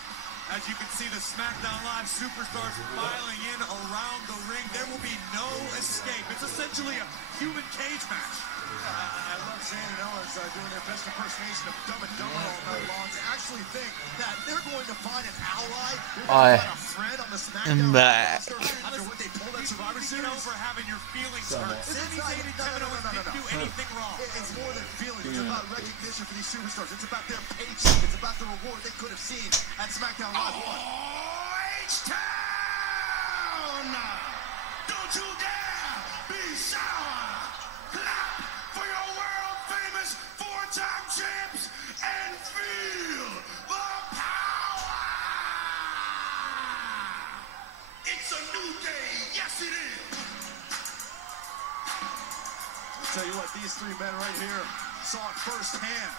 As you can see, the Smackdown Live superstars filing in around the ring. There will be no escape. It's essentially a human cage match. I love Zayn and Owens doing their best impersonation of Dumb and Dumber all night long to actually think that they're going to find an ally. I a friend on the am back. After what they pulled at Survivor Series. Over having your feelings Sorry. hurt. Sami Zayn and Kevin Owens didn't do anything wrong. It's more than feelings. It's about recognition for these superstars. It's about their paycheck. It's about the reward they could have seen at Smackdown Live 1. H-Town! Don't you dare be sour! Clap for your world-famous four-time champs and feel the power! It's a new day. Yes, it is. I'll tell you what, these three men right here saw it firsthand.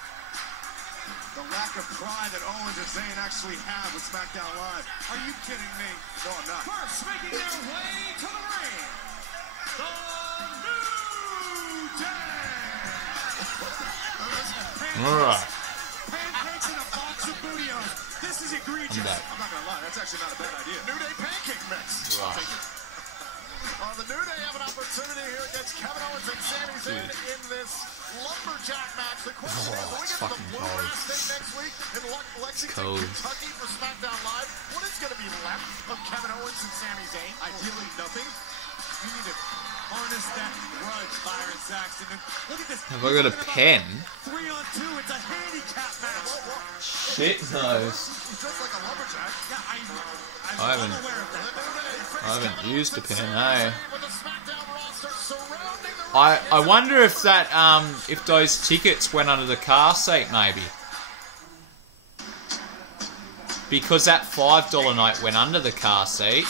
The lack of pride that Owens and Zayn actually have with Smackdown Live. Are you kidding me? No, I'm not. First, making their way to the ring, the New Day. All right. Pancakes in a box of Bootios. This is egregious. I'm not gonna lie, that's actually not a bad idea. New Day pancake mix. Wow. Take it. The New Day have an opportunity here against Kevin Owens and Sami Zayn in this lumberjack match. The question is, when we get to the Bluegrass thing next week in Lexington, Kentucky for Smackdown Live, what is going to be left of Kevin Owens and Sami Zayn? Ideally, nothing. You need to harness that grudge, Byron Saxton. And look at this. Have I got a pen? 3-on-2. It's a handicap match. Shit knows. He's just like a lumberjack. Yeah, I haven't used a pen, eh? I wonder if that if those tickets went under the car seat, maybe. Because that $5 night went under the car seat.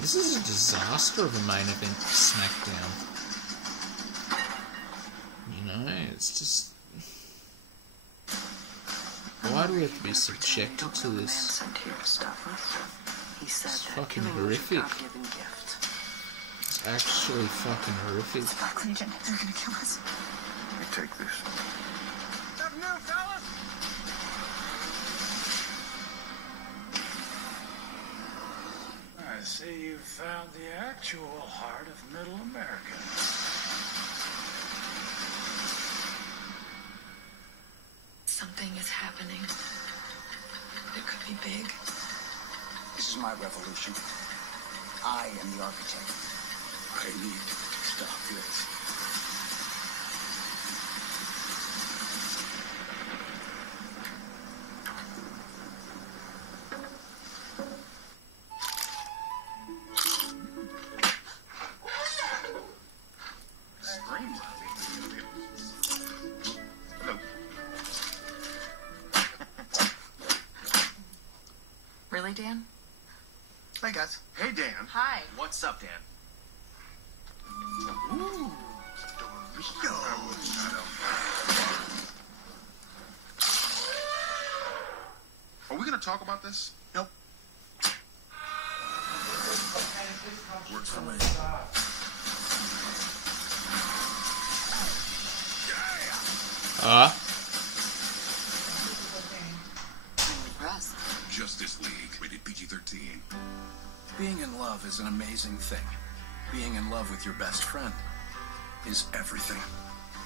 This is a disaster of a main event Smackdown. You know, it's just... Why do we have to be subjected to this? It's fucking horrific. It's actually fucking horrific. Legion, they're gonna kill us. You take this. Nothing new, fellas. I see you've found the actual heart of Middle America. Something is happening. It could be big. This is my revolution. I am the architect. I need to stop this. Really, Dan? Hey guys. Hey, Dan. Hi. What's up, Dan? Ooh, Doritos. Are we going to talk about this? Nope. Works for me. Justice League, rated PG-13. Being in love is an amazing thing. Being in love with your best friend is everything.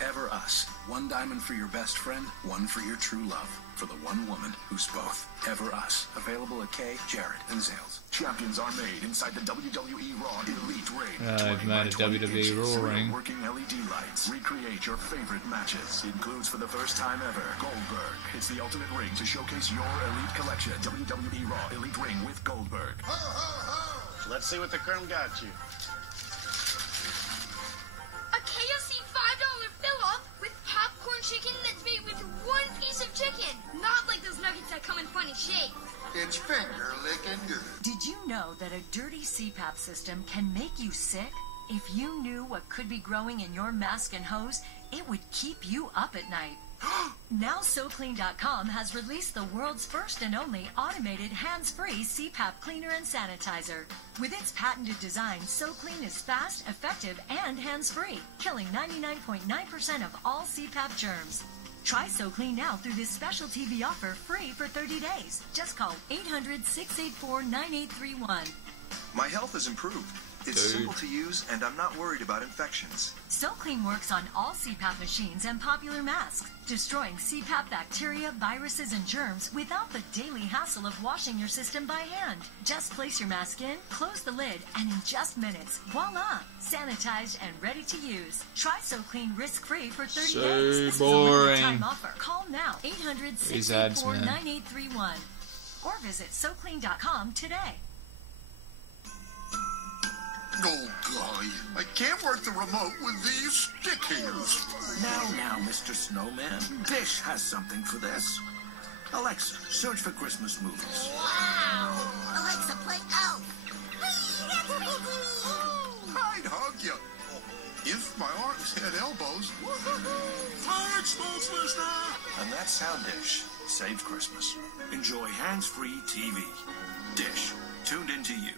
Ever Us. One diamond for your best friend, one for your true love. For the one woman who's both. Ever Us. Available at Kay, Jarrett, and Zales. Champions are made inside the WWE Raw Elite Ring. They've made a WWE Raw ring. Working LED lights. Recreate your favorite matches. Includes for the first time ever Goldberg. It's the ultimate ring to showcase your elite collection. WWE Raw Elite Ring with Goldberg. Ho, ho, ho! Let's see what the Colonel got you. A KFC $5 fill-up with popcorn chicken that's made with one piece of chicken. Not like those nuggets that come in funny shapes. It's finger licking good. Did you know that a dirty CPAP system can make you sick? If you knew what could be growing in your mask and hose, it would keep you up at night. Now SoClean.com has released the world's first and only automated hands-free CPAP cleaner and sanitizer. With its patented design, SoClean is fast, effective, and hands-free, killing 99.9% of all CPAP germs. Try SoClean now through this special TV offer free for 30 days. Just call 800-684-9831. My health has improved. It's simple to use, and I'm not worried about infections. SoClean works on all CPAP machines and popular masks, destroying CPAP bacteria, viruses, and germs without the daily hassle of washing your system by hand. Just place your mask in, close the lid, and in just minutes, voila, sanitized and ready to use. Try SoClean risk-free for 30 days. This boring. is a limited time offer. Call now, 800-684-9831, or visit SoClean.com today. Oh, golly. I can't work the remote with these stick hands. Now, Mr. Snowman. Dish has something for this. Alexa, search for Christmas movies. Wow! Alexa, play Elf. I'd hug you. If my arms had elbows. Thanks, folks, listener. And that sound Dish saved Christmas. Enjoy hands-free TV. Dish, tuned into you.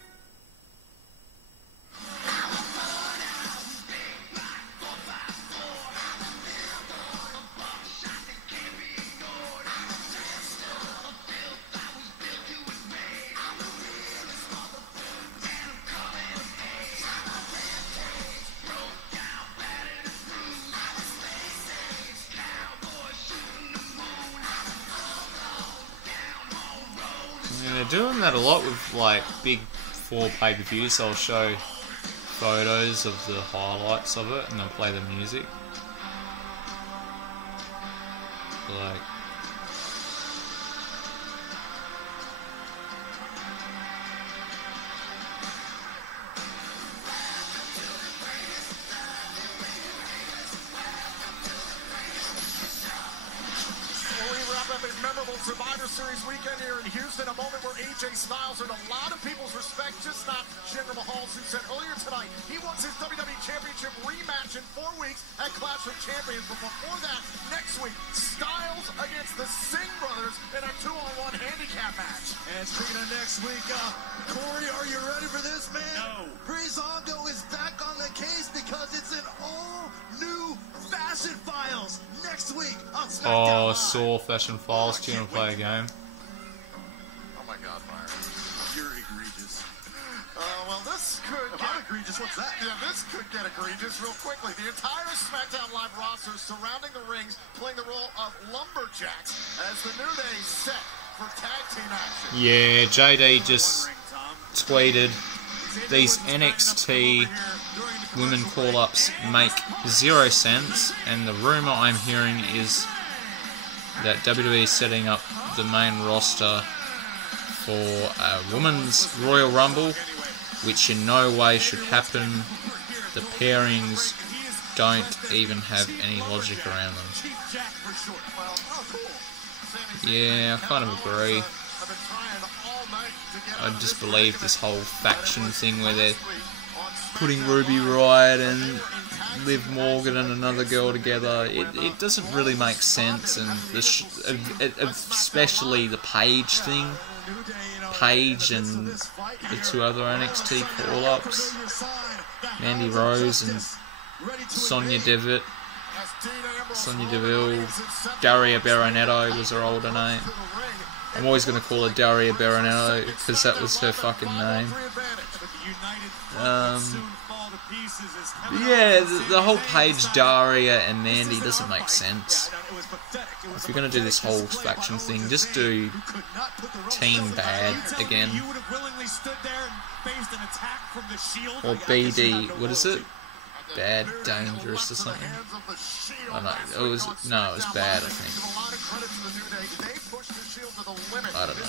They're doing that a lot with like big 4 pay-per-views. They'll show photos of the highlights of it and they'll play the music. Like memorable Survivor Series weekend here in Houston, a moment where AJ Styles earned a lot of people's respect, just not Jinder Mahal, who said earlier tonight he wants his WWE Championship rematch in 4 weeks at Clash of Champions. But before that, next week, Styles against the Singh brothers in a 2-on-1 handicap match. And speaking of next week, Corey, are you ready for this, man? No. Breezango is back on the case because it's an all-new Fashion Files next week on Smackdown Live. Saw Fashion Files. Do you want to play a game? Oh my God, Myron. You're egregious. Well, this could get egregious. What's that? Yeah, this could get egregious real quickly. The entire Smackdown Live roster surrounding the rings, playing the role of lumberjacks as the New Day set for tag team action. Yeah, JD just tweeted these NXT women call-ups make 0 sense, and the rumor I'm hearing is that WWE is setting up the main roster for a women's Royal Rumble, which in no way should happen. The pairings don't even have any logic around them. Yeah, I kind of agree. I've been trying all night to I just believe this whole faction thing where they're putting Ruby Riott and Liv Morgan and another girl together. It doesn't really make sense, and especially the Paige thing. Paige and the two other NXT call-ups, Mandy Rose and Sonya Deville, Daria Baronetto was her older name. I'm always going to call her Daria Baronetto because that was her fucking name. Yeah, the whole Paige, Daria and Mandy doesn't make sense. If you're going to do this whole faction thing, just do Team Bad again. Or BD, what is it? Bad Dangerous or something? Oh no, it was Bad, I think. I don't know.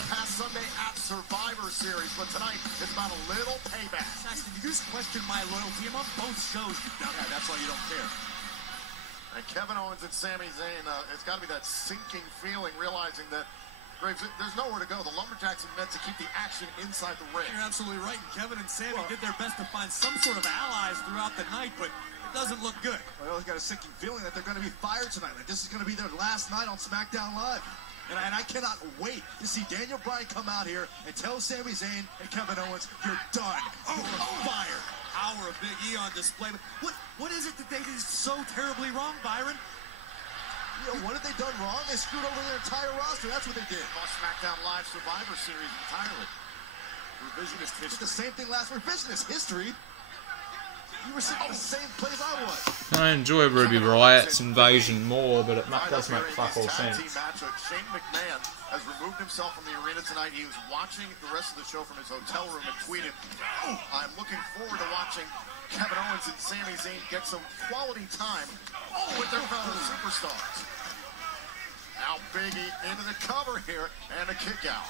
Survivor Series, but tonight it's about a little payback. Saxton, you just question my loyalty. I'm on both shows. Yeah, that's why you don't care. And Kevin Owens and Sami Zayn, it's got to be that sinking feeling, realizing that Graves, there's nowhere to go. The Lumberjacks are meant to keep the action inside the ring. You're absolutely right. And Kevin and Sami did their best to find some sort of allies throughout the night, but it doesn't look good. I always got a sinking feeling that they're going to be fired tonight. Like this is going to be their last night on Smackdown Live. And I cannot wait to see Daniel Bryan come out here and tell Sami Zayn and Kevin Owens, you're done. Fired. Power of Big E on display. But what is it that they did so terribly wrong, Byron? You know, what have they done wrong? They screwed over their entire roster. That's what they did. Lost Smackdown Live Survivor Series entirely. Revisionist history. Did the same thing last week. Revisionist history? You were sitting in the same place I was. I enjoy Ruby Riott's invasion more, but it does make fuck all sense. Shane McMahon has removed himself from the arena tonight. He was watching the rest of the show from his hotel room and tweeted, I'm looking forward to watching Kevin Owens and Sami Zayn get some quality time with their fellow superstars. Now Big E into the cover here and a kick out.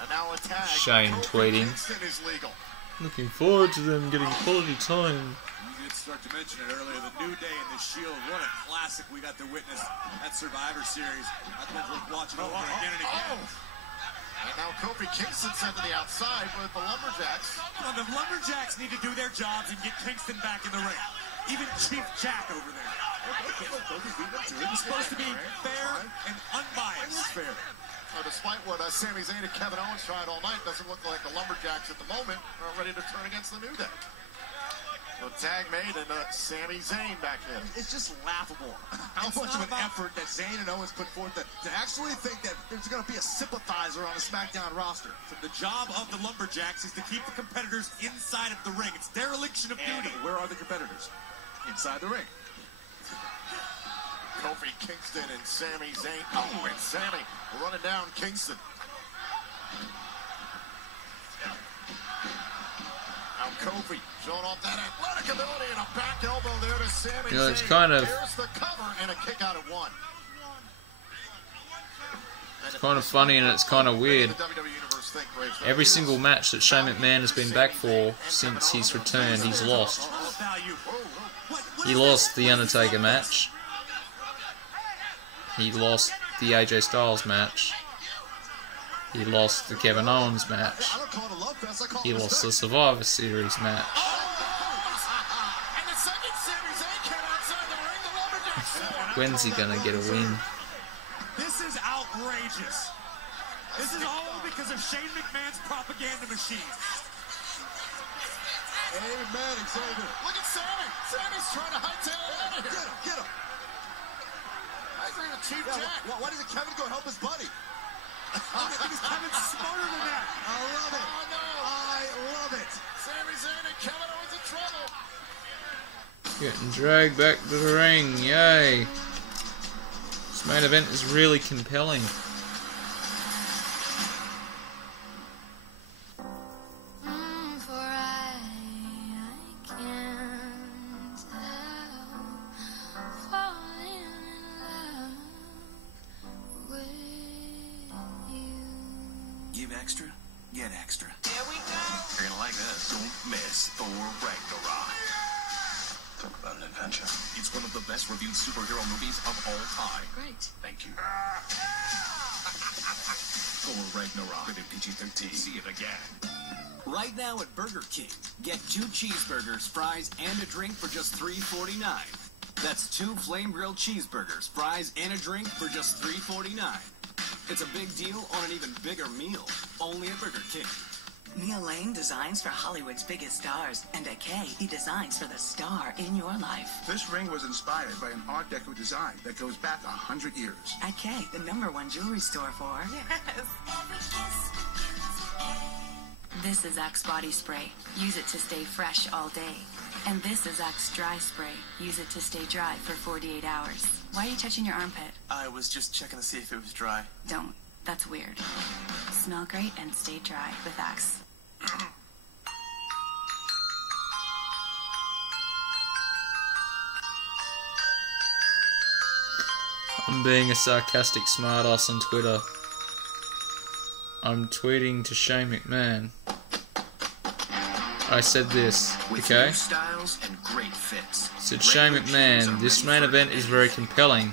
And now a tag. Shane tweeting. Is legal. Looking forward to them getting quality time. You did start to mention it earlier. The New Day and the Shield. What a classic we got to witness at Survivor Series. I've been watching over again and again. And now Kofi Kingston sent to the outside with the Lumberjacks. Well, the Lumberjacks need to do their jobs and get Kingston back in the ring. Even Chief Jack over there. He's supposed to be fair and unbiased. Fair. Despite what Sami Zayn and Kevin Owens tried all night, doesn't look like the Lumberjacks at the moment are ready to turn against the New Day. So tag made and Sami Zayn back in. It's just laughable how much of an effort that Zayn and Owens put forth to actually think that there's going to be a sympathizer on the SmackDown roster. So the job of the Lumberjacks is to keep the competitors inside of the ring. It's dereliction of duty. Where are the competitors? Inside the ring. Kofi Kingston and Sami Zayn. Oh, and Sami running down Kingston. Now Kofi showing off that athletic ability and a back elbow there to Sami Zayn. It's kind of... There's the cover and a kick out at one. It's kind of funny and it's kind of weird. Every single match that Shane McMahon has been back for since he's returned, he's lost. He lost the Undertaker match. He lost the AJ Styles match. He lost the Kevin Owens match. He lost the Survivor Series match. When's he gonna get a win? This is outrageous. This is all because of Shane McMahon's propaganda machine. Amen, Xavier. Look at Sami. Sami's trying to hightail it out of here. Get him. I agree with Chief Jack. Why doesn't Kevin go help his buddy? Because Kevin's smarter than that. I love it. Oh, no. I love it. Sami Zayn and Kevin Owens in trouble. Getting dragged back to the ring. Yay. This main event is really compelling. Give extra, get extra. Here we go. You're gonna like this. Don't miss Thor Ragnarok. Talk about an adventure. It's one of the best reviewed superhero movies of all time. Great. Thank you. Thor Ragnarok. Rated PG-13. See it again. Right now at Burger King, get 2 cheeseburgers, fries, and a drink for just $3.49. That's 2 flame grilled cheeseburgers, fries, and a drink for just $3.49. It's a big deal on an even bigger meal, only at Burger King. Neil Lane designs for Hollywood's biggest stars, and at Kay, he designs for the star in your life. This ring was inspired by an Art Deco design that goes back 100 years. At Kay, the #1 jewelry store for... Yes. This is Axe body spray. Use it to stay fresh all day. And this is Axe dry spray. Use it to stay dry for 48 hours. Why are you touching your armpit? I was just checking to see if it was dry. Don't. That's weird. Smell great and stay dry with Axe. I'm being a sarcastic smartass on Twitter. I'm tweeting to Shane McMahon. I said this, okay? Styles and great fits. Said Shane McMahon, this main event is very compelling,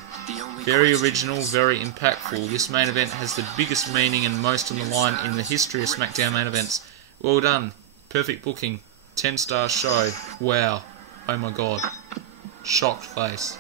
very original, very impactful. This main event has the biggest meaning and most on the line in the history of SmackDown main events. Well done. Perfect booking. 10-star show. Wow. Oh my god. Shocked face.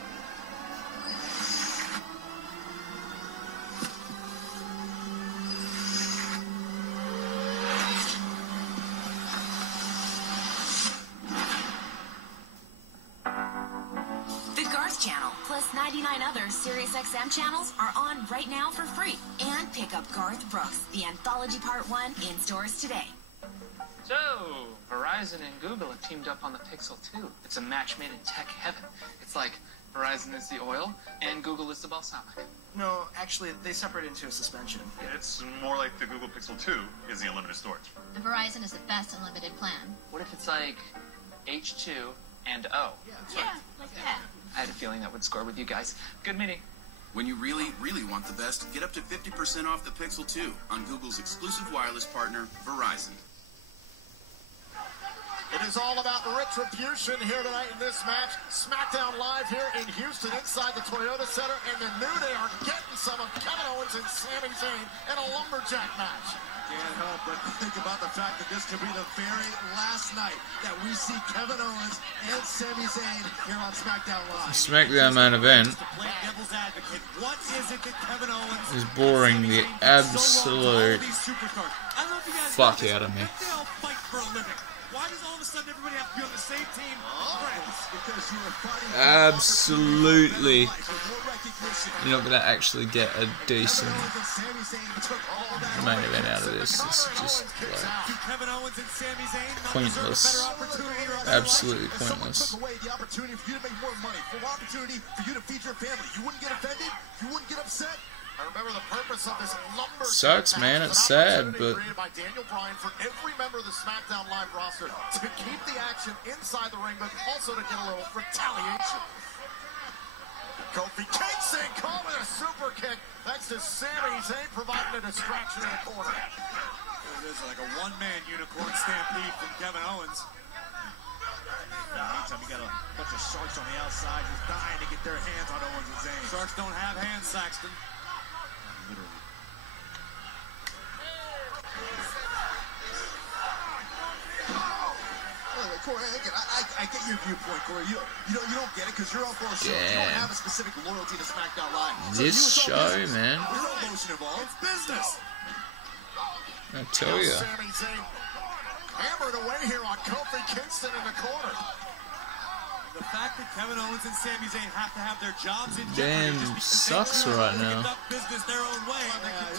Plus 99 other SiriusXM channels are on right now for free. And pick up Garth Brooks, The Anthology Part 1, in stores today. So, Verizon and Google have teamed up on the Pixel 2. It's a match made in tech heaven. It's like Verizon is the oil and Google is the balsamic. No, actually, they separate into a suspension. It's more like the Google Pixel 2 is the unlimited storage. The Verizon is the best unlimited plan. What if it's like H2 and O? Yeah, like that. I had a feeling that would score with you guys. Good meeting. When you really, really want the best, get up to 50% off the Pixel 2 on Google's exclusive wireless partner, Verizon. It is all about retribution here tonight in this match. Smackdown Live here in Houston inside the Toyota Center. And the New Day are getting some of Kevin Owens and Sami Zayn in a lumberjack match. Can't help but think about the fact that this could be the very last night that we see Kevin Owens and Sami Zayn here on Smackdown Live. Smackdown main event is boring the absolute fuck out of me. Why does all of a sudden everybody have to be on the same team? Because you are fighting. Absolutely. You're not going to actually get a decent main event out of this. It's just like pointless. Absolutely pointless. The opportunity for you to make more money, for the opportunity for you to feed your family. You wouldn't get offended? You wouldn't get upset? I remember the purpose of this sucks, man. It's sad, but created by Daniel Bryan for every member of the SmackDown Live roster to keep the action inside the ring, but also to get a little retaliation. Kofi Kingston caught with a super kick thanks to Sami Zayn providing a distraction in the corner. It is like a one-man unicorn stampede from Kevin Owens. In the meantime, you got a bunch of sharks on the outside just dying to get their hands on Owens and Zayn. Sharks don't have hands, Saxton. Literally. Corey, I get your viewpoint, Corey. You don't get it because you're all full of shit. You don't have a specific loyalty to SmackDown Live. This show, man. There's no emotion involved. It's business. I tell ya. Sami Zayn hammered away here on Kofi Kingston in the corner. The fact that Kevin Owens and Sami Zayn have to have their jobs in damn sucks right now. Business their own way.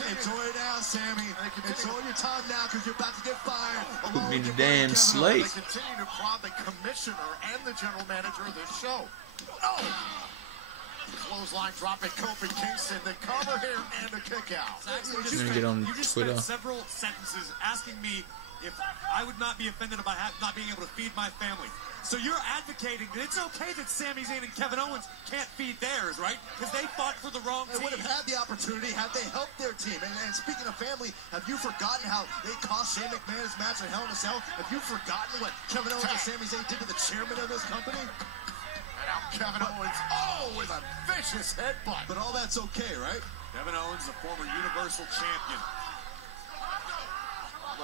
Enjoy it now, Sami. Enjoy your time now because you're about to get fired. Put me to damn sleep. They continue to prod the commissioner and the general manager of this show. No! Clothesline dropping Kofi Kingston. The cover here and a kick out. I'm gonna get on Twitter. You just spent several sentences asking me if I would not be offended by not being able to feed my family. So you're advocating that it's okay that Sami Zayn and Kevin Owens can't feed theirs, right? Because they fought for the wrong team. They would have had the opportunity had they helped their team. And speaking of family, have you forgotten how they cost Shane McMahon his match at Hell in a Cell? Have you forgotten what Kevin Owens and Sami Zayn did to the chairman of this company? And now Kevin Owens, with a vicious headbutt. But all that's okay, right? Kevin Owens, a former Universal Champion.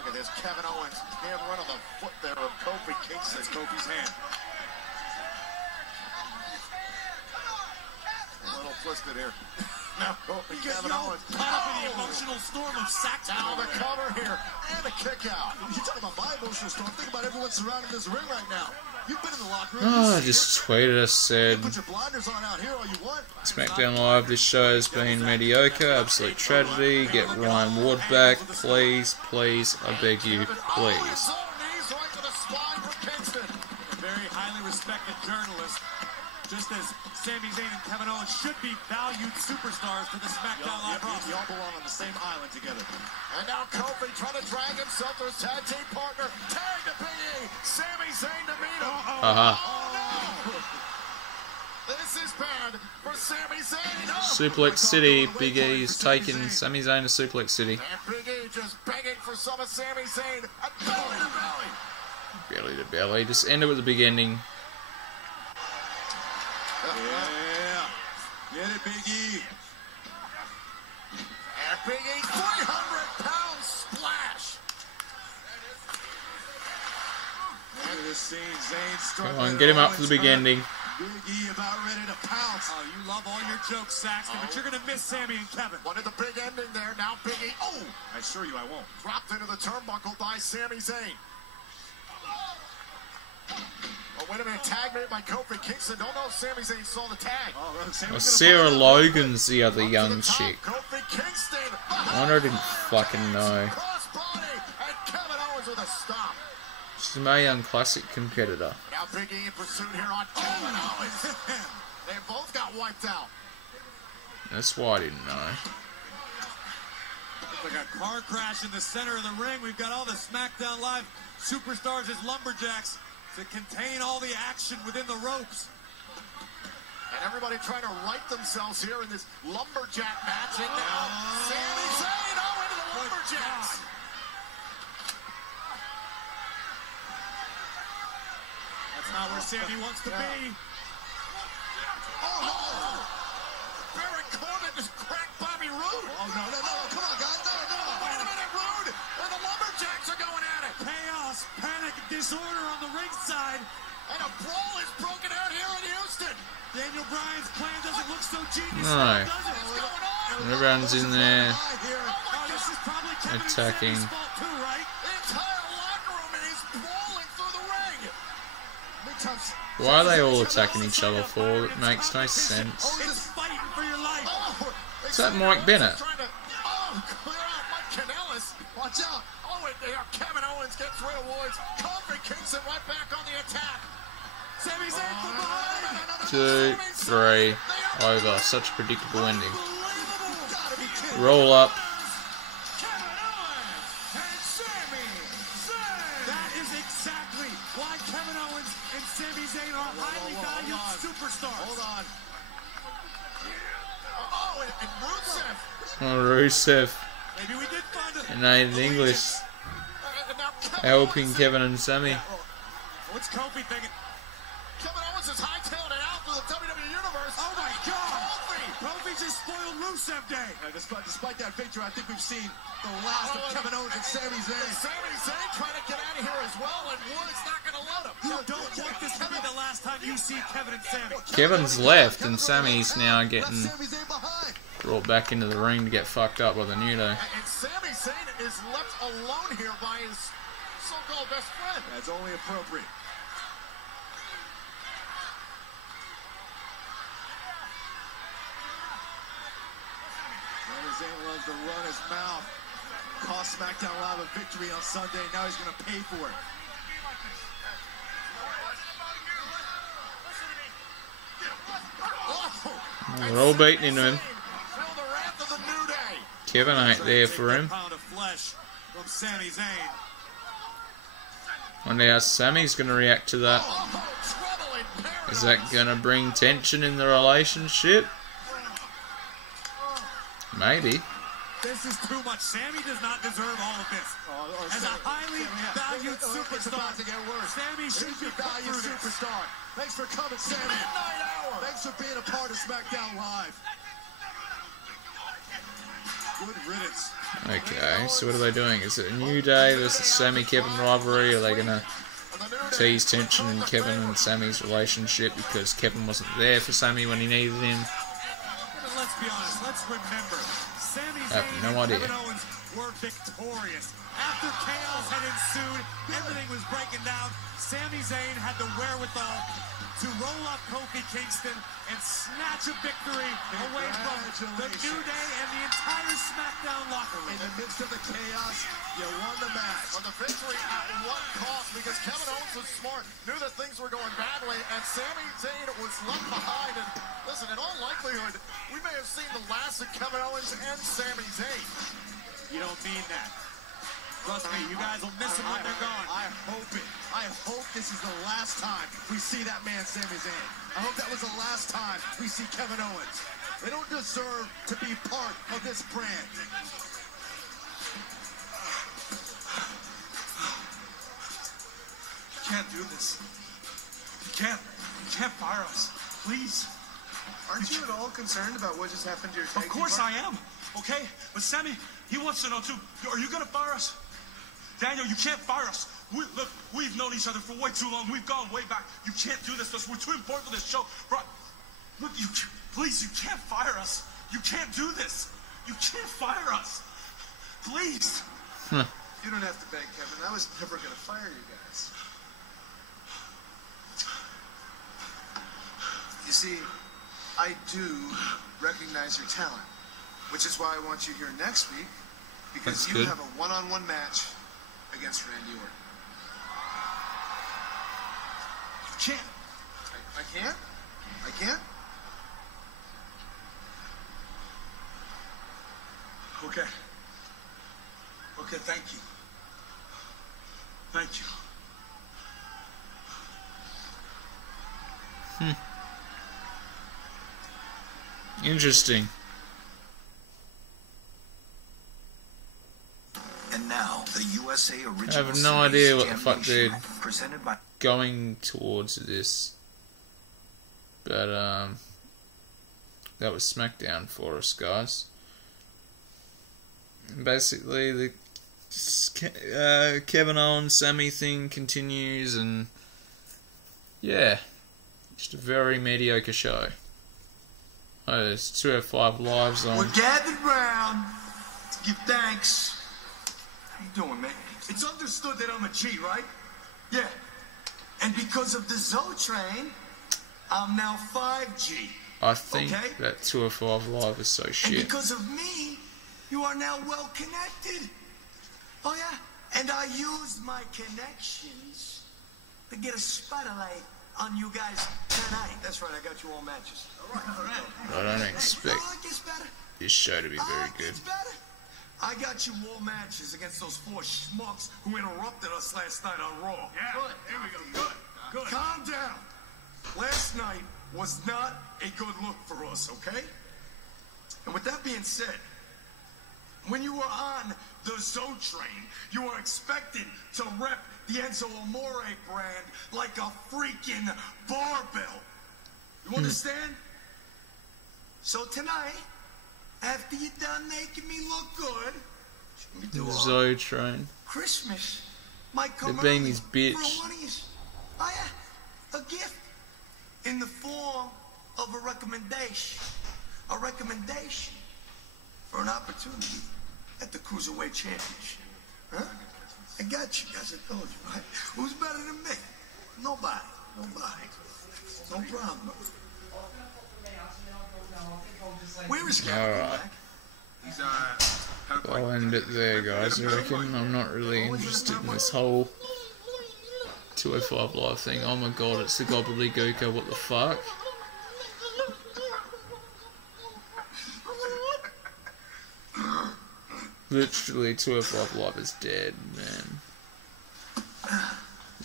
Look at this, Kevin Owens. Hand run on the foot there of Kofi Kingston. That's Kofi's hand. A little twisted here. Now Kofi, Kevin Owens. Caught up in the emotional storm of sack. Down the cover here. And a kick out. You're talking about my emotional storm. Think about everyone surrounding this ring right now. You've been in the locker room. Oh, I just tweeted, I said, Put your blinders on out here all you want. Smackdown Live, this show has been mediocre, absolute tragedy. Get Ryan Ward back, please, please, I beg you, please. Very highly respected journalist. Just as Sami Zayn and Kevin Owens should be valued superstars for the Smackdown Live roster. Y'all belong on the same island together. And now Kofi trying to drag himself to his tag team partner. Tag to Big E. Sami Zayn to meet him. Haha. Oh, no. This is bad for Sami Zayn. Suplex City, Big E is taking Sami Zayn to Suplex City. And Big E just begging for some of Sami Zayn. A belly to belly. Belly to belly. Just end it with a big ending. Yeah. Get it, Big E. And Big E, 300-pound splash. Look at this scene. Zayn struggling. Come on, get him up for the big ending. Big E about ready to pounce. Oh, you love all your jokes, Saxton, but you're going to miss Sami and Kevin. Wanted the big ending there. Now Big E. Oh! I assure you I won't. Dropped into the turnbuckle by Sami Zayn. Oh, wait a minute. Tag made by Kofi Kingston. Don't know if Sami Zayn saw the tag. Well, Sarah Logan's the other young chick. Kofi Kingston. I didn't fucking know. Crossbody. And Kevin Owens with a stop. She's my young classic competitor. Now Big E in pursuit here on Kevin Owens. They both got wiped out. That's why I didn't know. Looks like a car crash in the center of the ring. We've got all the Smackdown Live superstars as lumberjacks to contain all the action within the ropes. And everybody trying to right themselves here in this lumberjack match. And now Sami Zayn into the lumberjacks. That's not where Sami wants to be. Oh! Baron Corbin just cracked Bobby Roode. Oh, no. Come on, guys. No. Wait a minute, Roode. And the lumberjacks are going at it. Chaos, panic, disorder on the ringside. And a brawl is broken out here in Houston. Daniel Bryan's plan doesn't look so genius. No. Does it? What's going on? Everyone's in there This is probably Kevin and attacking. Sami's fault too, right? The entire locker room is brawling through the ring. Why are they all attacking each other for? It makes no sense. It's fighting for your life. Is that Mike Bennett? Clear out Mike Kanellis. Watch out. Oh, and there Kevin Owens gets rid of Woods. Kofi Kingston right back on the attack. Sami Zayn from behind. 2, 3, over. Such a predictable ending. Roll up. That is exactly why Kevin Owens and Sami Zayn are highly valued superstars. Hold on. Oh, and Rusev. Oh, Rusev. Maybe we did find it. And they in English. Helping Kevin and Sami. What's Kofi thinking? Kevin Owens is hightailed it out through the WWE Universe. Oh my God! Kofi just spoiled Rusev Day. Despite that victory, I think we've seen the last of Kevin Owens and Sami Zayn. Sami Zayn trying to get out of here as well, and Woods not going to let him. You don't want this to be the last time you see Kevin and Sami. Kevin's left, and Sami's now getting brought back into the ring to get fucked up by the New Day. And Sami Zayn is left alone here by his so-called best friend. That's only appropriate. Sami Zayn loves to run his mouth. Cost SmackDown Live a victory on Sunday. Now he's going to pay for it. They're all beating into him. Kevin ain't there for him. Pound of flesh from Sami Zayn. Wonder how Sami's going to react to that. Is that going to bring tension in the relationship? Maybe. This is too much. Sami does not deserve all of this. As a highly valued superstar, Sami should be valued superstar. Thanks for coming, Sami. Thanks for being a part of SmackDown Live. Good riddance. Okay, so what are they doing? Is it a New Day versus Sammy Kevin rivalry? Are they gonna tease tension in Kevin and Sammy's relationship because Kevin wasn't there for Sammy when he needed him? Let's be honest. Let's remember, Sami I have Zayn no and idea. Kevin Owens were victorious. After chaos had ensued, everything was breaking down. Sami Zayn had the wherewithal to roll up Kofi Kingston and snatch a victory away from the New Day and the entire Smackdown locker room. In the midst of the chaos, you won the match. But the victory at what cost? Because Kevin Owens was smart, knew that things were going badly, and Sami Zayn was left behind. And listen, in all likelihood, we may have seen the last of Kevin Owens and Sami Zayn. You don't mean that. Trust me, you guys will miss them when they're gone. I hope it. I hope this is the last time we see that man, Sami Zayn. I hope that was the last time we see Kevin Owens. They don't deserve to be part of this brand. You can't do this. You can't fire us. Please. Aren't you at all concerned about what just happened to your tag Of course I am. Okay? But Sammy, he wants to know too. Are you gonna fire us? Daniel, you can't fire us. Look, we've known each other for way too long. We've gone way back. You can't do this to us. We're too important for this show. Bro, look, please, you can't fire us. You can't do this. You can't fire us. Please. You don't have to beg, Kevin. I was never going to fire you guys. You see, I do recognize your talent, which is why I want you here next week, because you have a one-on-one match against Randy Orton. You can't. I can't? I can't? Okay. Okay, thank you. Thank you. Interesting. And now, the USA Original I have no idea what the fuck they're presented by going towards this. But, that was Smackdown for us, guys. Basically, the Kevin Owens, Sammy thing continues, and yeah, just a very mediocre show. Oh, there's 205 lives on. We're gathered round to give thanks. How you doing, man? It's understood that I'm a G, right? Yeah. And because of the Zoe train, I'm now 5G. I think that 205 live is so shit. And because of me, you are now well connected. Oh yeah? And I used my connections to get a spotlight on you guys tonight. That's right, I got you all matches. All right. I don't expect this show to be very good. I got you all matches against those 4 schmucks who interrupted us last night on Raw. Yeah, Good. here we go. Good. Calm down. Last night was not a good look for us, okay? And with that being said, when you were on the Zoe train, you were expected to rep the Enzo Amore brand like a freaking barbell. You understand? So tonight, after you're done making me look good, The Zoe train. Christmas might come They're being early his for bitch. one of yous. Oh yeah, a gift in the form of a recommendation. A recommendation for an opportunity at the Cruiserweight Championship. Huh? I got you guys, I told you, right? Who's better than me? Nobody. No problem. Where is Alright. He's I'll end it there, guys. I reckon I'm not really interested in this whole 205 live thing. Oh my god, it's the gobbledygooker. What the fuck? Literally, 205 live is dead, man.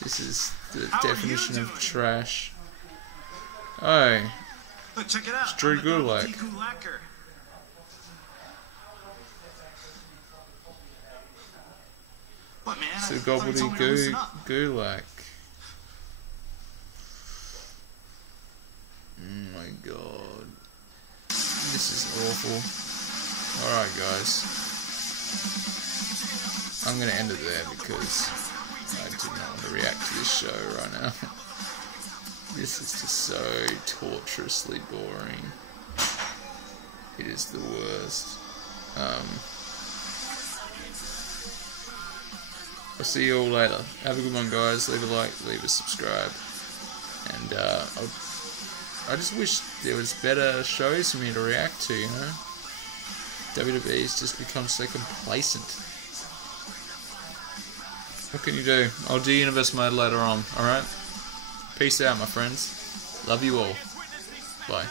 This is the definition of trash. Oh, Look, check it out. it's Drew Gulak. What, man? It's the I thought you told me to listen up. Gulak. Oh my god. This is awful. Alright guys, I'm going to end it there because I do not want to react to this show right now. This is just so torturously boring. It is the worst. I'll see you all later. Have a good one guys, leave a like, leave a subscribe. And I just wish there was better shows for me to react to, you know? WWE's just become so complacent. What can you do? I'll do Universe Mode later on, alright? Peace out, my friends. Love you all. Bye.